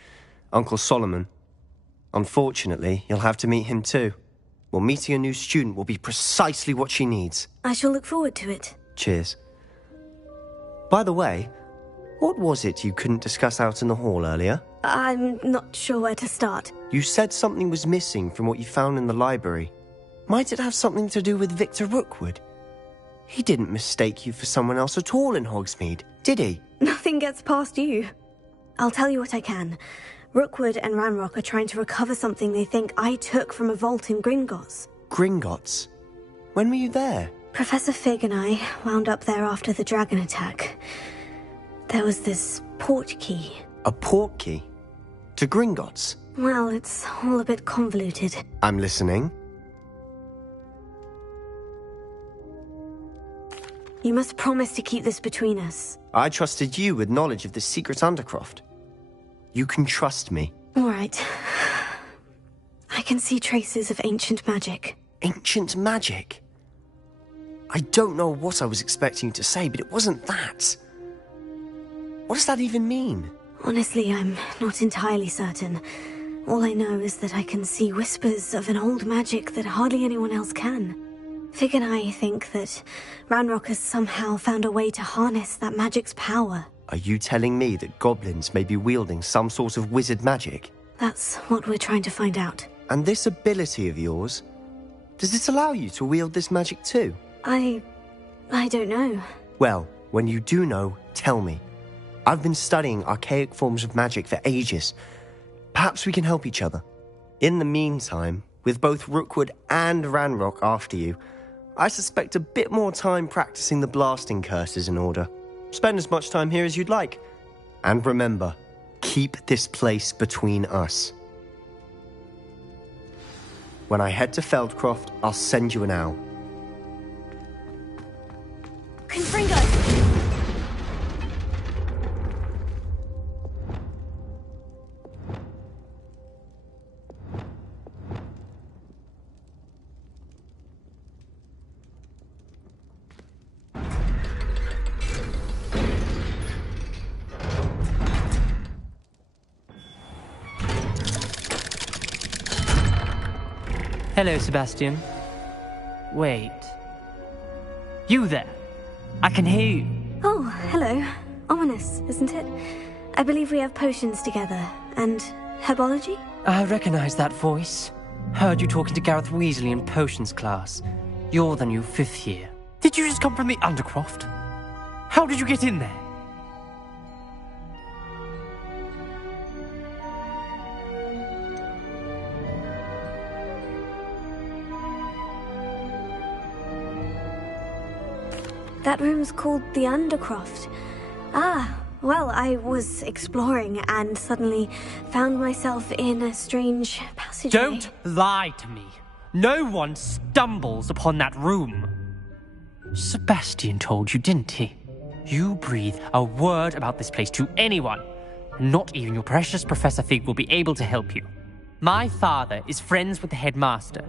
Uncle Solomon. Unfortunately, you'll have to meet him too. Well, meeting a new student will be precisely what she needs. I shall look forward to it. Cheers. By the way, what was it you couldn't discuss out in the hall earlier? I'm not sure where to start. You said something was missing from what you found in the library. Might it have something to do with Victor Rookwood? He didn't mistake you for someone else at all in Hogsmeade, did he? Nothing gets past you. I'll tell you what I can. Rookwood and Ranrock are trying to recover something they think I took from a vault in Gringotts. Gringotts? When were you there? Professor Fig and I wound up there after the dragon attack. There was this port key. A port key? To Gringotts? Well, it's all a bit convoluted. I'm listening. You must promise to keep this between us. I trusted you with knowledge of the secret Undercroft. You can trust me. All right. I can see traces of ancient magic. Ancient magic? I don't know what I was expecting you to say, but it wasn't that. What does that even mean? Honestly, I'm not entirely certain. All I know is that I can see whispers of an old magic that hardly anyone else can. Fig and I think that Ranrock has somehow found a way to harness that magic's power. Are you telling me that goblins may be wielding some sort of wizard magic? That's what we're trying to find out. And this ability of yours, does it allow you to wield this magic too? I don't know. Well, when you do know, tell me. I've been studying archaic forms of magic for ages. Perhaps we can help each other. In the meantime, with both Rookwood and Ranrock after you, I suspect a bit more time practicing the blasting curse is in order. Spend as much time here as you'd like. And remember, keep this place between us. When I head to Feldcroft, I'll send you an owl. Confringo! Hello, Sebastian. Wait. You there? I can hear you. Oh, hello. Ominous, isn't it? I believe we have potions together. And herbology? I recognize that voice. Heard you talking to Gareth Weasley in potions class. You're the new 5th year. Did you just come from the Undercroft? How did you get in there? That room's called the Undercroft. Ah, well, I was exploring and suddenly found myself in a strange passageway. Don't lie to me. No one stumbles upon that room. Sebastian told you, didn't he? You breathe a word about this place to anyone. Not even your precious Professor Fig will be able to help you. My father is friends with the headmaster.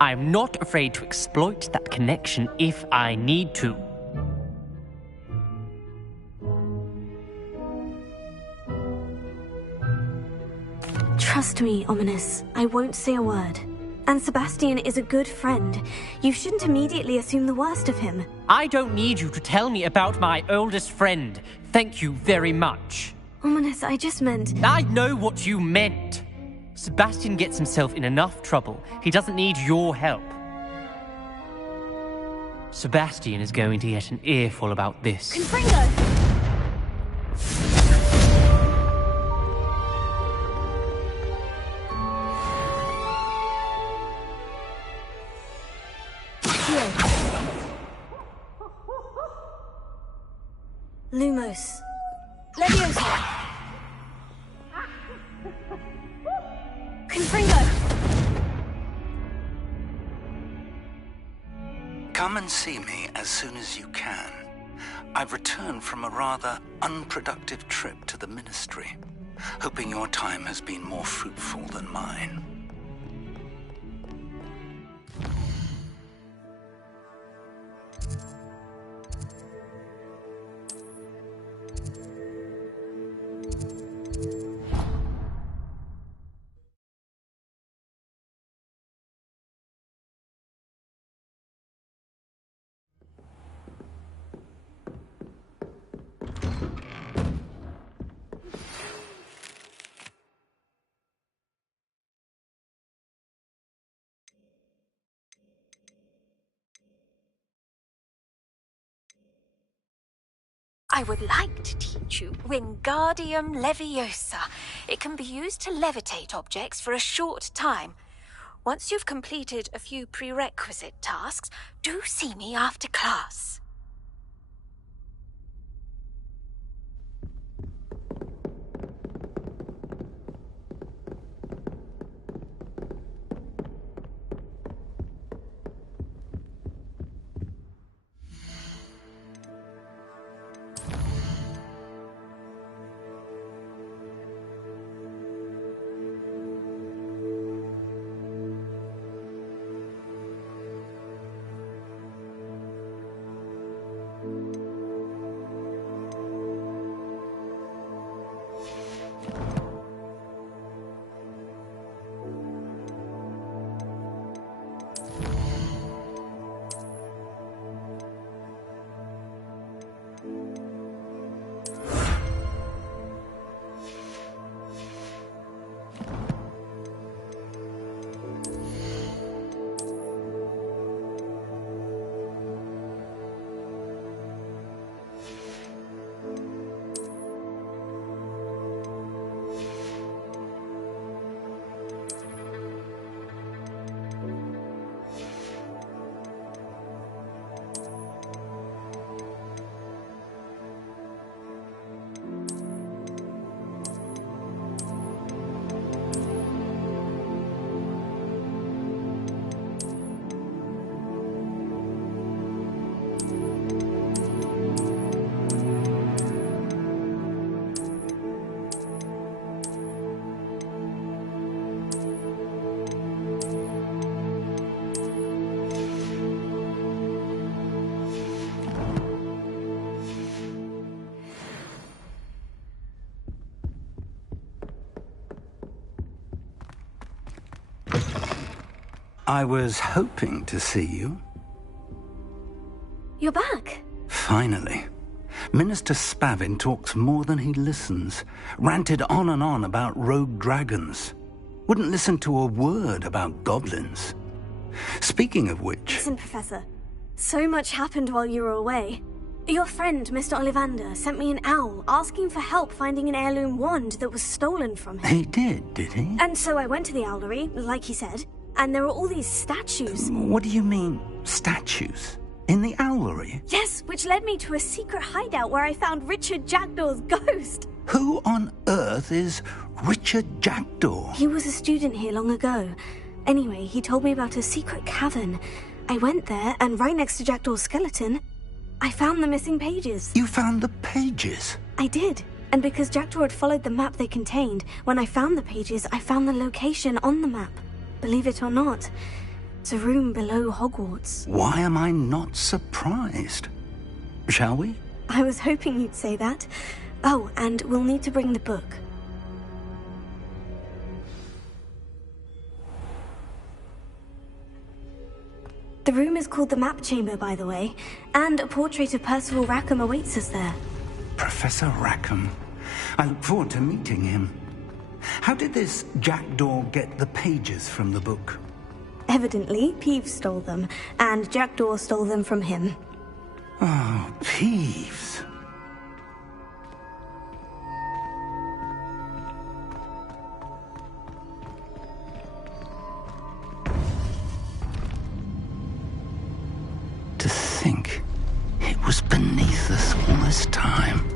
I am not afraid to exploit that connection if I need to. Trust me, Ominous. I won't say a word. And Sebastian is a good friend. You shouldn't immediately assume the worst of him. I don't need you to tell me about my oldest friend. Thank you very much. Ominous, I just meant... I know what you meant. Sebastian gets himself in enough trouble. He doesn't need your help. Sebastian is going to get an earful about this. Confringo! Lumos. Leviosa! Confringo! Come and see me as soon as you can. I've returned from a rather unproductive trip to the Ministry, hoping your time has been more fruitful than mine. I would like to teach you Wingardium Leviosa. It can be used to levitate objects for a short time. Once you've completed a few prerequisite tasks, do see me after class. I was hoping to see you. You're back. Finally. Minister Spavin talks more than he listens. Ranted on and on about rogue dragons. Wouldn't listen to a word about goblins. Speaking of which... Listen, Professor. So much happened while you were away. Your friend, Mr. Ollivander, sent me an owl asking for help finding an heirloom wand that was stolen from him. He did he? And so I went to the owlery, like he said, and there were all these statues. What do you mean, statues? In the owlery? Yes, which led me to a secret hideout where I found Richard Jackdaw's ghost. Who on earth is Richard Jackdaw? He was a student here long ago. Anyway, he told me about a secret cavern. I went there, and right next to Jackdaw's skeleton, I found the missing pages. You found the pages? I did. And because Jackdaw had followed the map they contained, when I found the pages, I found the location on the map. Believe it or not, it's a room below Hogwarts. Why am I not surprised? Shall we? I was hoping you'd say that. Oh, and we'll need to bring the book. The room is called the Map Chamber, by the way, and a portrait of Percival Rackham awaits us there. Professor Rackham. I look forward to meeting him. How did this Jackdaw get the pages from the book? Evidently, Peeves stole them, and Jackdaw stole them from him. Oh, Peeves. To think it was beneath us all this time.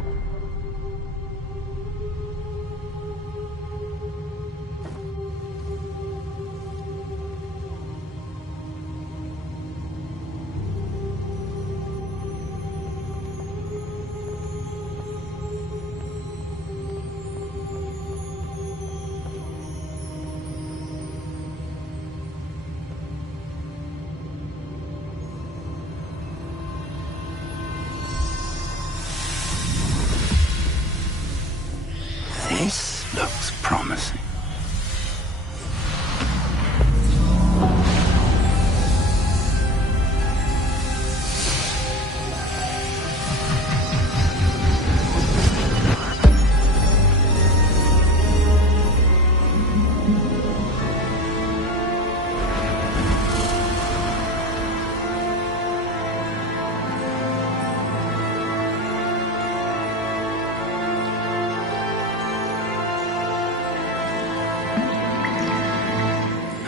This looks promising.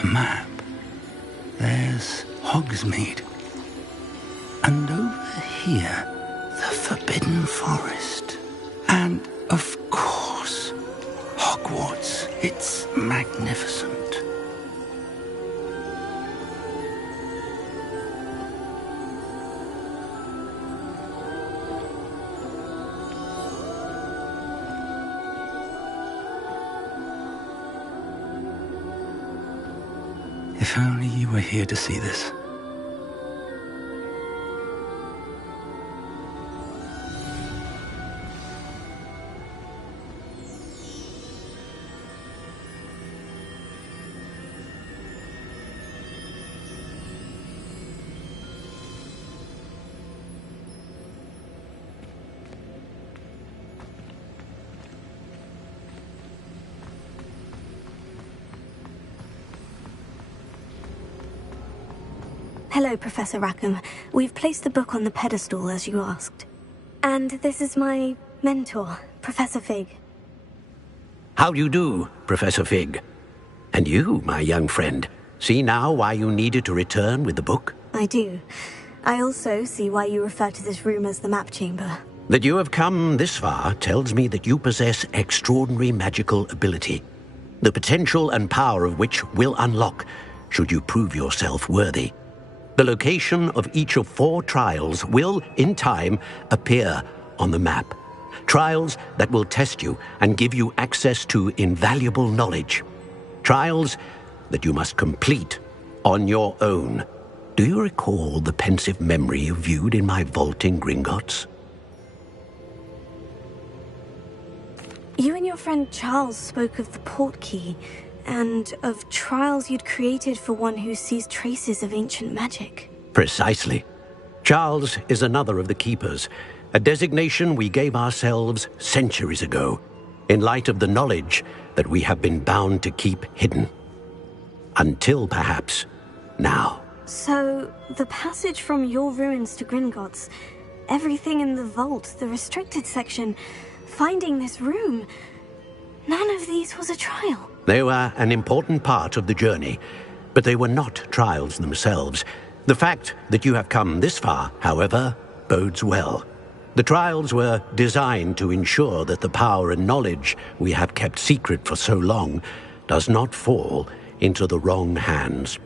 A map. There's Hogsmeade. And over here, the Forbidden Forest. And, of course, Hogwarts. It's magnificent. If only you were here to see this. Hello, Professor Rackham. We've placed the book on the pedestal, as you asked. And this is my mentor, Professor Fig. How do you do, Professor Fig? And you, my young friend, see now why you needed to return with the book? I do. I also see why you refer to this room as the map chamber. That you have come this far tells me that you possess extraordinary magical ability, the potential and power of which will unlock should you prove yourself worthy. The location of each of 4 trials will, in time, appear on the map. Trials that will test you and give you access to invaluable knowledge. Trials that you must complete on your own. Do you recall the pensive memory you viewed in my vault in Gringotts? You and your friend Charles spoke of the portkey, and of trials you'd created for one who sees traces of ancient magic. Precisely. Charles is another of the Keepers, a designation we gave ourselves centuries ago, in light of the knowledge that we have been bound to keep hidden. Until, perhaps, now. So, the passage from your ruins to Gringotts, everything in the vault, the restricted section, finding this room, none of these was a trial. They were an important part of the journey, but they were not trials themselves. The fact that you have come this far, however, bodes well. The trials were designed to ensure that the power and knowledge we have kept secret for so long does not fall into the wrong hands.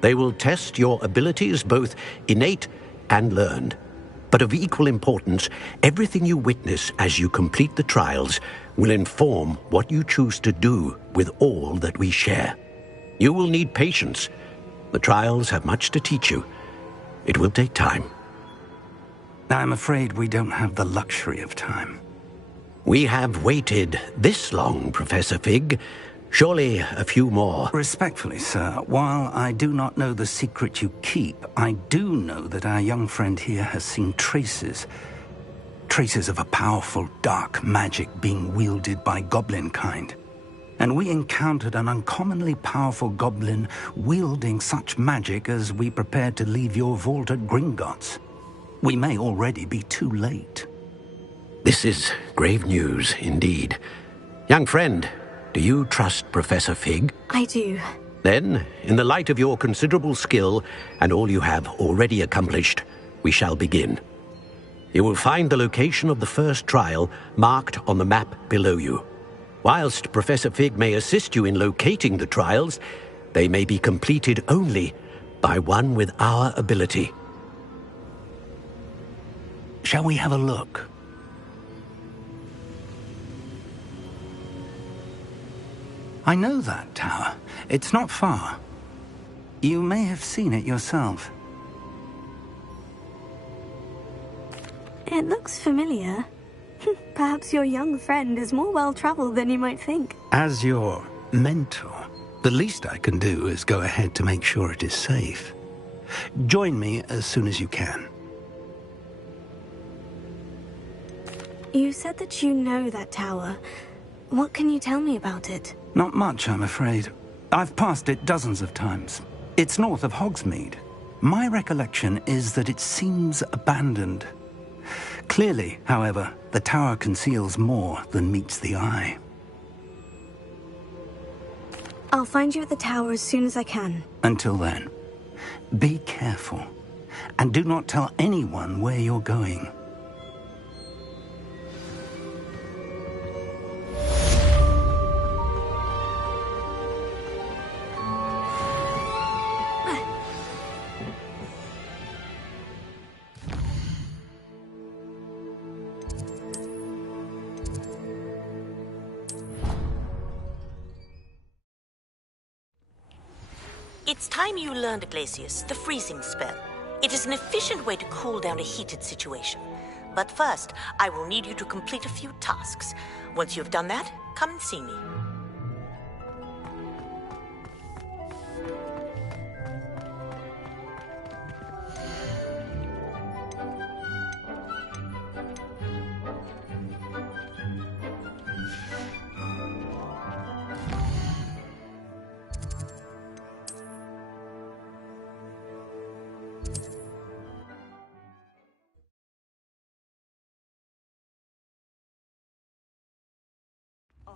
They will test your abilities, both innate and learned. But of equal importance, everything you witness as you complete the trials will inform what you choose to do with all that we share. You will need patience. The trials have much to teach you. It will take time. I'm afraid we don't have the luxury of time. We have waited this long, Professor Fig. Surely a few more. Respectfully, sir, while I do not know the secret you keep, I do know that our young friend here has seen traces traces of a powerful dark magic being wielded by goblin kind. And we encountered an uncommonly powerful goblin wielding such magic as we prepared to leave your vault at Gringotts. We may already be too late. This is grave news indeed. Young friend, do you trust Professor Fig? I do. Then, in the light of your considerable skill and all you have already accomplished, we shall begin. You will find the location of the first trial marked on the map below you. Whilst Professor Fig may assist you in locating the trials, they may be completed only by one with our ability. Shall we have a look? I know that tower. It's not far. You may have seen it yourself. It looks familiar. Perhaps your young friend is more well-traveled than you might think. As your mentor, the least I can do is go ahead to make sure it is safe. Join me as soon as you can. You said that you know that tower. What can you tell me about it? Not much, I'm afraid. I've passed it dozens of times. It's north of Hogsmeade. My recollection is that it seems abandoned. Clearly, however, the tower conceals more than meets the eye. I'll find you at the tower as soon as I can. Until then, be careful, and do not tell anyone where you're going. It's time you learned, Glacius, the freezing spell. It is an efficient way to cool down a heated situation. But first, I will need you to complete a few tasks. Once you've done that, come and see me.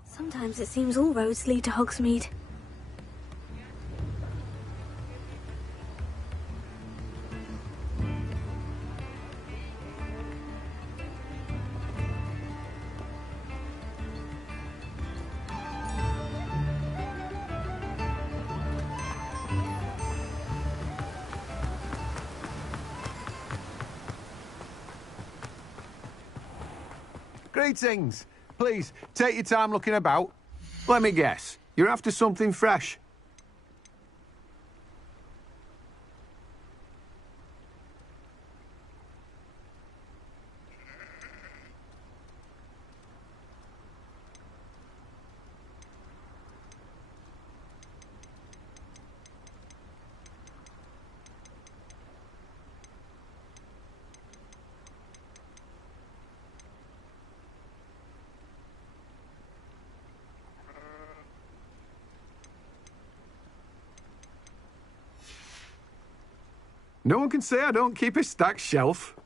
Sometimes it seems all roads lead to Hogsmeade. Greetings. Please, take your time looking about. Let me guess, you're after something fresh. No one can say I don't keep a stacked shelf.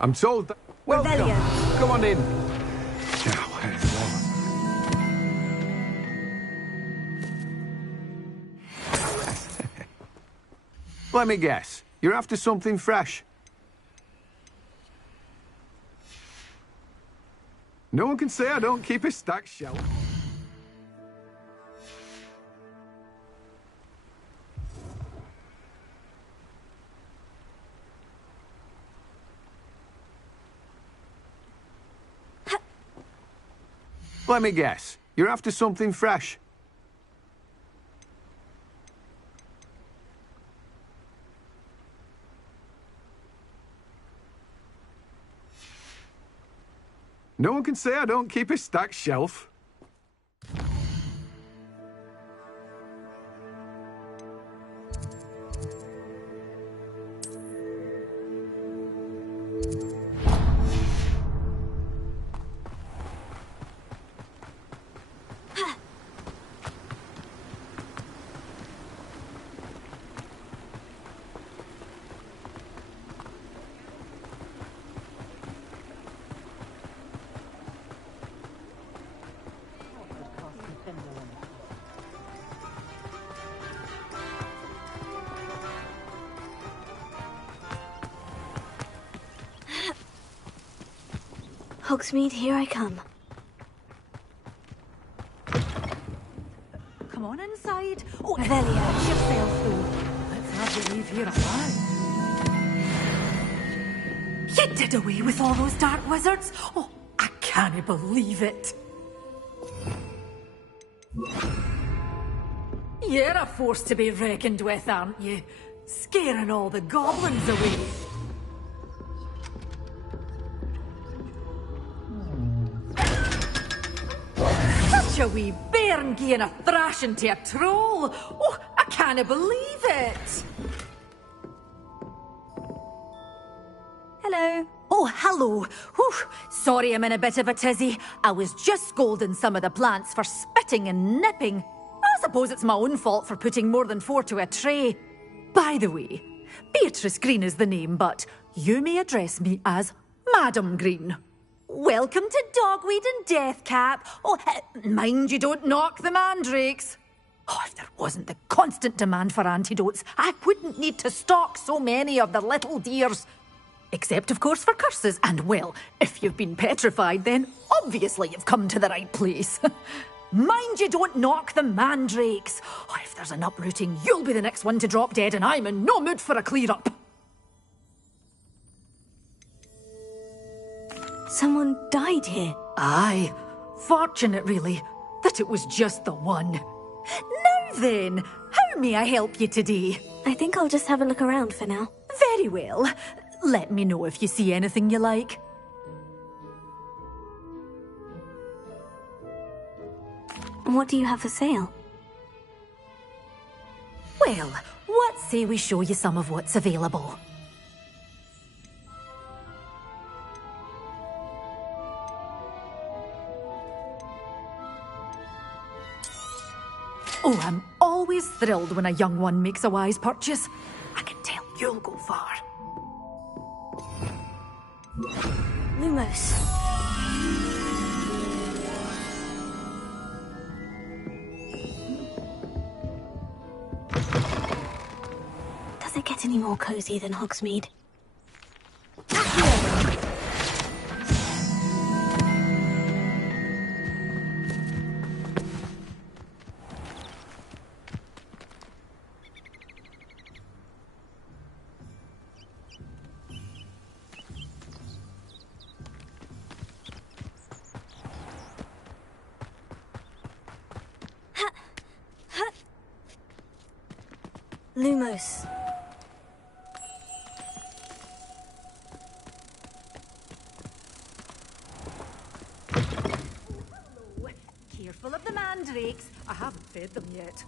I'm told that... Welcome. Rebellion. Come on in. Let me guess. You're after something fresh. No one can say I don't keep a stacked shelf. Let me guess. You're after something fresh. No one can say I don't keep a stacked shelf. Hogsmeade, here I come. Come on inside. Oh, Revelia, yourself though. Let's have you leave here alive. You did away with all those dark wizards? Oh, I can't believe it. You're a force to be reckoned with, aren't you? Scaring all the goblins away. Such a wee bairn giving a thrashing to a troll. Oh, I can't believe it. Hello. Oh, hello. Whew. Sorry I'm in a bit of a tizzy. I was just scolding some of the plants for spitting and nipping. I suppose it's my own fault for putting more than 4 to a tray. By the way, Beatrice Green is the name, but you may address me as Madam Green. Welcome to Dogweed and Deathcap. Oh, mind you don't knock the mandrakes. Oh, if there wasn't the constant demand for antidotes, I wouldn't need to stock so many of the little dears. Except, of course, for curses. And, well, if you've been petrified, then obviously you've come to the right place. Mind you don't knock the mandrakes. Oh, if there's an uprooting, you'll be the next one to drop dead, and I'm in no mood for a clear-up. Someone died here. Aye. Fortunate, really, that it was just the one. Now then, how may I help you today? I think I'll just have a look around for now. Very well. Let me know if you see anything you like. What do you have for sale? Well, what say we show you some of what's available? Oh, I'm always thrilled when a young one makes a wise purchase. I can tell you'll go far. Lumos. Does it get any more cozy than Hogsmeade? Lumos. Careful of the mandrakes. I haven't fed them yet.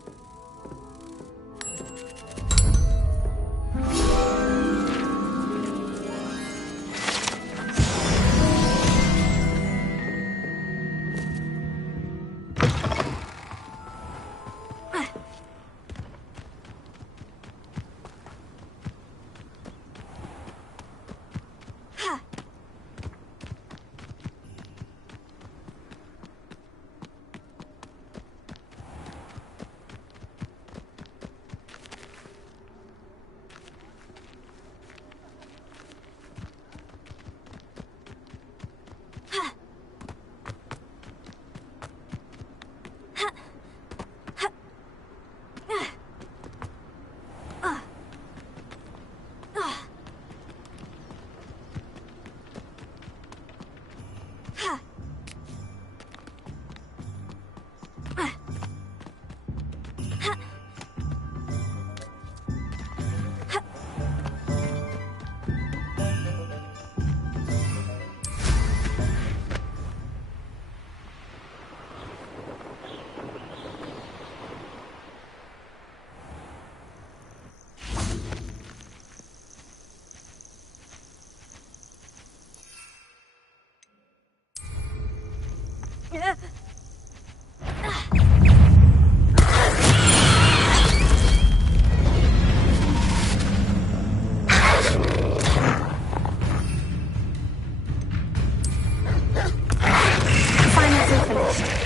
Assignments are finished.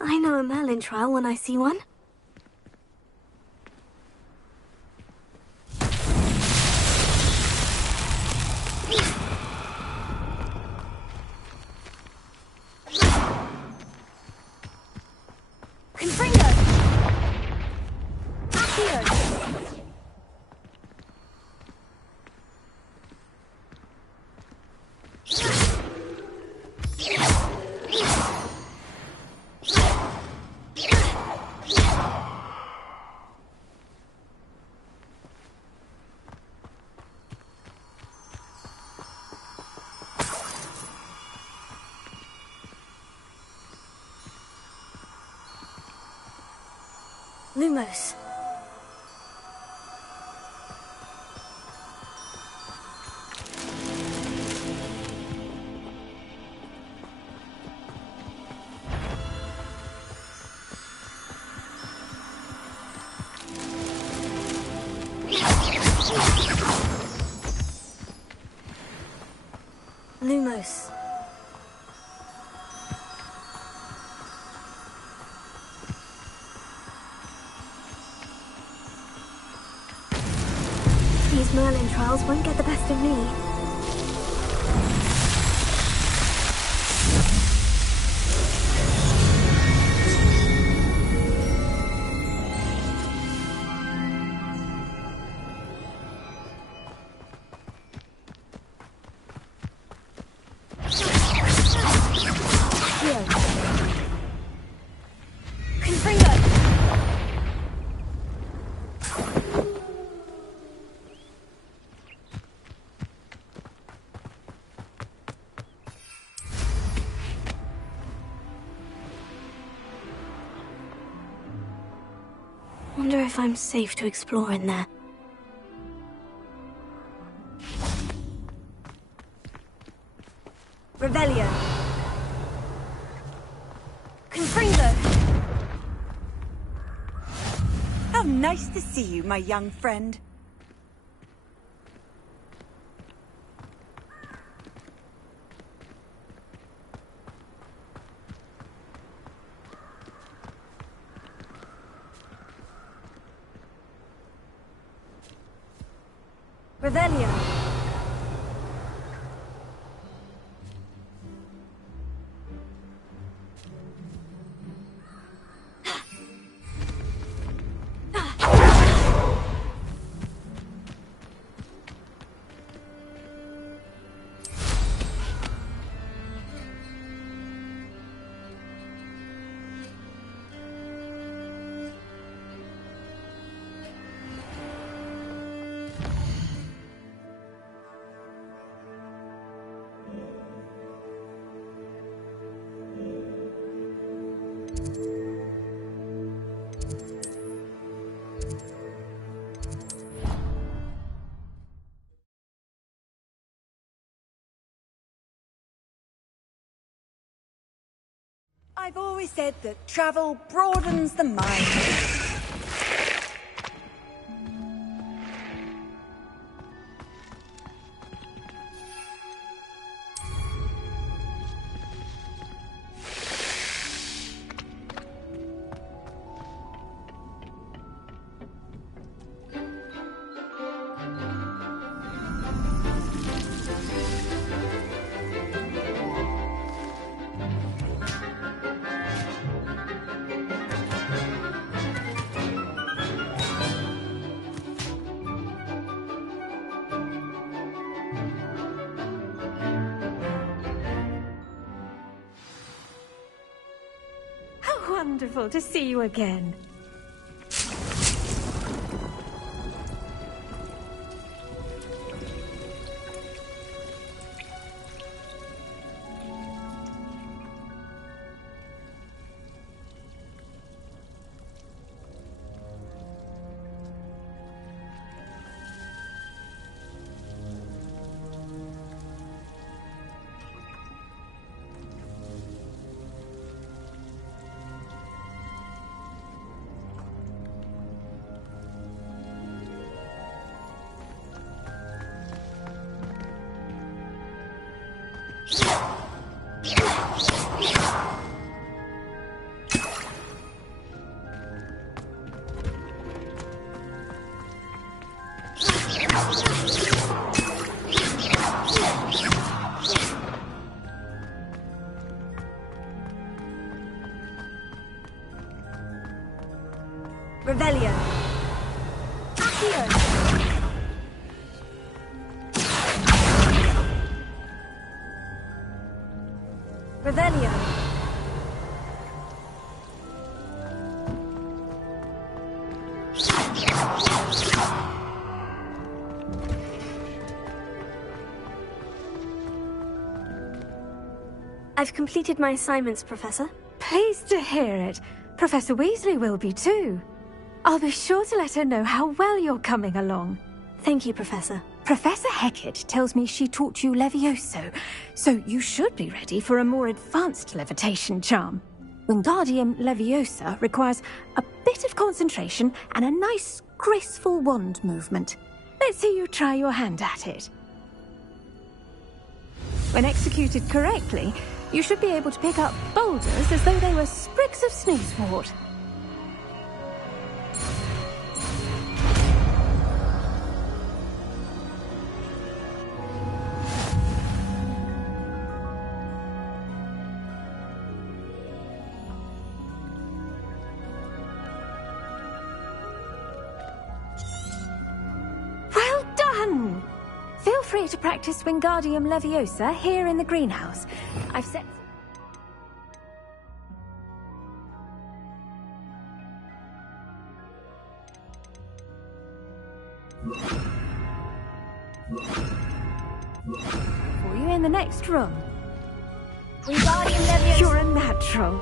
I know a Merlin trial when I see one. Lumos. Lumos. These Merlin trials won't get the best of me. Wonder if I'm safe to explore in there. Revelio. Confringo. How nice to see you, my young friend. Revelio. I've always said that travel broadens the mind. How wonderful to see you again. Revelio. Accio. Revelio. I've completed my assignments, Professor. Pleased to hear it. Professor Weasley will be too. I'll be sure to let her know how well you're coming along. Thank you, Professor. Professor Hecat tells me she taught you Levioso, so you should be ready for a more advanced levitation charm. Wingardium Leviosa requires a bit of concentration and a nice, graceful wand movement. Let's see you try your hand at it. When executed correctly, you should be able to pick up boulders as though they were sprigs of snoozewort. Well done! Feel free to practice Wingardium Leviosa here in the greenhouse. I've set... for you in the next room. Wingardium Leviosa. You're a natural.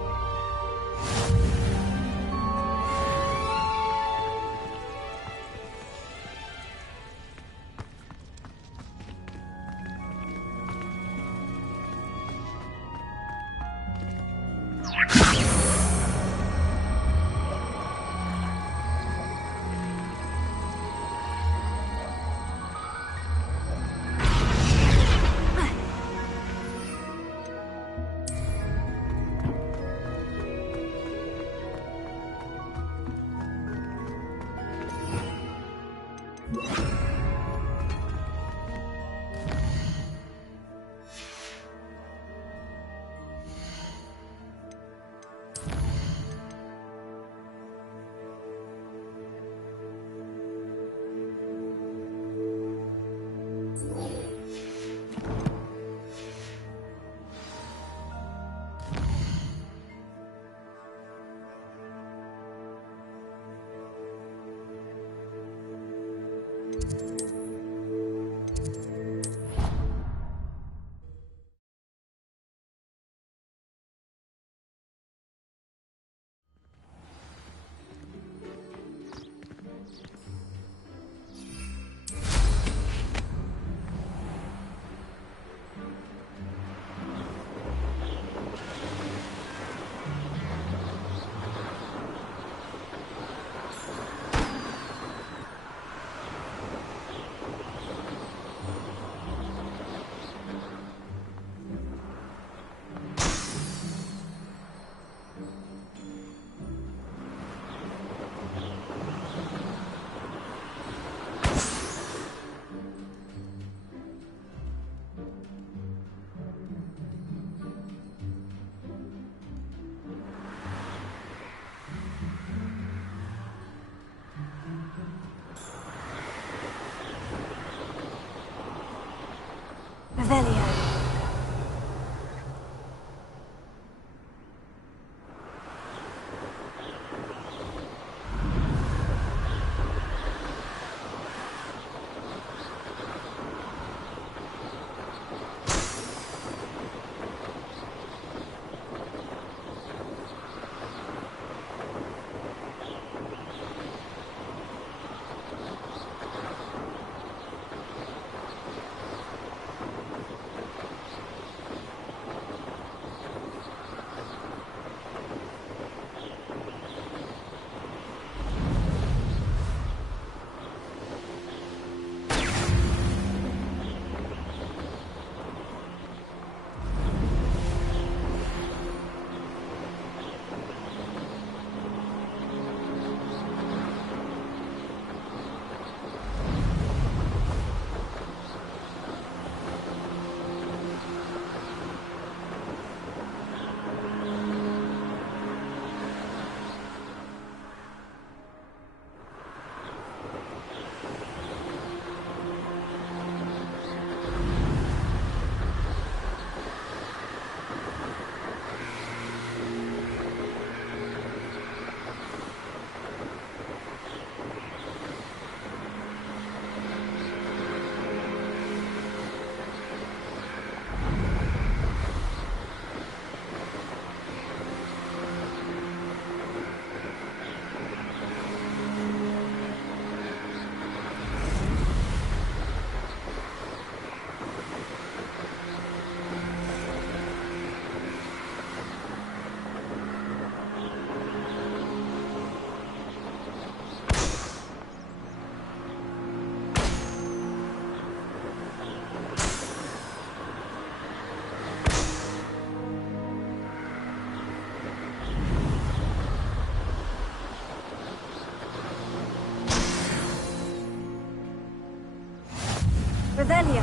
Revelio. Revelio.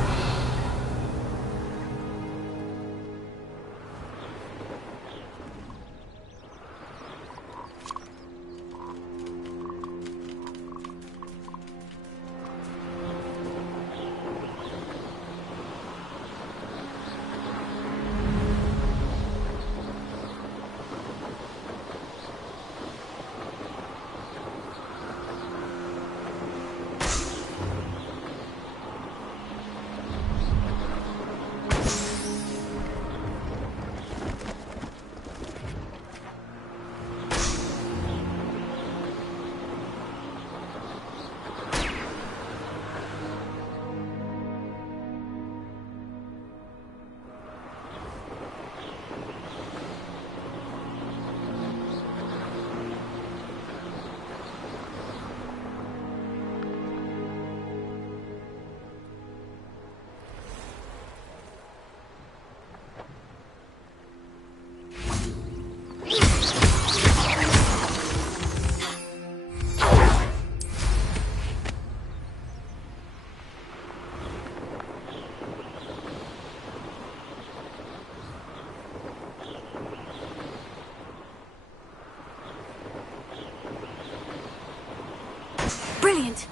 Brilliant!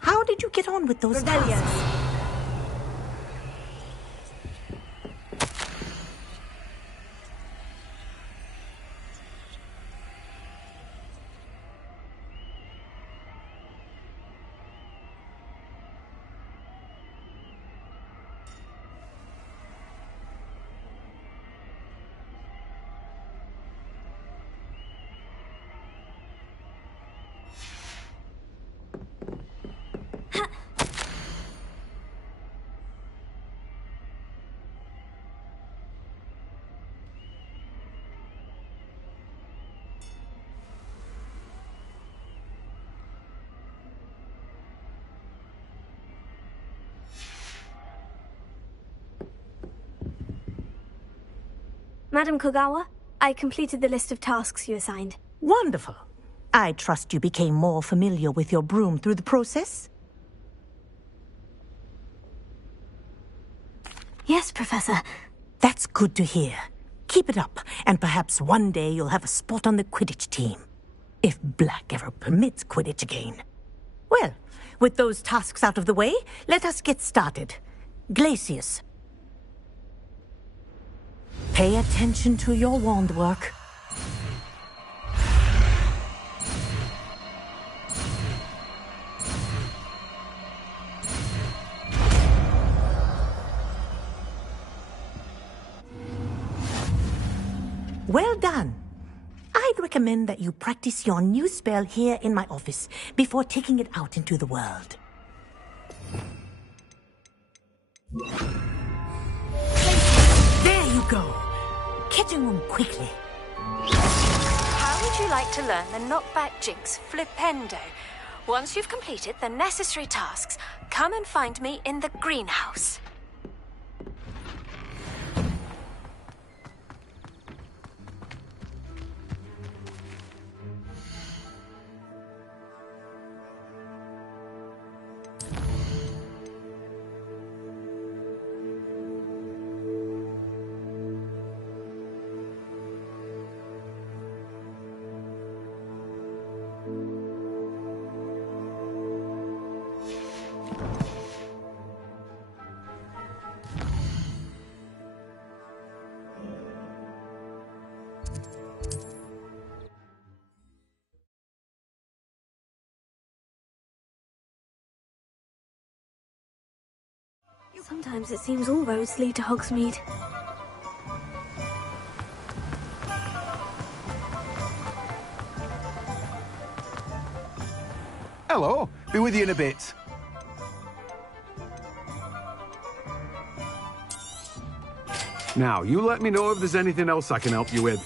How did you get on with those tasks? Madam Kogawa, I completed the list of tasks you assigned. Wonderful. I trust you became more familiar with your broom through the process? Yes, Professor. That's good to hear. Keep it up, and perhaps one day you'll have a spot on the Quidditch team. If Black ever permits Quidditch again. Well, with those tasks out of the way, let us get started. Glacius. Pay attention to your wand work. Well done. I'd recommend that you practice your new spell here in my office before taking it out into the world. There you go. Catching them quickly. How would you like to learn the knockback jinx flipendo? Once you've completed the necessary tasks, come and find me in the greenhouse. Sometimes it seems all roads lead to Hogsmeade. Hello, be with you in a bit. Now, you let me know if there's anything else I can help you with.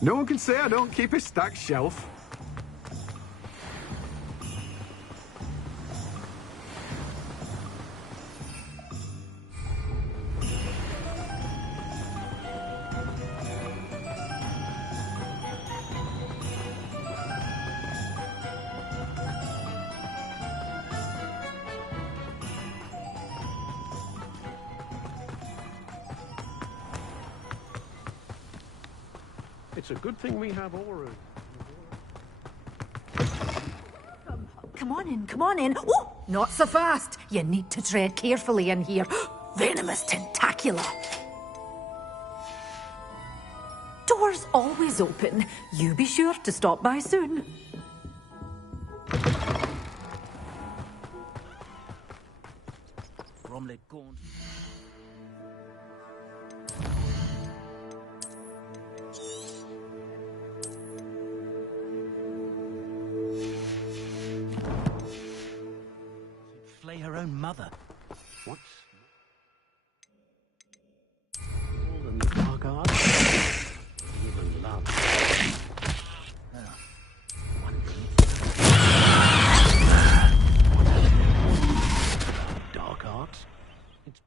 No one can say I don't keep a stacked shelf. It's a good thing we have Aura. Come on in, come on in. Oh, not so fast. You need to tread carefully in here. Venomous tentacula. Doors always open. You be sure to stop by soon. Flay her own mother. What? All in the dark arts. Even love. Dark arts? It's...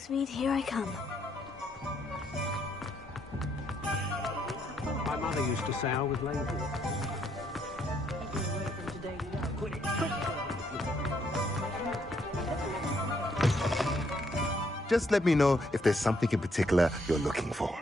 Hogsmeade, here I come. My mother used to say I was lazy. Just let me know if there's something in particular you're looking for.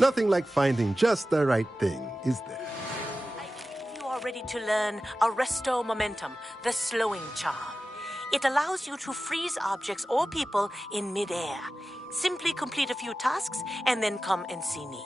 Nothing like finding just the right thing, is there? You are ready to learn Arresto Momentum, the slowing charm. It allows you to freeze objects or people in midair. Simply complete a few tasks and then come and see me.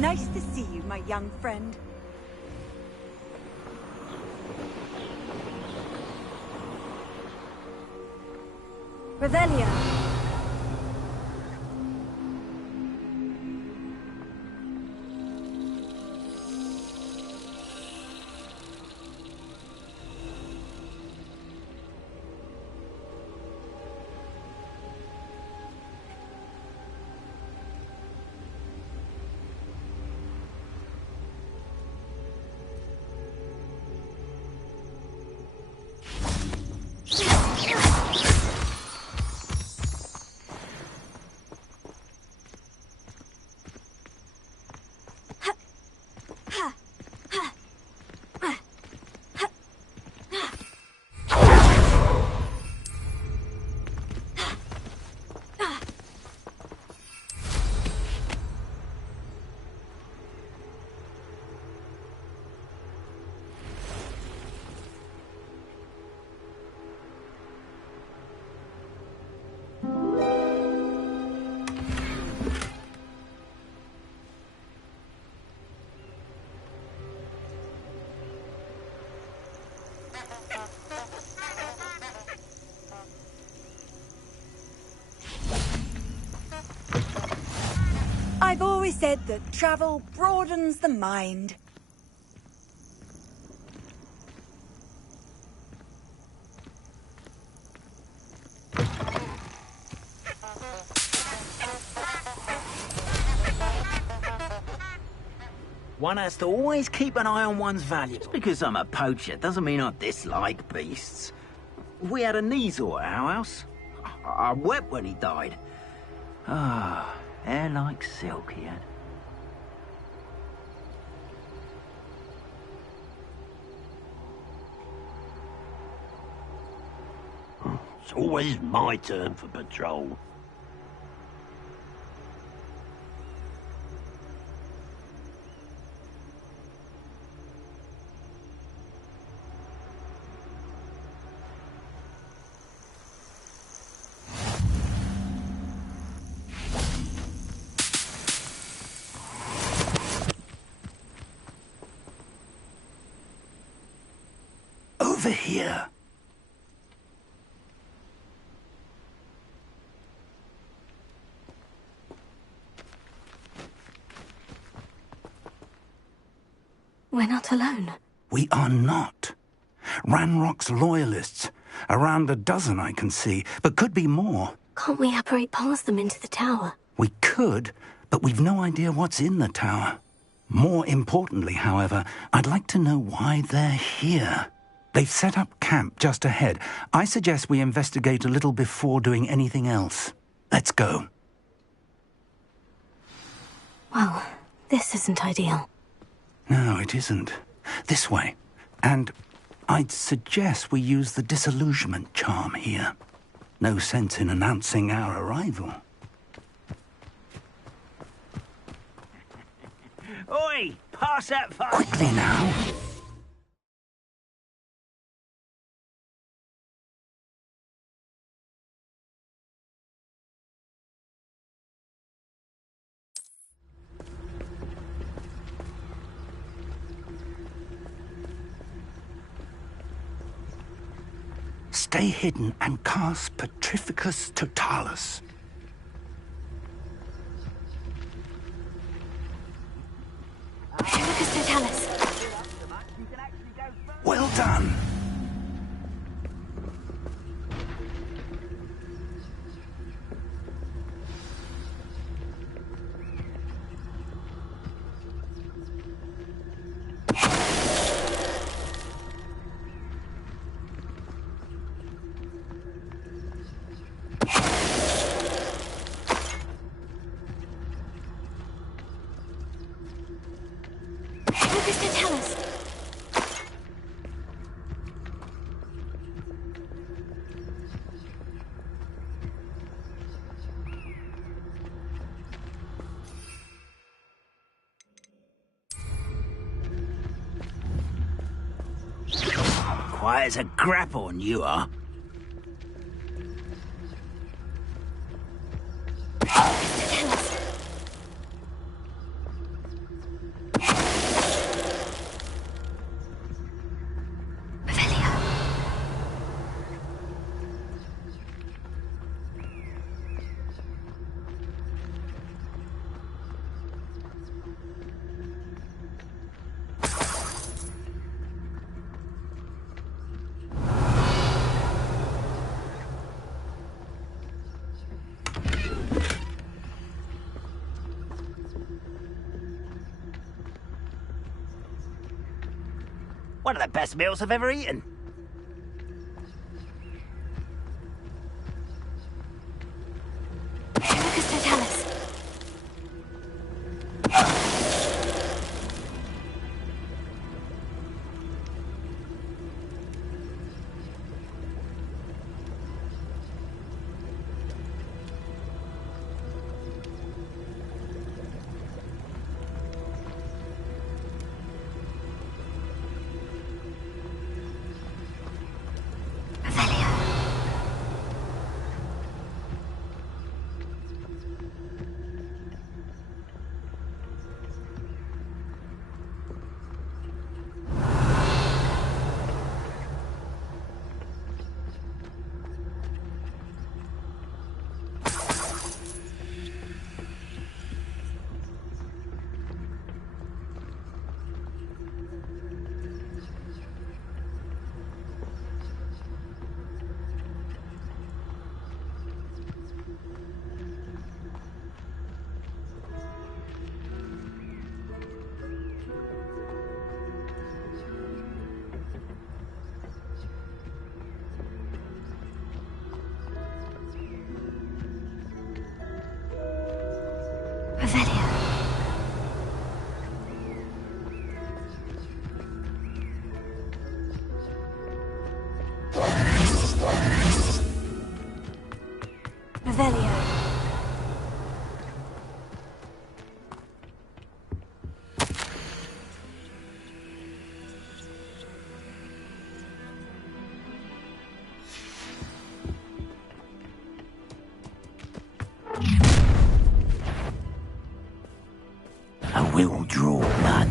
Nice to see you, my young friend. Revelio. I've always said that travel broadens the mind. One has to always keep an eye on one's value. Just because I'm a poacher doesn't mean I dislike beasts. We had a Kneazor at our house. I wept when he died. Ah, hair like silk he had. It's always my turn for patrol. Over here. We're not alone. We are not. Ranrock's loyalists. Around a dozen I can see, but could be more. Can't we apparate past them into the tower? We could, but we've no idea what's in the tower. More importantly, however, I'd like to know why they're here. They've set up camp just ahead. I suggest we investigate a little before doing anything else. Let's go. Well, this isn't ideal. No, it isn't. This way. And I'd suggest we use the disillusionment charm here. No sense in announcing our arrival. Oi! Pass that fire! Quickly now. Stay hidden and cast Petrificus Totalis. Petrificus Totalis. Well done. Petrificus Totalis. Quiet as a grapphorn, you are. One of the best meals I've ever eaten. Petrificus Totalis. Revelio. I will draw blood.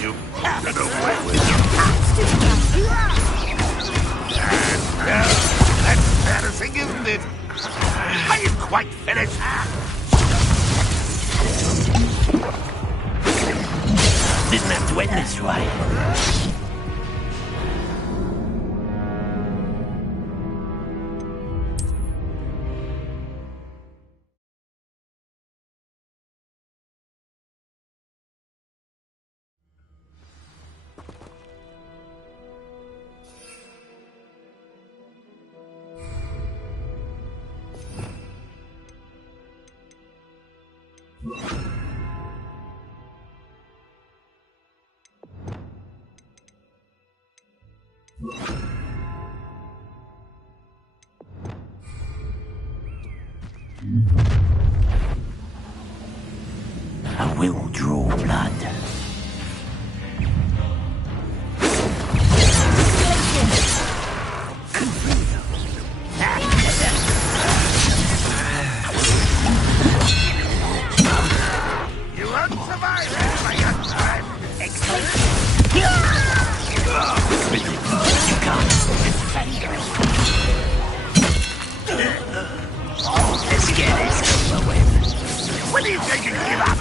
You get away with it. That's embarrassing, isn't it? Are you quite finished? Didn't have to end this way. I will draw blood. You won't survive it, my young time. You can't. Let's get this over with. When are you taking to give up?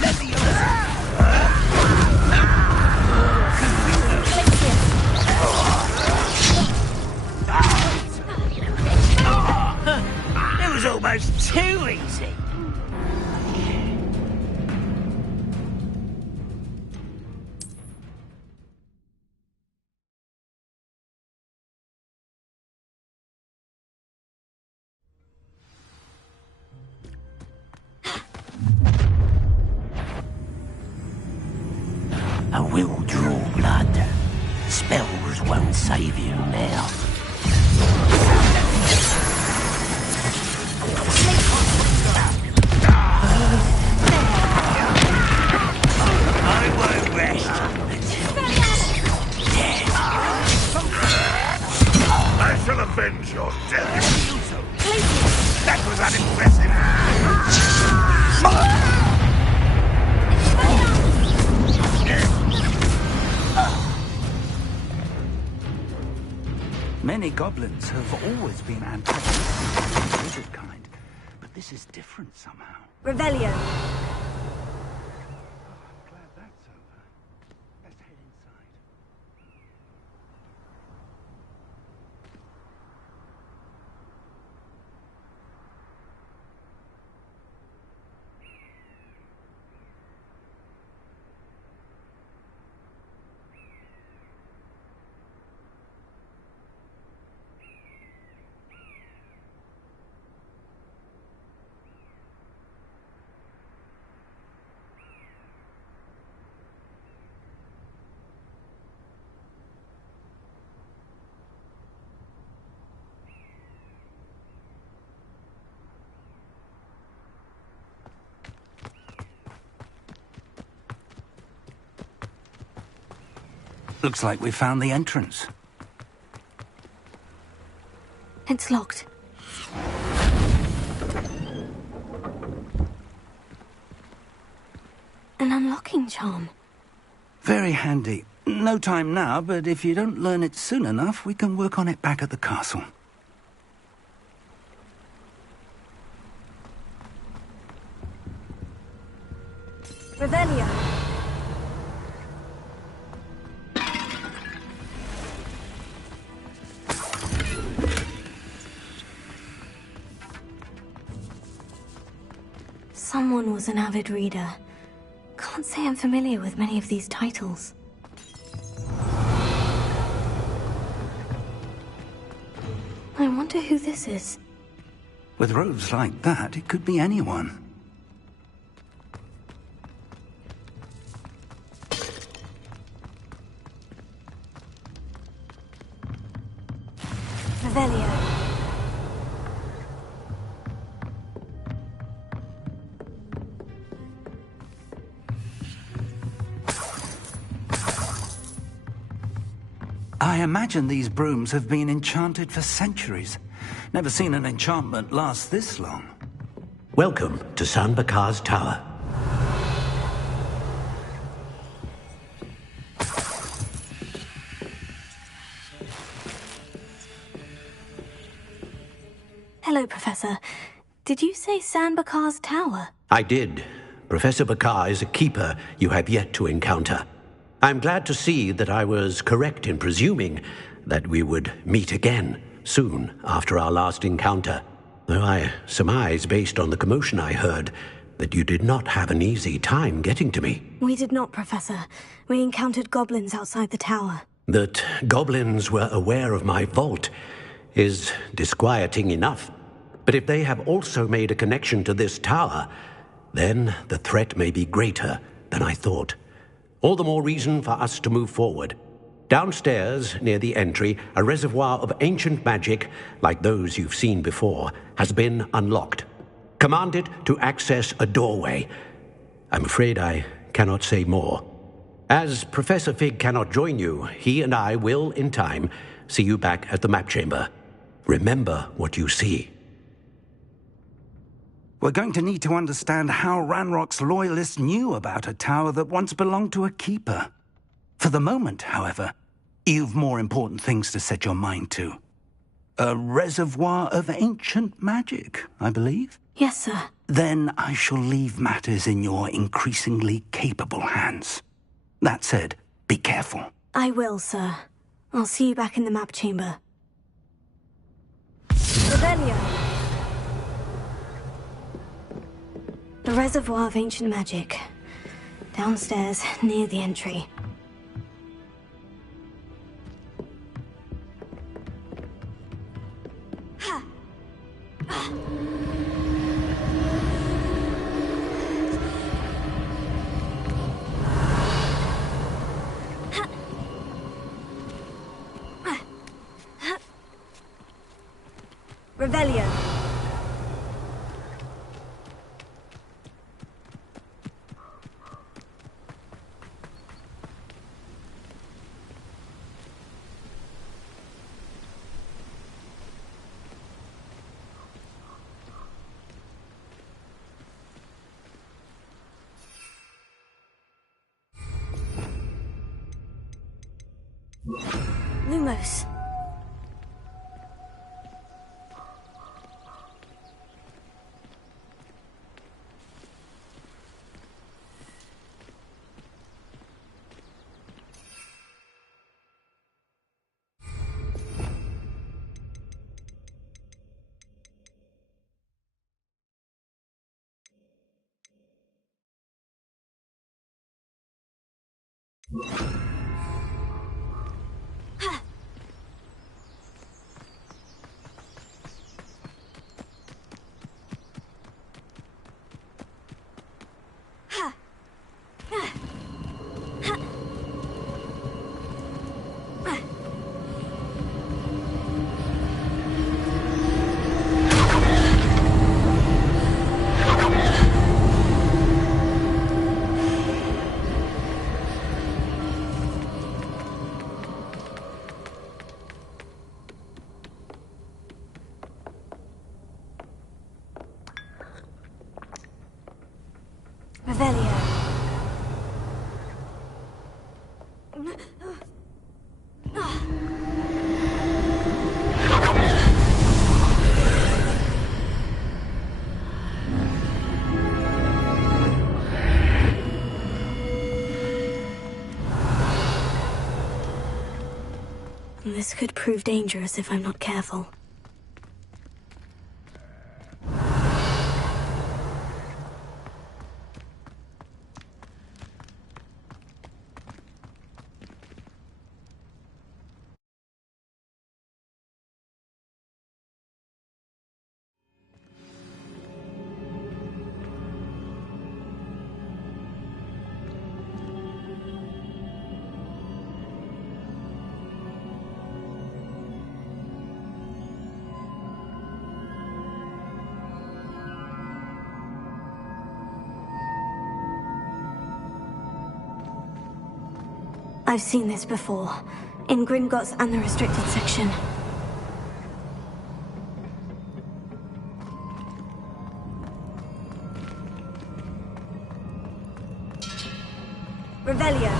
Let the others. It was almost too easy. I will draw blood. Spells won't save you now. I won't rest. I shall avenge your death. That was unimpressive. Many goblins have always been antagonistic to the wizard kind, but this is different somehow. Revelio. Glad that's over. Let's head inside. Looks like we found the entrance. It's locked. An unlocking charm. Very handy. No time now, but if you don't learn it soon enough, we can work on it back at the castle. Revelio. Someone was an avid reader. Can't say I'm familiar with many of these titles. I wonder who this is. With robes like that, it could be anyone. Revelio. I imagine these brooms have been enchanted for centuries. Never seen an enchantment last this long. Welcome to San Bakar's Tower. Hello, Professor. Did you say San Bakar's Tower? I did, Professor Bakar is a keeper you have yet to encounter. I'm glad to see that I was correct in presuming that we would meet again soon after our last encounter, though I surmise, based on the commotion I heard, that you did not have an easy time getting to me. We did not, Professor. We encountered goblins outside the tower. That goblins were aware of my vault is disquieting enough. But if they have also made a connection to this tower, then the threat may be greater than I thought. All the more reason for us to move forward. Downstairs, near the entry, a reservoir of ancient magic, like those you've seen before, has been unlocked. Command it to access a doorway. I'm afraid I cannot say more. As Professor Fig cannot join you, he and I will, in time, see you back at the map chamber. Remember what you see. We're going to need to understand how Ranrock's loyalists knew about a tower that once belonged to a keeper. For the moment, however, you've more important things to set your mind to. A reservoir of ancient magic, I believe? Yes, sir. Then I shall leave matters in your increasingly capable hands. That said, be careful. I will, sir. I'll see you back in the map chamber. Revelio! The reservoir of ancient magic. Downstairs, near the entry. Revelio. Lumos. Revelio. This could prove dangerous if I'm not careful. I've seen this before, in Gringotts and the restricted section. Revelio.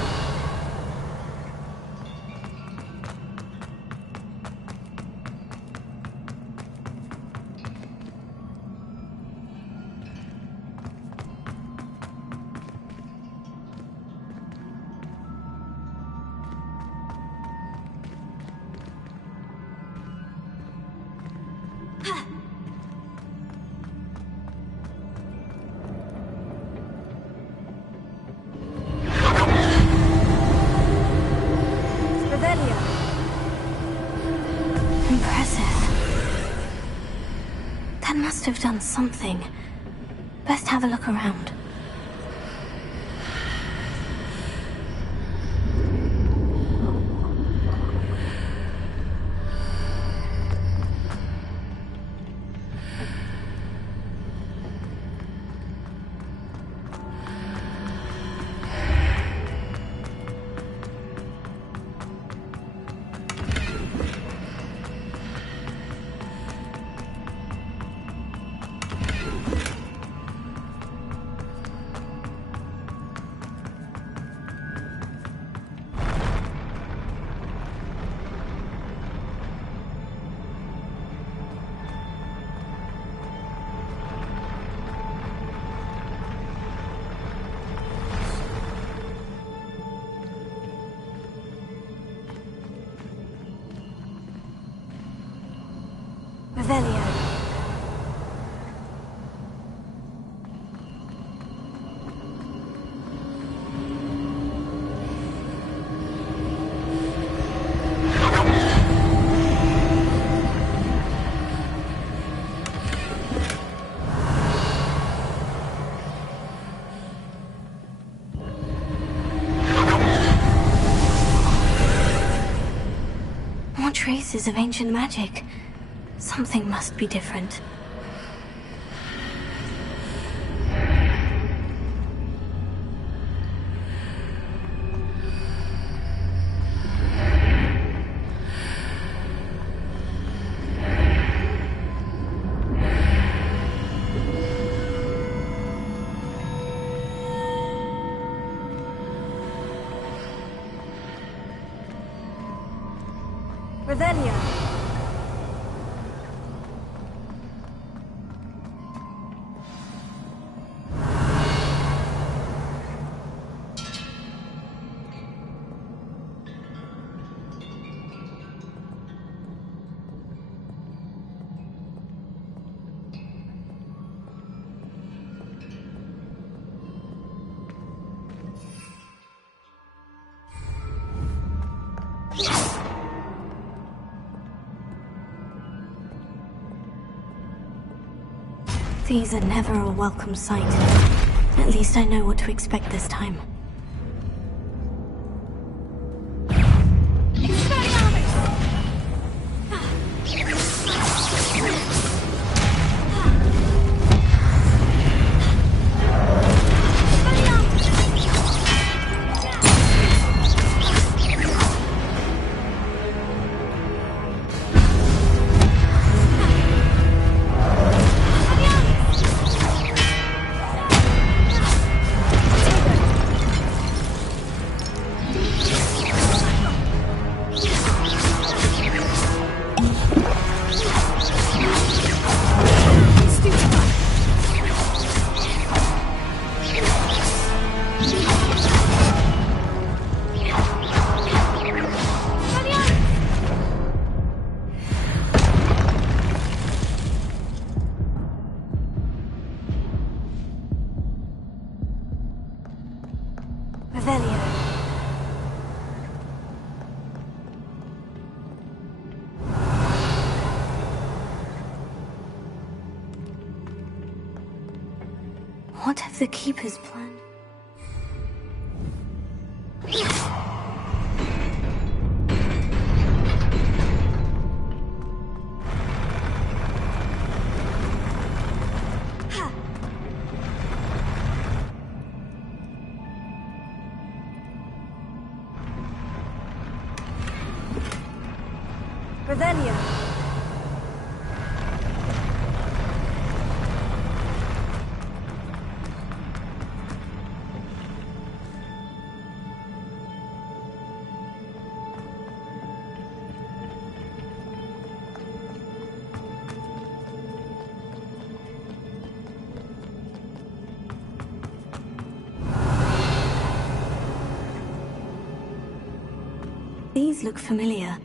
Dad must have done something. Best have a look around. Revelio. More traces of ancient magic. Something must be different. Revelio. These are never a welcome sight. At least I know what to expect this time. What have the Keepers planned? Revelio. These look familiar.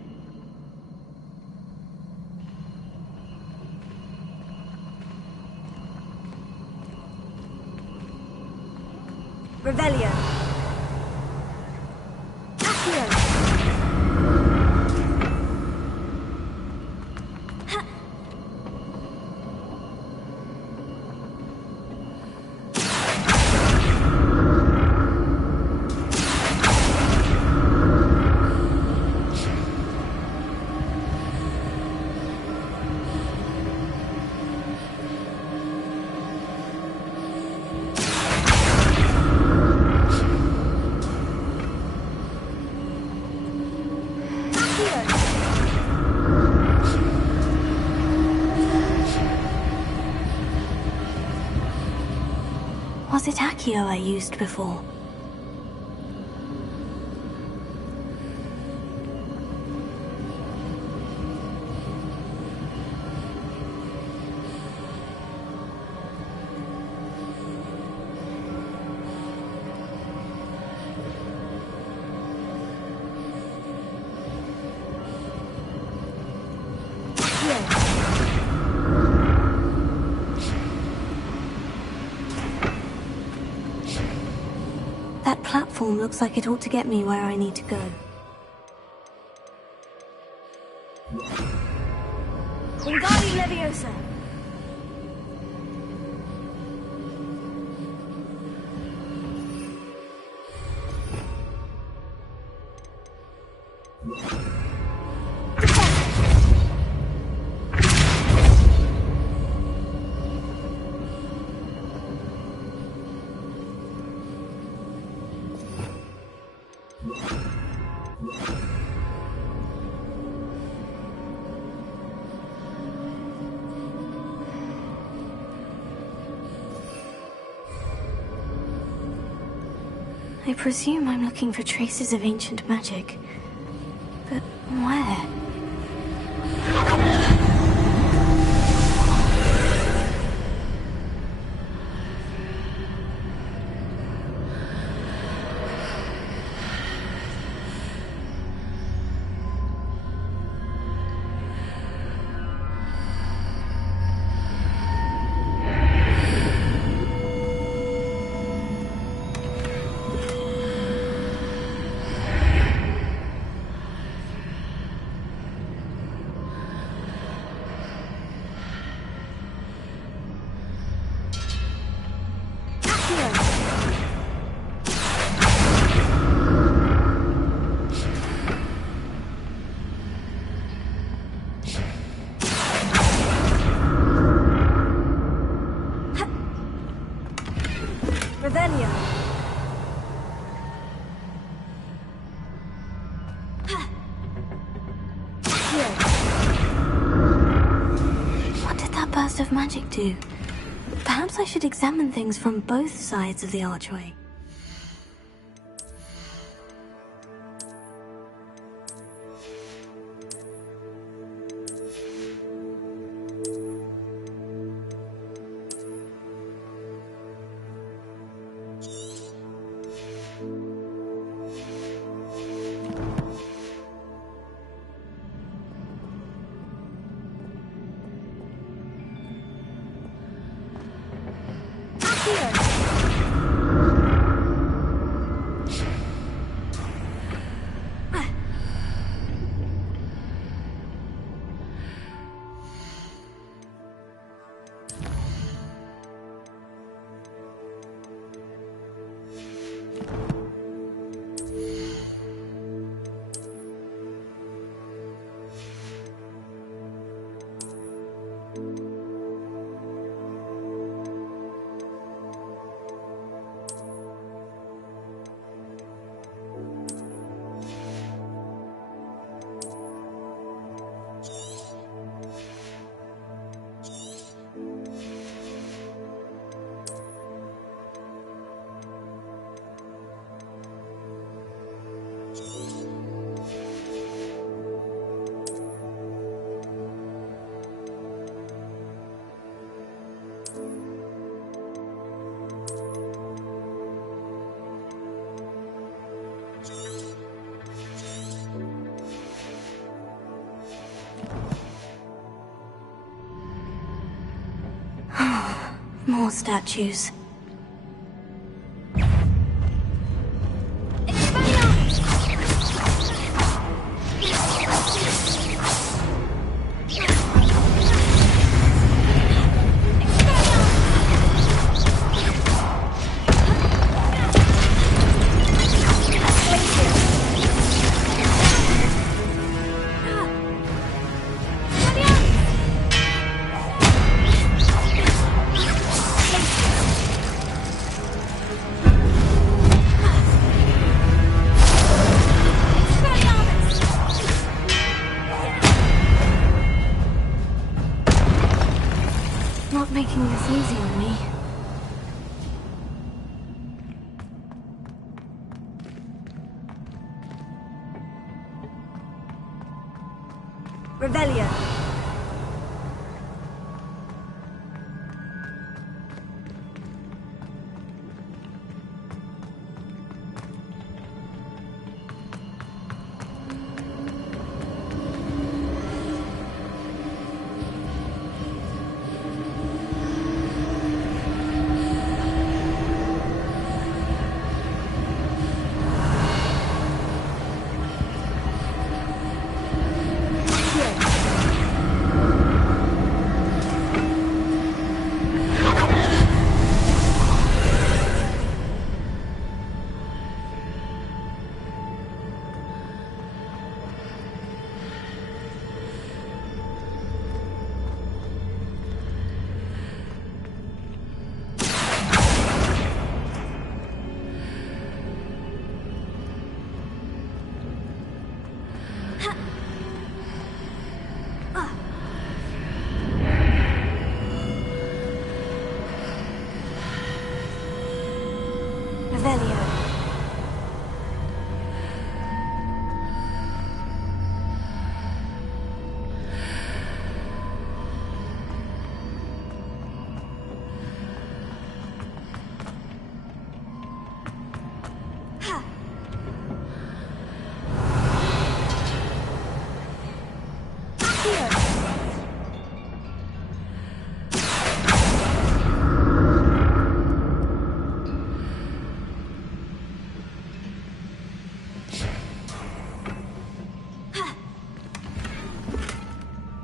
Revelio. Accio. Was it Accio I used before? That platform looks like it ought to get me where I need to go. Wingardium Leviosa! I presume I'm looking for traces of ancient magic. But where? What did that burst of magic do? Perhaps I should examine things from both sides of the archway. More statues. Not making this easy on me. Revelio. Revelio.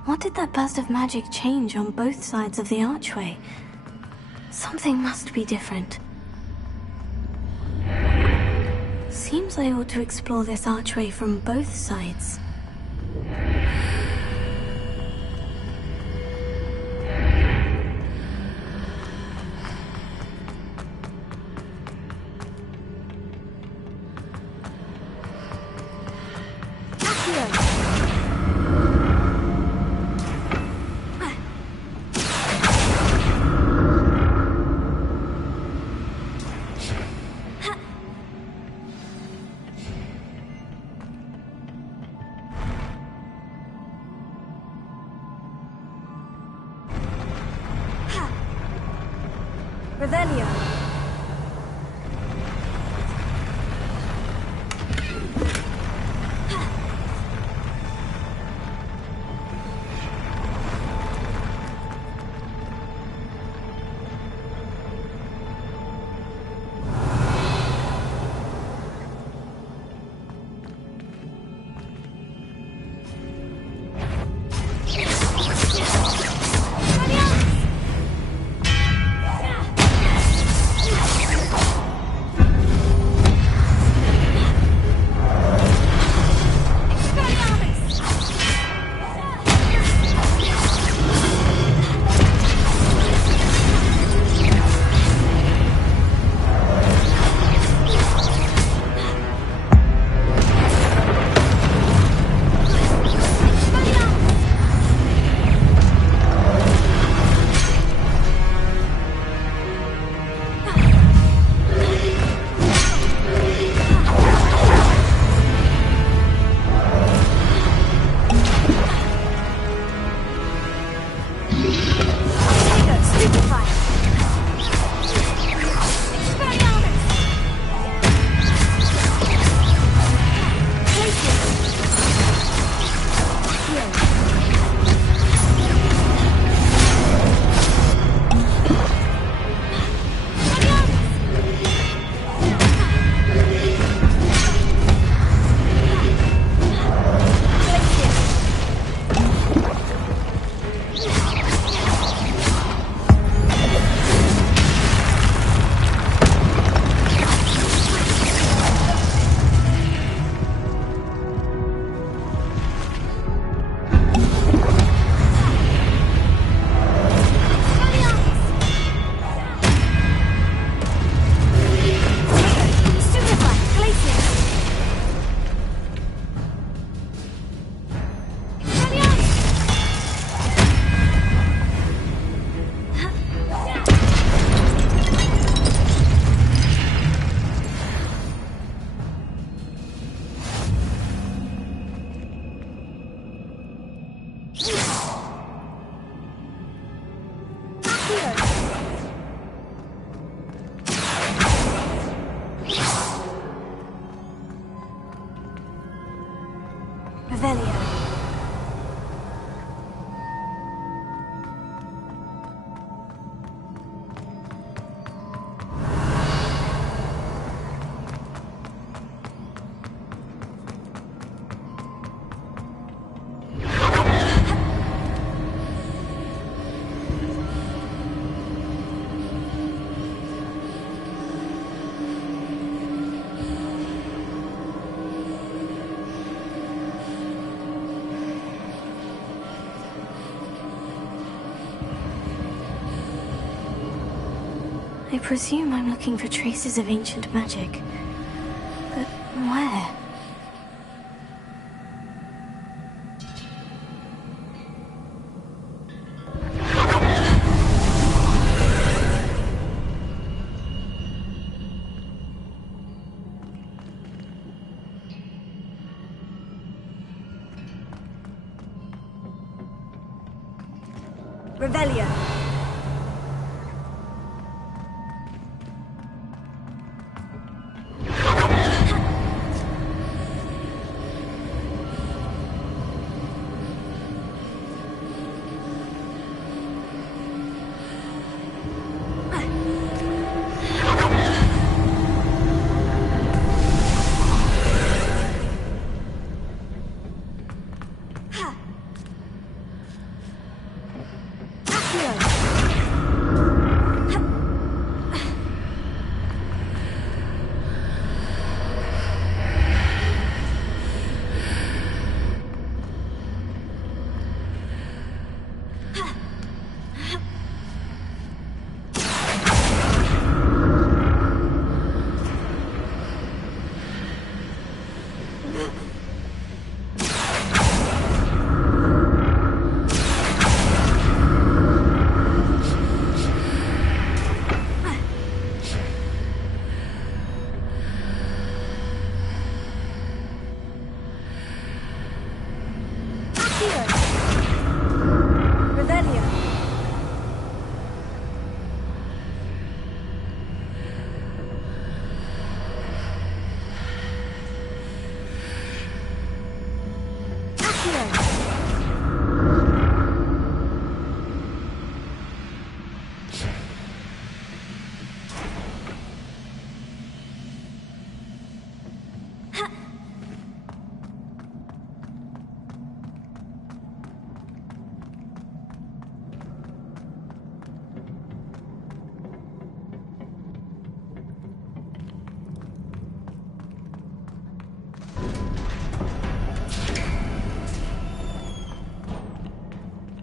What did that burst of magic change on both sides of the archway? Something must be different. Seems I ought to explore this archway from both sides. Revelio. I presume I'm looking for traces of ancient magic. But where? Revelio.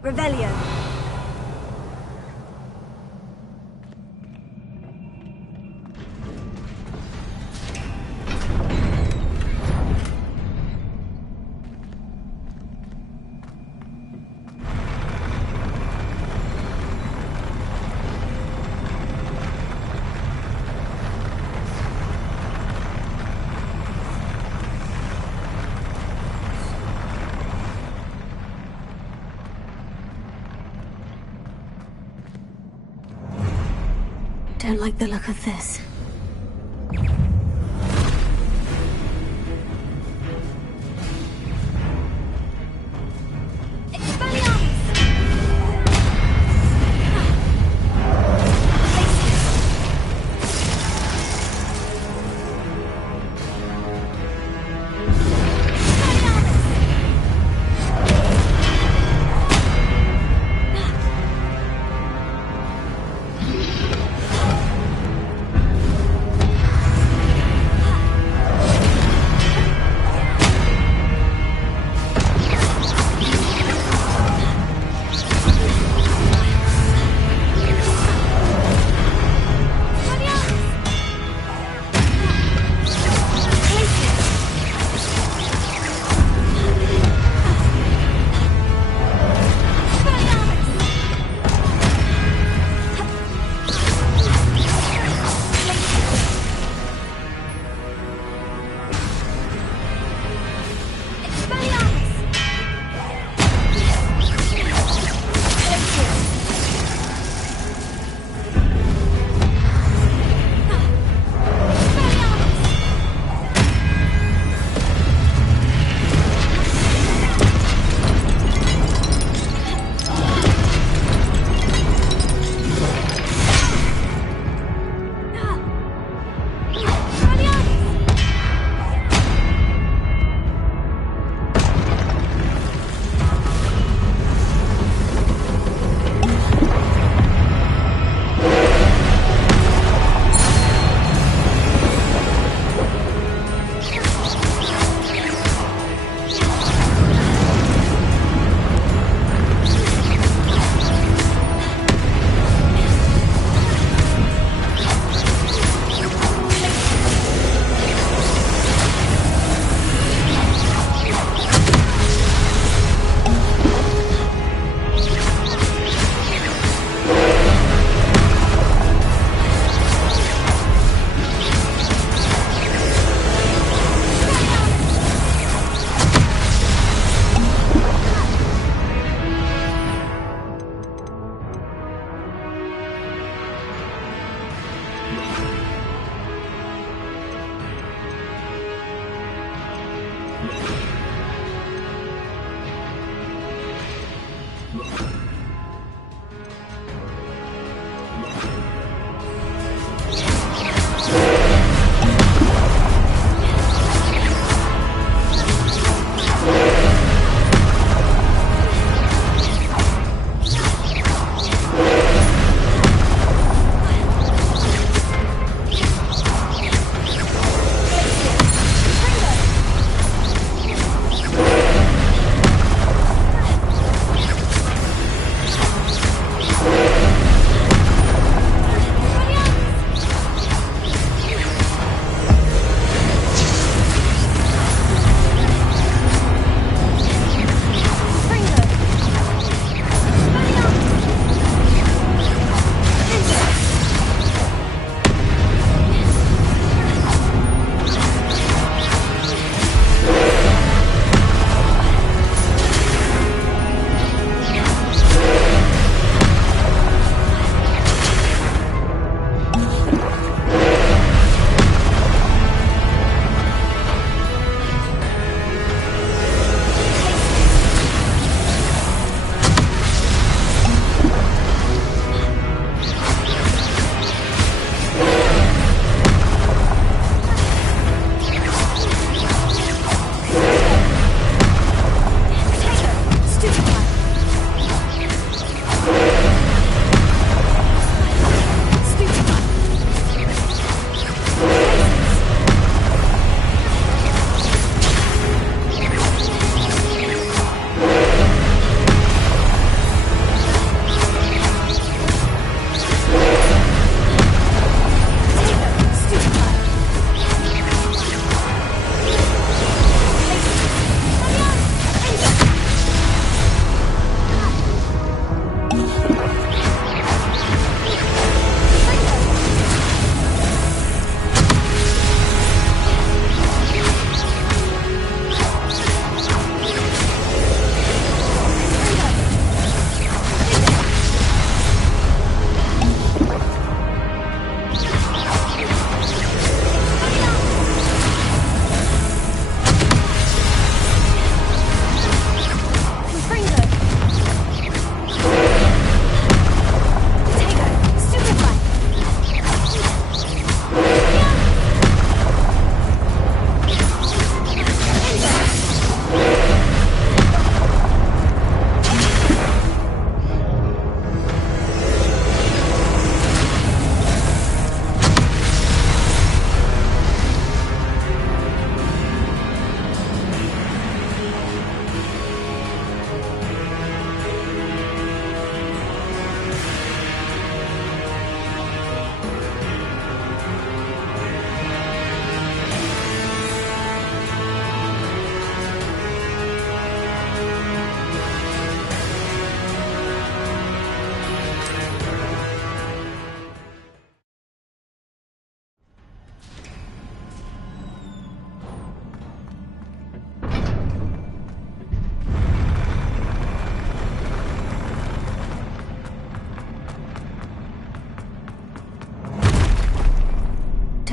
Revelio. Don't like the look of this.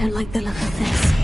don't like the look of this.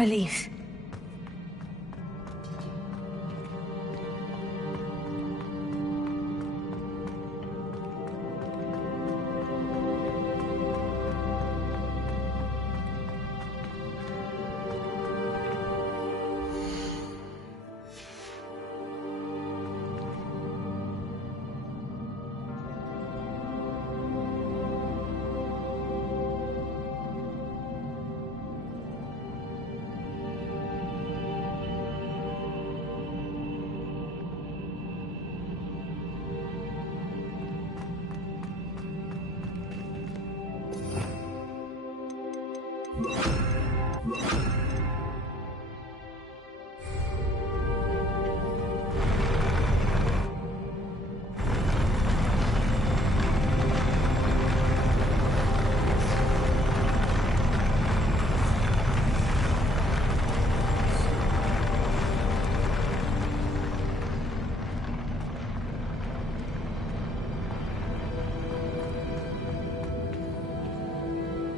relief.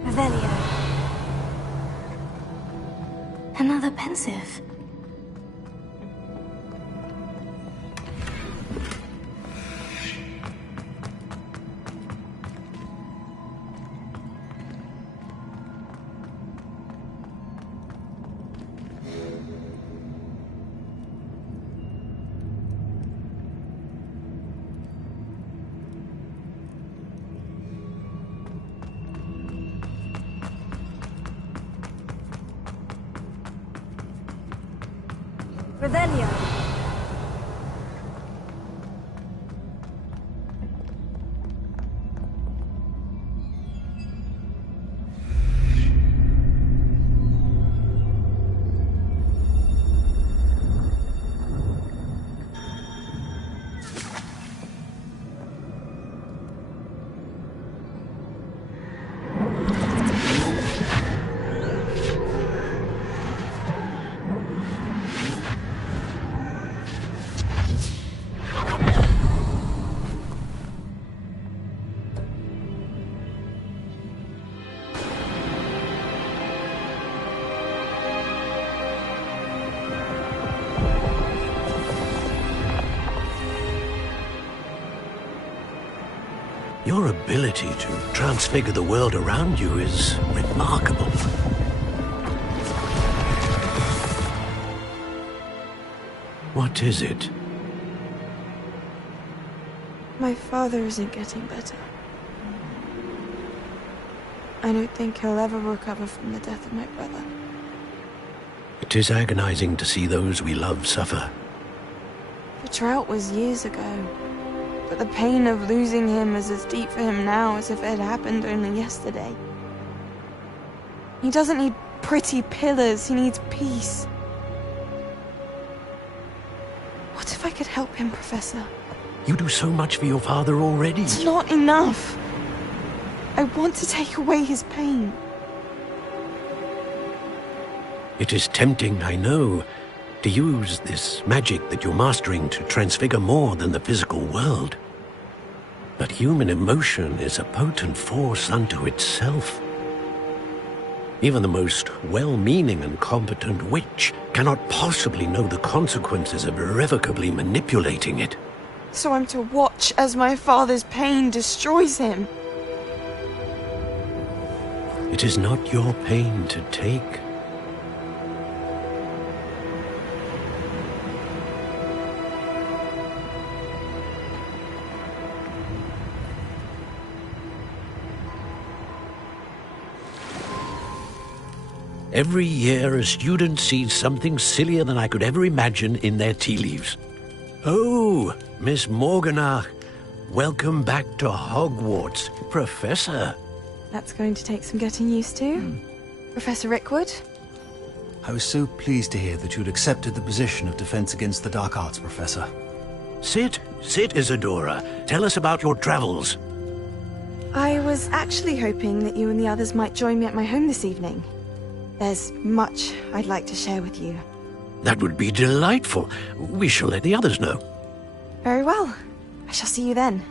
Revelio. Another pensive. Revelio. Your ability to transfigure the world around you is remarkable. What is it? My father isn't getting better. I don't think he'll ever recover from the death of my brother. It is agonizing to see those we love suffer. The drought was years ago, but the pain of losing him is as deep for him now as if it had happened only yesterday. He doesn't need pretty pillars, he needs peace. What if I could help him, Professor? You do so much for your father already. It's not enough. I want to take away his pain. It is tempting, I know, to use this magic that you're mastering to transfigure more than the physical world. But human emotion is a potent force unto itself. Even the most well-meaning and competent witch cannot possibly know the consequences of irrevocably manipulating it. So I'm to watch as my father's pain destroys him. It is not your pain to take. Every year, a student sees something sillier than I could ever imagine in their tea leaves. Oh, Miss Morganach, welcome back to Hogwarts, Professor. That's going to take some getting used to. Professor Rickwood? I was so pleased to hear that you'd accepted the position of Defense Against the Dark Arts, Professor. Sit, Isadora. Tell us about your travels. I was actually hoping that you and the others might join me at my home this evening. There's much I'd like to share with you. That would be delightful. We shall let the others know. Very well. I shall see you then.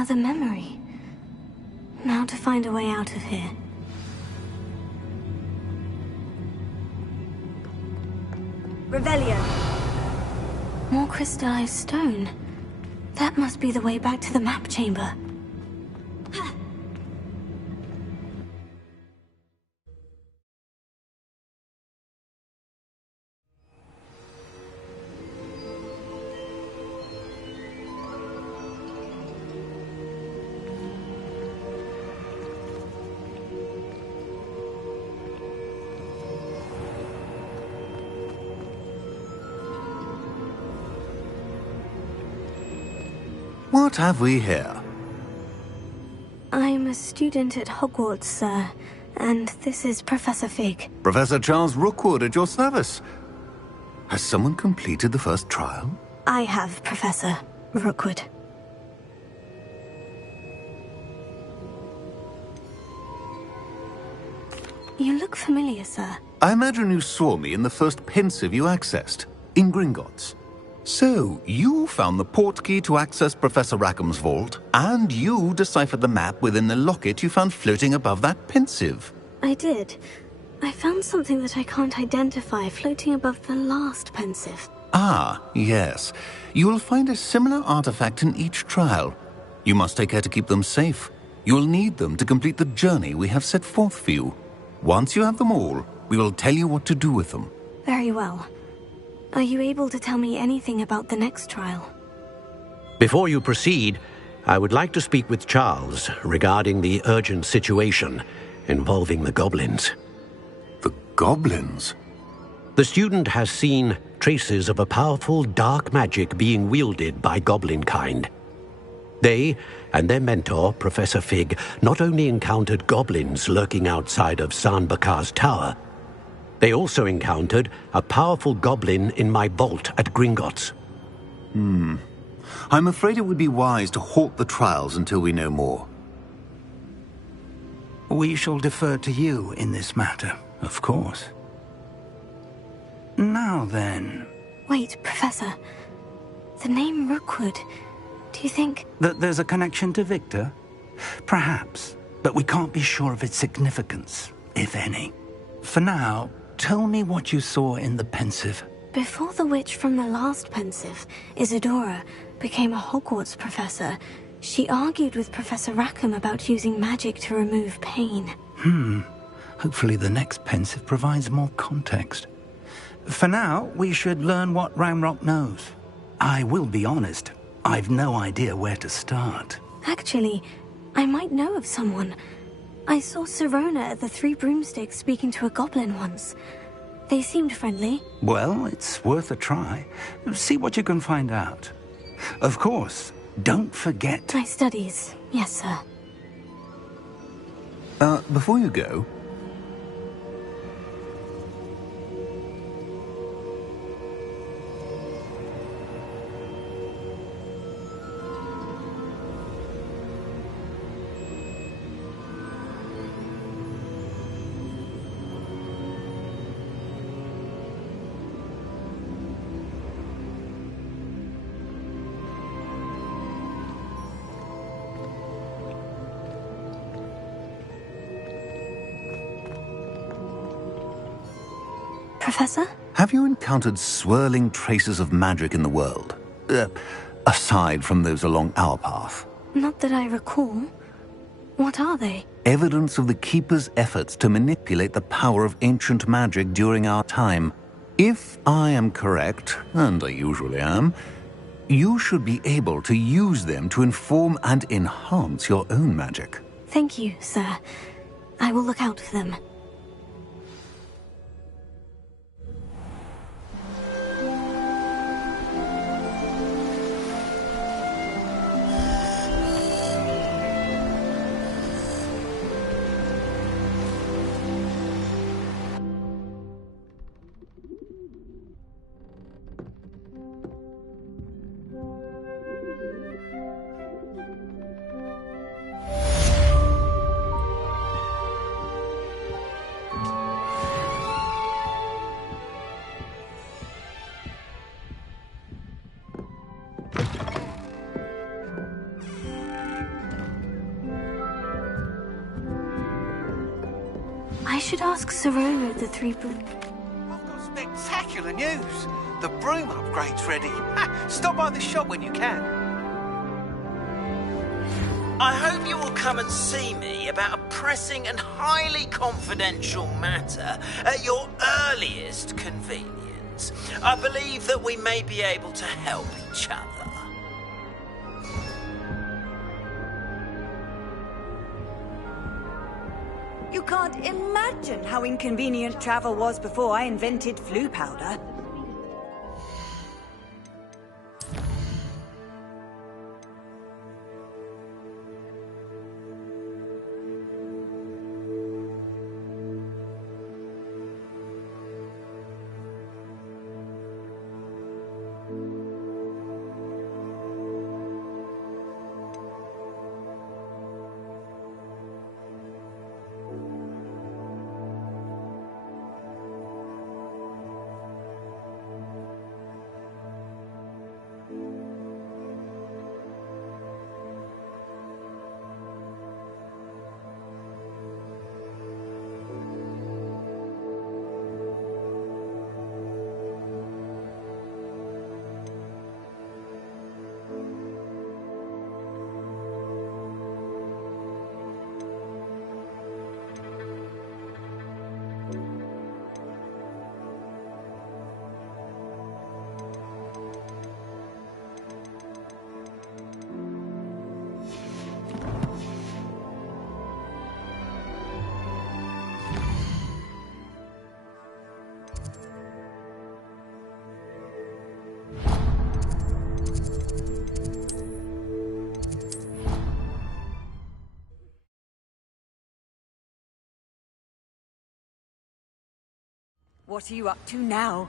Another memory. Now to find a way out of here. Revelio. More crystallized stone. That must be the way back to the map chamber. What have we here? I'm a student at Hogwarts, sir, and this is Professor Fig. Professor Charles Rookwood at your service. Has someone completed the first trial? I have, Professor Rookwood. You look familiar, sir. I imagine you saw me in the first pensive you accessed, in Gringotts. So, you found the portkey to access Professor Rackham's vault, and you deciphered the map within the locket you found floating above that pensive. I did. I found something that I can't identify floating above the last pensive. Ah, yes. You will find a similar artifact in each trial. You must take care to keep them safe. You will need them to complete the journey we have set forth for you. Once you have them all, we will tell you what to do with them. Very well. Are you able to tell me anything about the next trial? Before you proceed, I would like to speak with Charles regarding the urgent situation involving the goblins. The goblins? The student has seen traces of a powerful dark magic being wielded by goblin kind. They and their mentor, Professor Fig, not only encountered goblins lurking outside of San Bakar's tower, they also encountered a powerful goblin in my vault at Gringotts. I'm afraid it would be wise to halt the trials until we know more. We shall defer to you in this matter, of course. Now then... Wait, Professor. The name Rookwood. Do you think... that there's a connection to Victor? Perhaps, but we can't be sure of its significance, if any. For now, tell me what you saw in the pensive. Before the witch from the last pensive, Isadora, became a Hogwarts professor, she argued with Professor Rackham about using magic to remove pain. Hopefully the next pensive provides more context. For now, we should learn what Ramrock knows. I will be honest, I've no idea where to start. Actually, I might know of someone. I saw Sirona at the Three Broomsticks speaking to a goblin once. They seemed friendly. Well, it's worth a try. See what you can find out. Of course, don't forget... My studies, yes, sir. Before you go... Professor? Have you encountered swirling traces of magic in the world? Aside from those along our path? Not that I recall. What are they? Evidence of the Keeper's efforts to manipulate the power of ancient magic during our time. If I am correct, and I usually am, you should be able to use them to inform and enhance your own magic. Thank you, sir. I will look out for them. I should ask Sororo the three Spectacular news! The broom upgrade's ready. Ha, stop by the shop when you can. I hope you will come and see me about a pressing and highly confidential matter at your earliest convenience. I believe that we may be able to help each other. You can't imagine how inconvenient travel was before I invented flu powder. What are you up to now?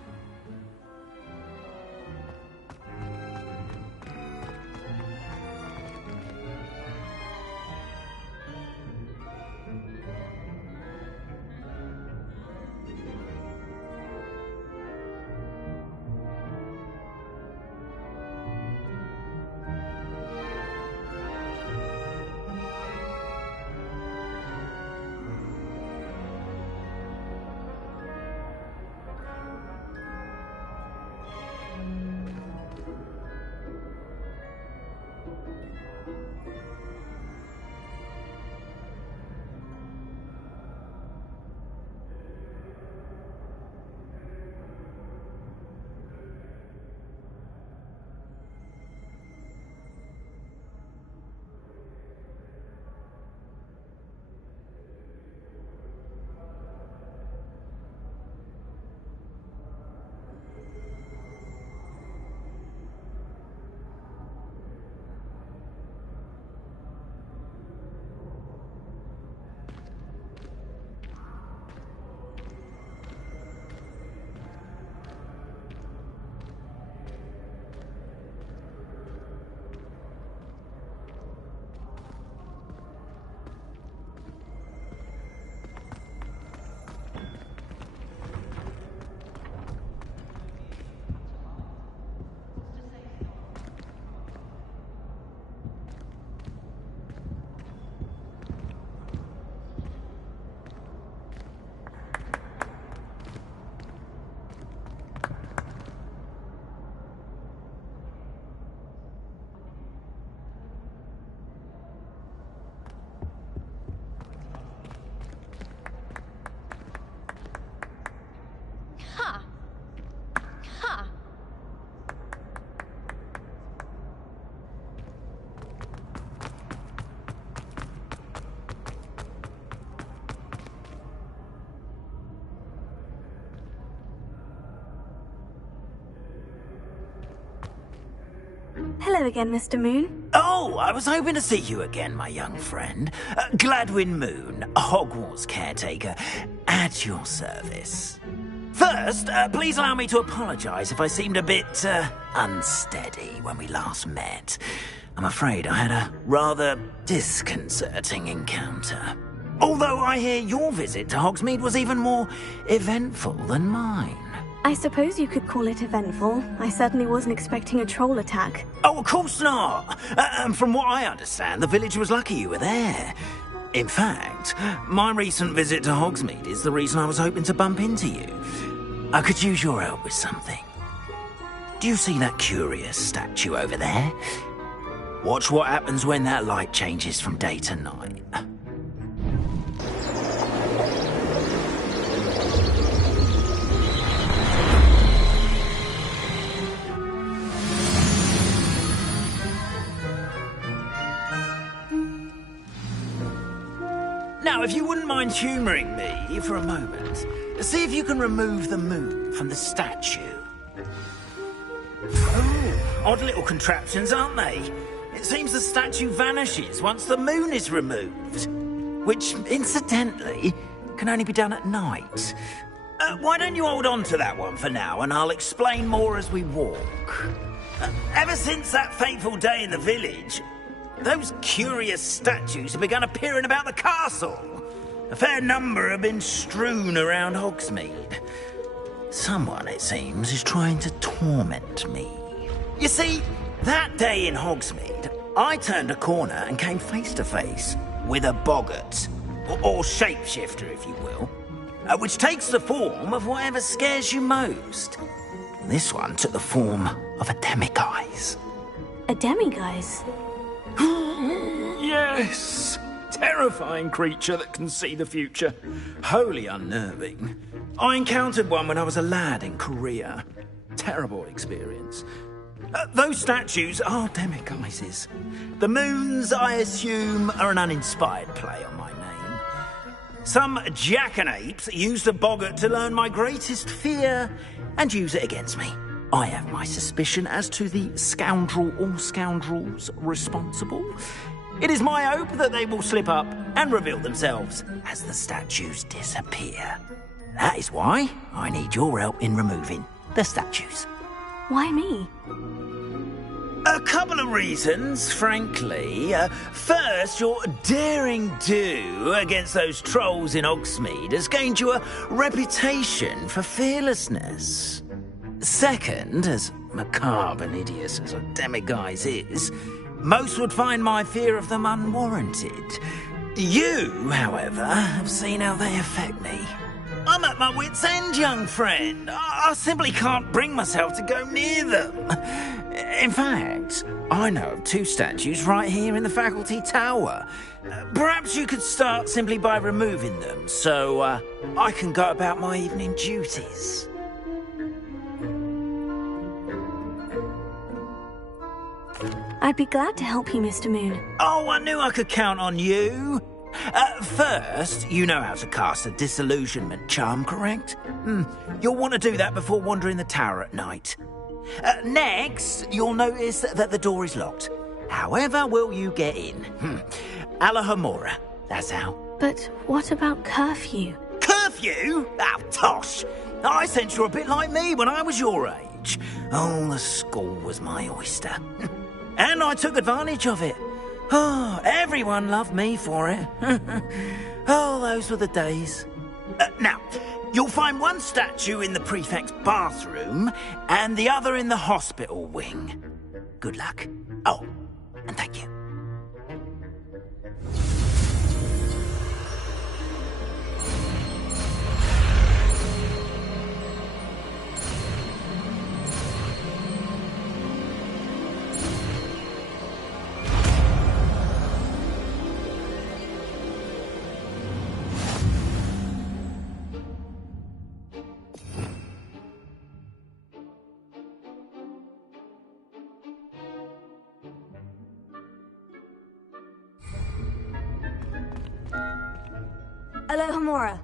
Hello again, Mr. Moon. Oh, I was hoping to see you again, my young friend. Gladwin Moon, Hogwarts caretaker, at your service. First, please allow me to apologize if I seemed a bit, unsteady when we last met. I'm afraid I had a rather disconcerting encounter. Although I hear your visit to Hogsmeade was even more eventful than mine. I suppose you could call it eventful. I certainly wasn't expecting a troll attack. Oh, of course not! From what I understand, the village was lucky you were there. In fact, my recent visit to Hogsmeade is the reason I was hoping to bump into you. I could use your help with something. Do you see that curious statue over there? Watch what happens when that light changes from day to night. Now, if you wouldn't mind humouring me for a moment, see if you can remove the moon from the statue. Oh, odd little contraptions, aren't they? It seems the statue vanishes once the moon is removed. Which, incidentally, can only be done at night. Why don't you hold on to that one for now, and I'll explain more as we walk. Ever since that fateful day in the village, those curious statues have begun appearing about the castle. A fair number have been strewn around Hogsmeade. Someone, it seems, is trying to torment me. You see, that day in Hogsmeade, I turned a corner and came face to face with a boggart, or shapeshifter, if you will, which takes the form of whatever scares you most. This one took the form of a demiguise. A demiguise? Yes! Terrifying creature that can see the future. Wholly unnerving. I encountered one when I was a lad in Korea. Terrible experience. Those statues are demiguises. The moons, I assume, are an uninspired play on my name. Some jackanapes used the boggart to learn my greatest fear and use it against me. I have my suspicion as to the scoundrel or scoundrels responsible. It is my hope that they will slip up and reveal themselves as the statues disappear. That is why I need your help in removing the statues. Why me? A couple of reasons, frankly. First, your daring do against those trolls in Hogsmeade has gained you a reputation for fearlessness. Second, as macabre and hideous as a demiguise is, most would find my fear of them unwarranted. You, however, have seen how they affect me. I'm at my wit's end, young friend. I simply can't bring myself to go near them. In fact, I know of 2 statues right here in the faculty tower. Perhaps you could start simply by removing them, so I can go about my evening duties. I'd be glad to help you, Mr. Moon. Oh, I knew I could count on you. First, you know how to cast a disillusionment charm, correct? You'll want to do that before wandering the tower at night. Next, you'll notice that the door is locked. However will you get in? Alahomora, that's how. But what about curfew? Curfew? Oh, tosh. I sense you're a bit like me when I was your age. Oh, the school was my oyster. And I took advantage of it. Oh, everyone loved me for it. Oh, those were the days. Now, you'll find one statue in the prefect's bathroom and the other in the hospital wing. Good luck. Oh, and thank you. Alohomora.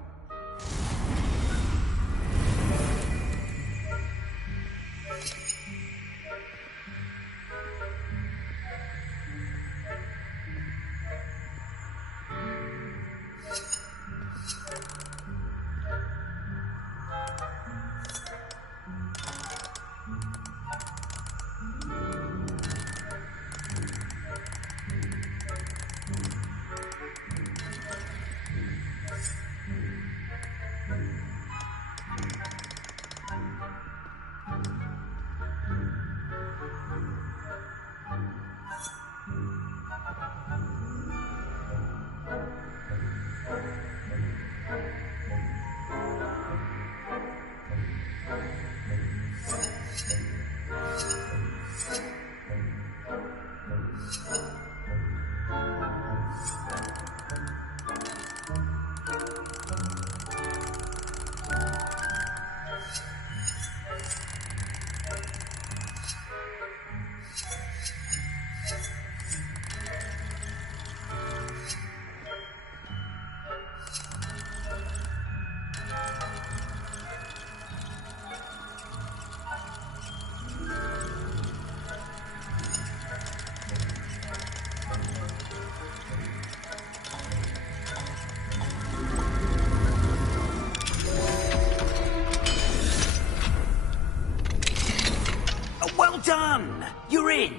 in!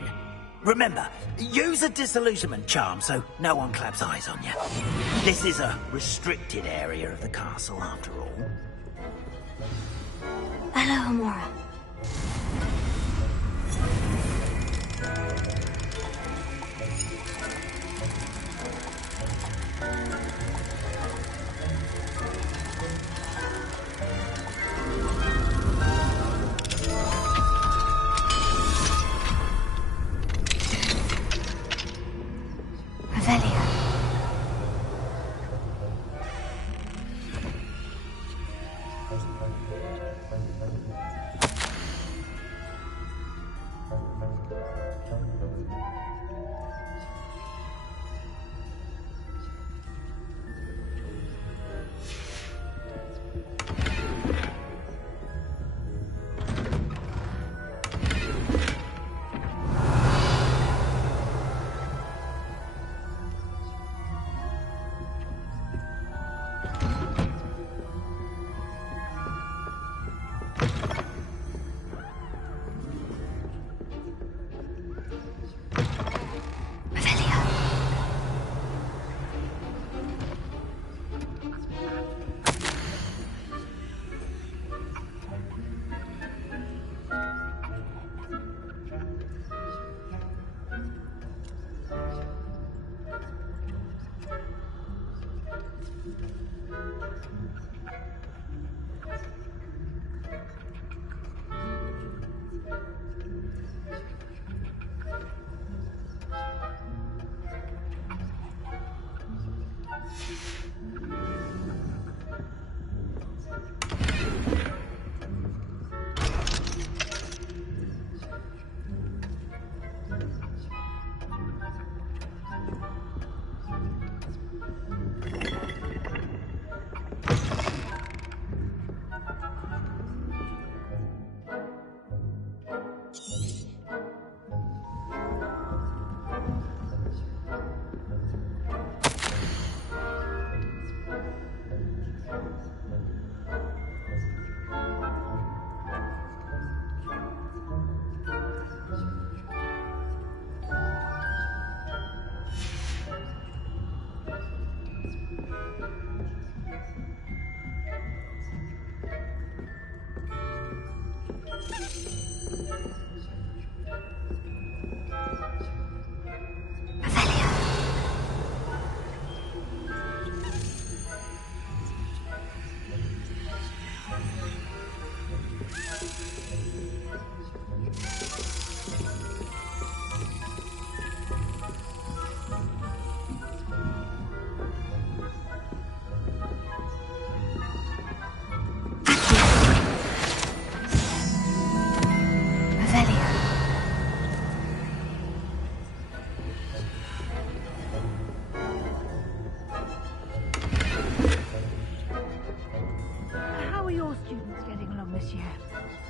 Remember, use a disillusionment charm so no one claps eyes on you. This is a restricted area of the castle, after all. Hello, Amora.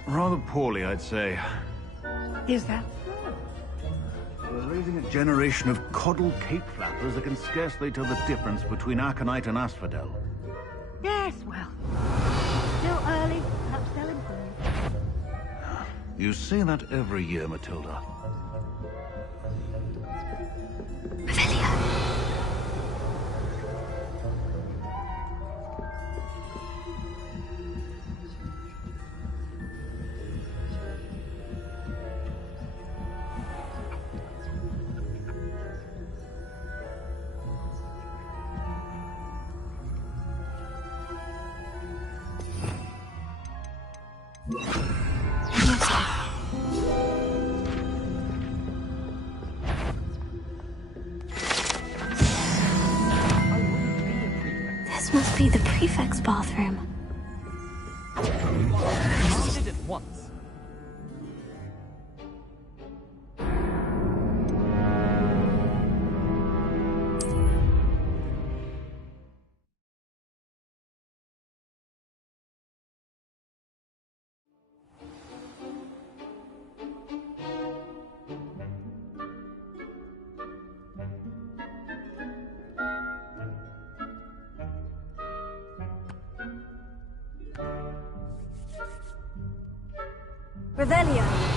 Rather poorly, I'd say. Is that? We're raising a generation of coddled cape flappers that can scarcely tell the difference between aconite and asphodel. Yes, well. Still early. Perhaps they'll improve. You say that every year, Matilda. This must be the prefect's bathroom. Use it at once. Revelio.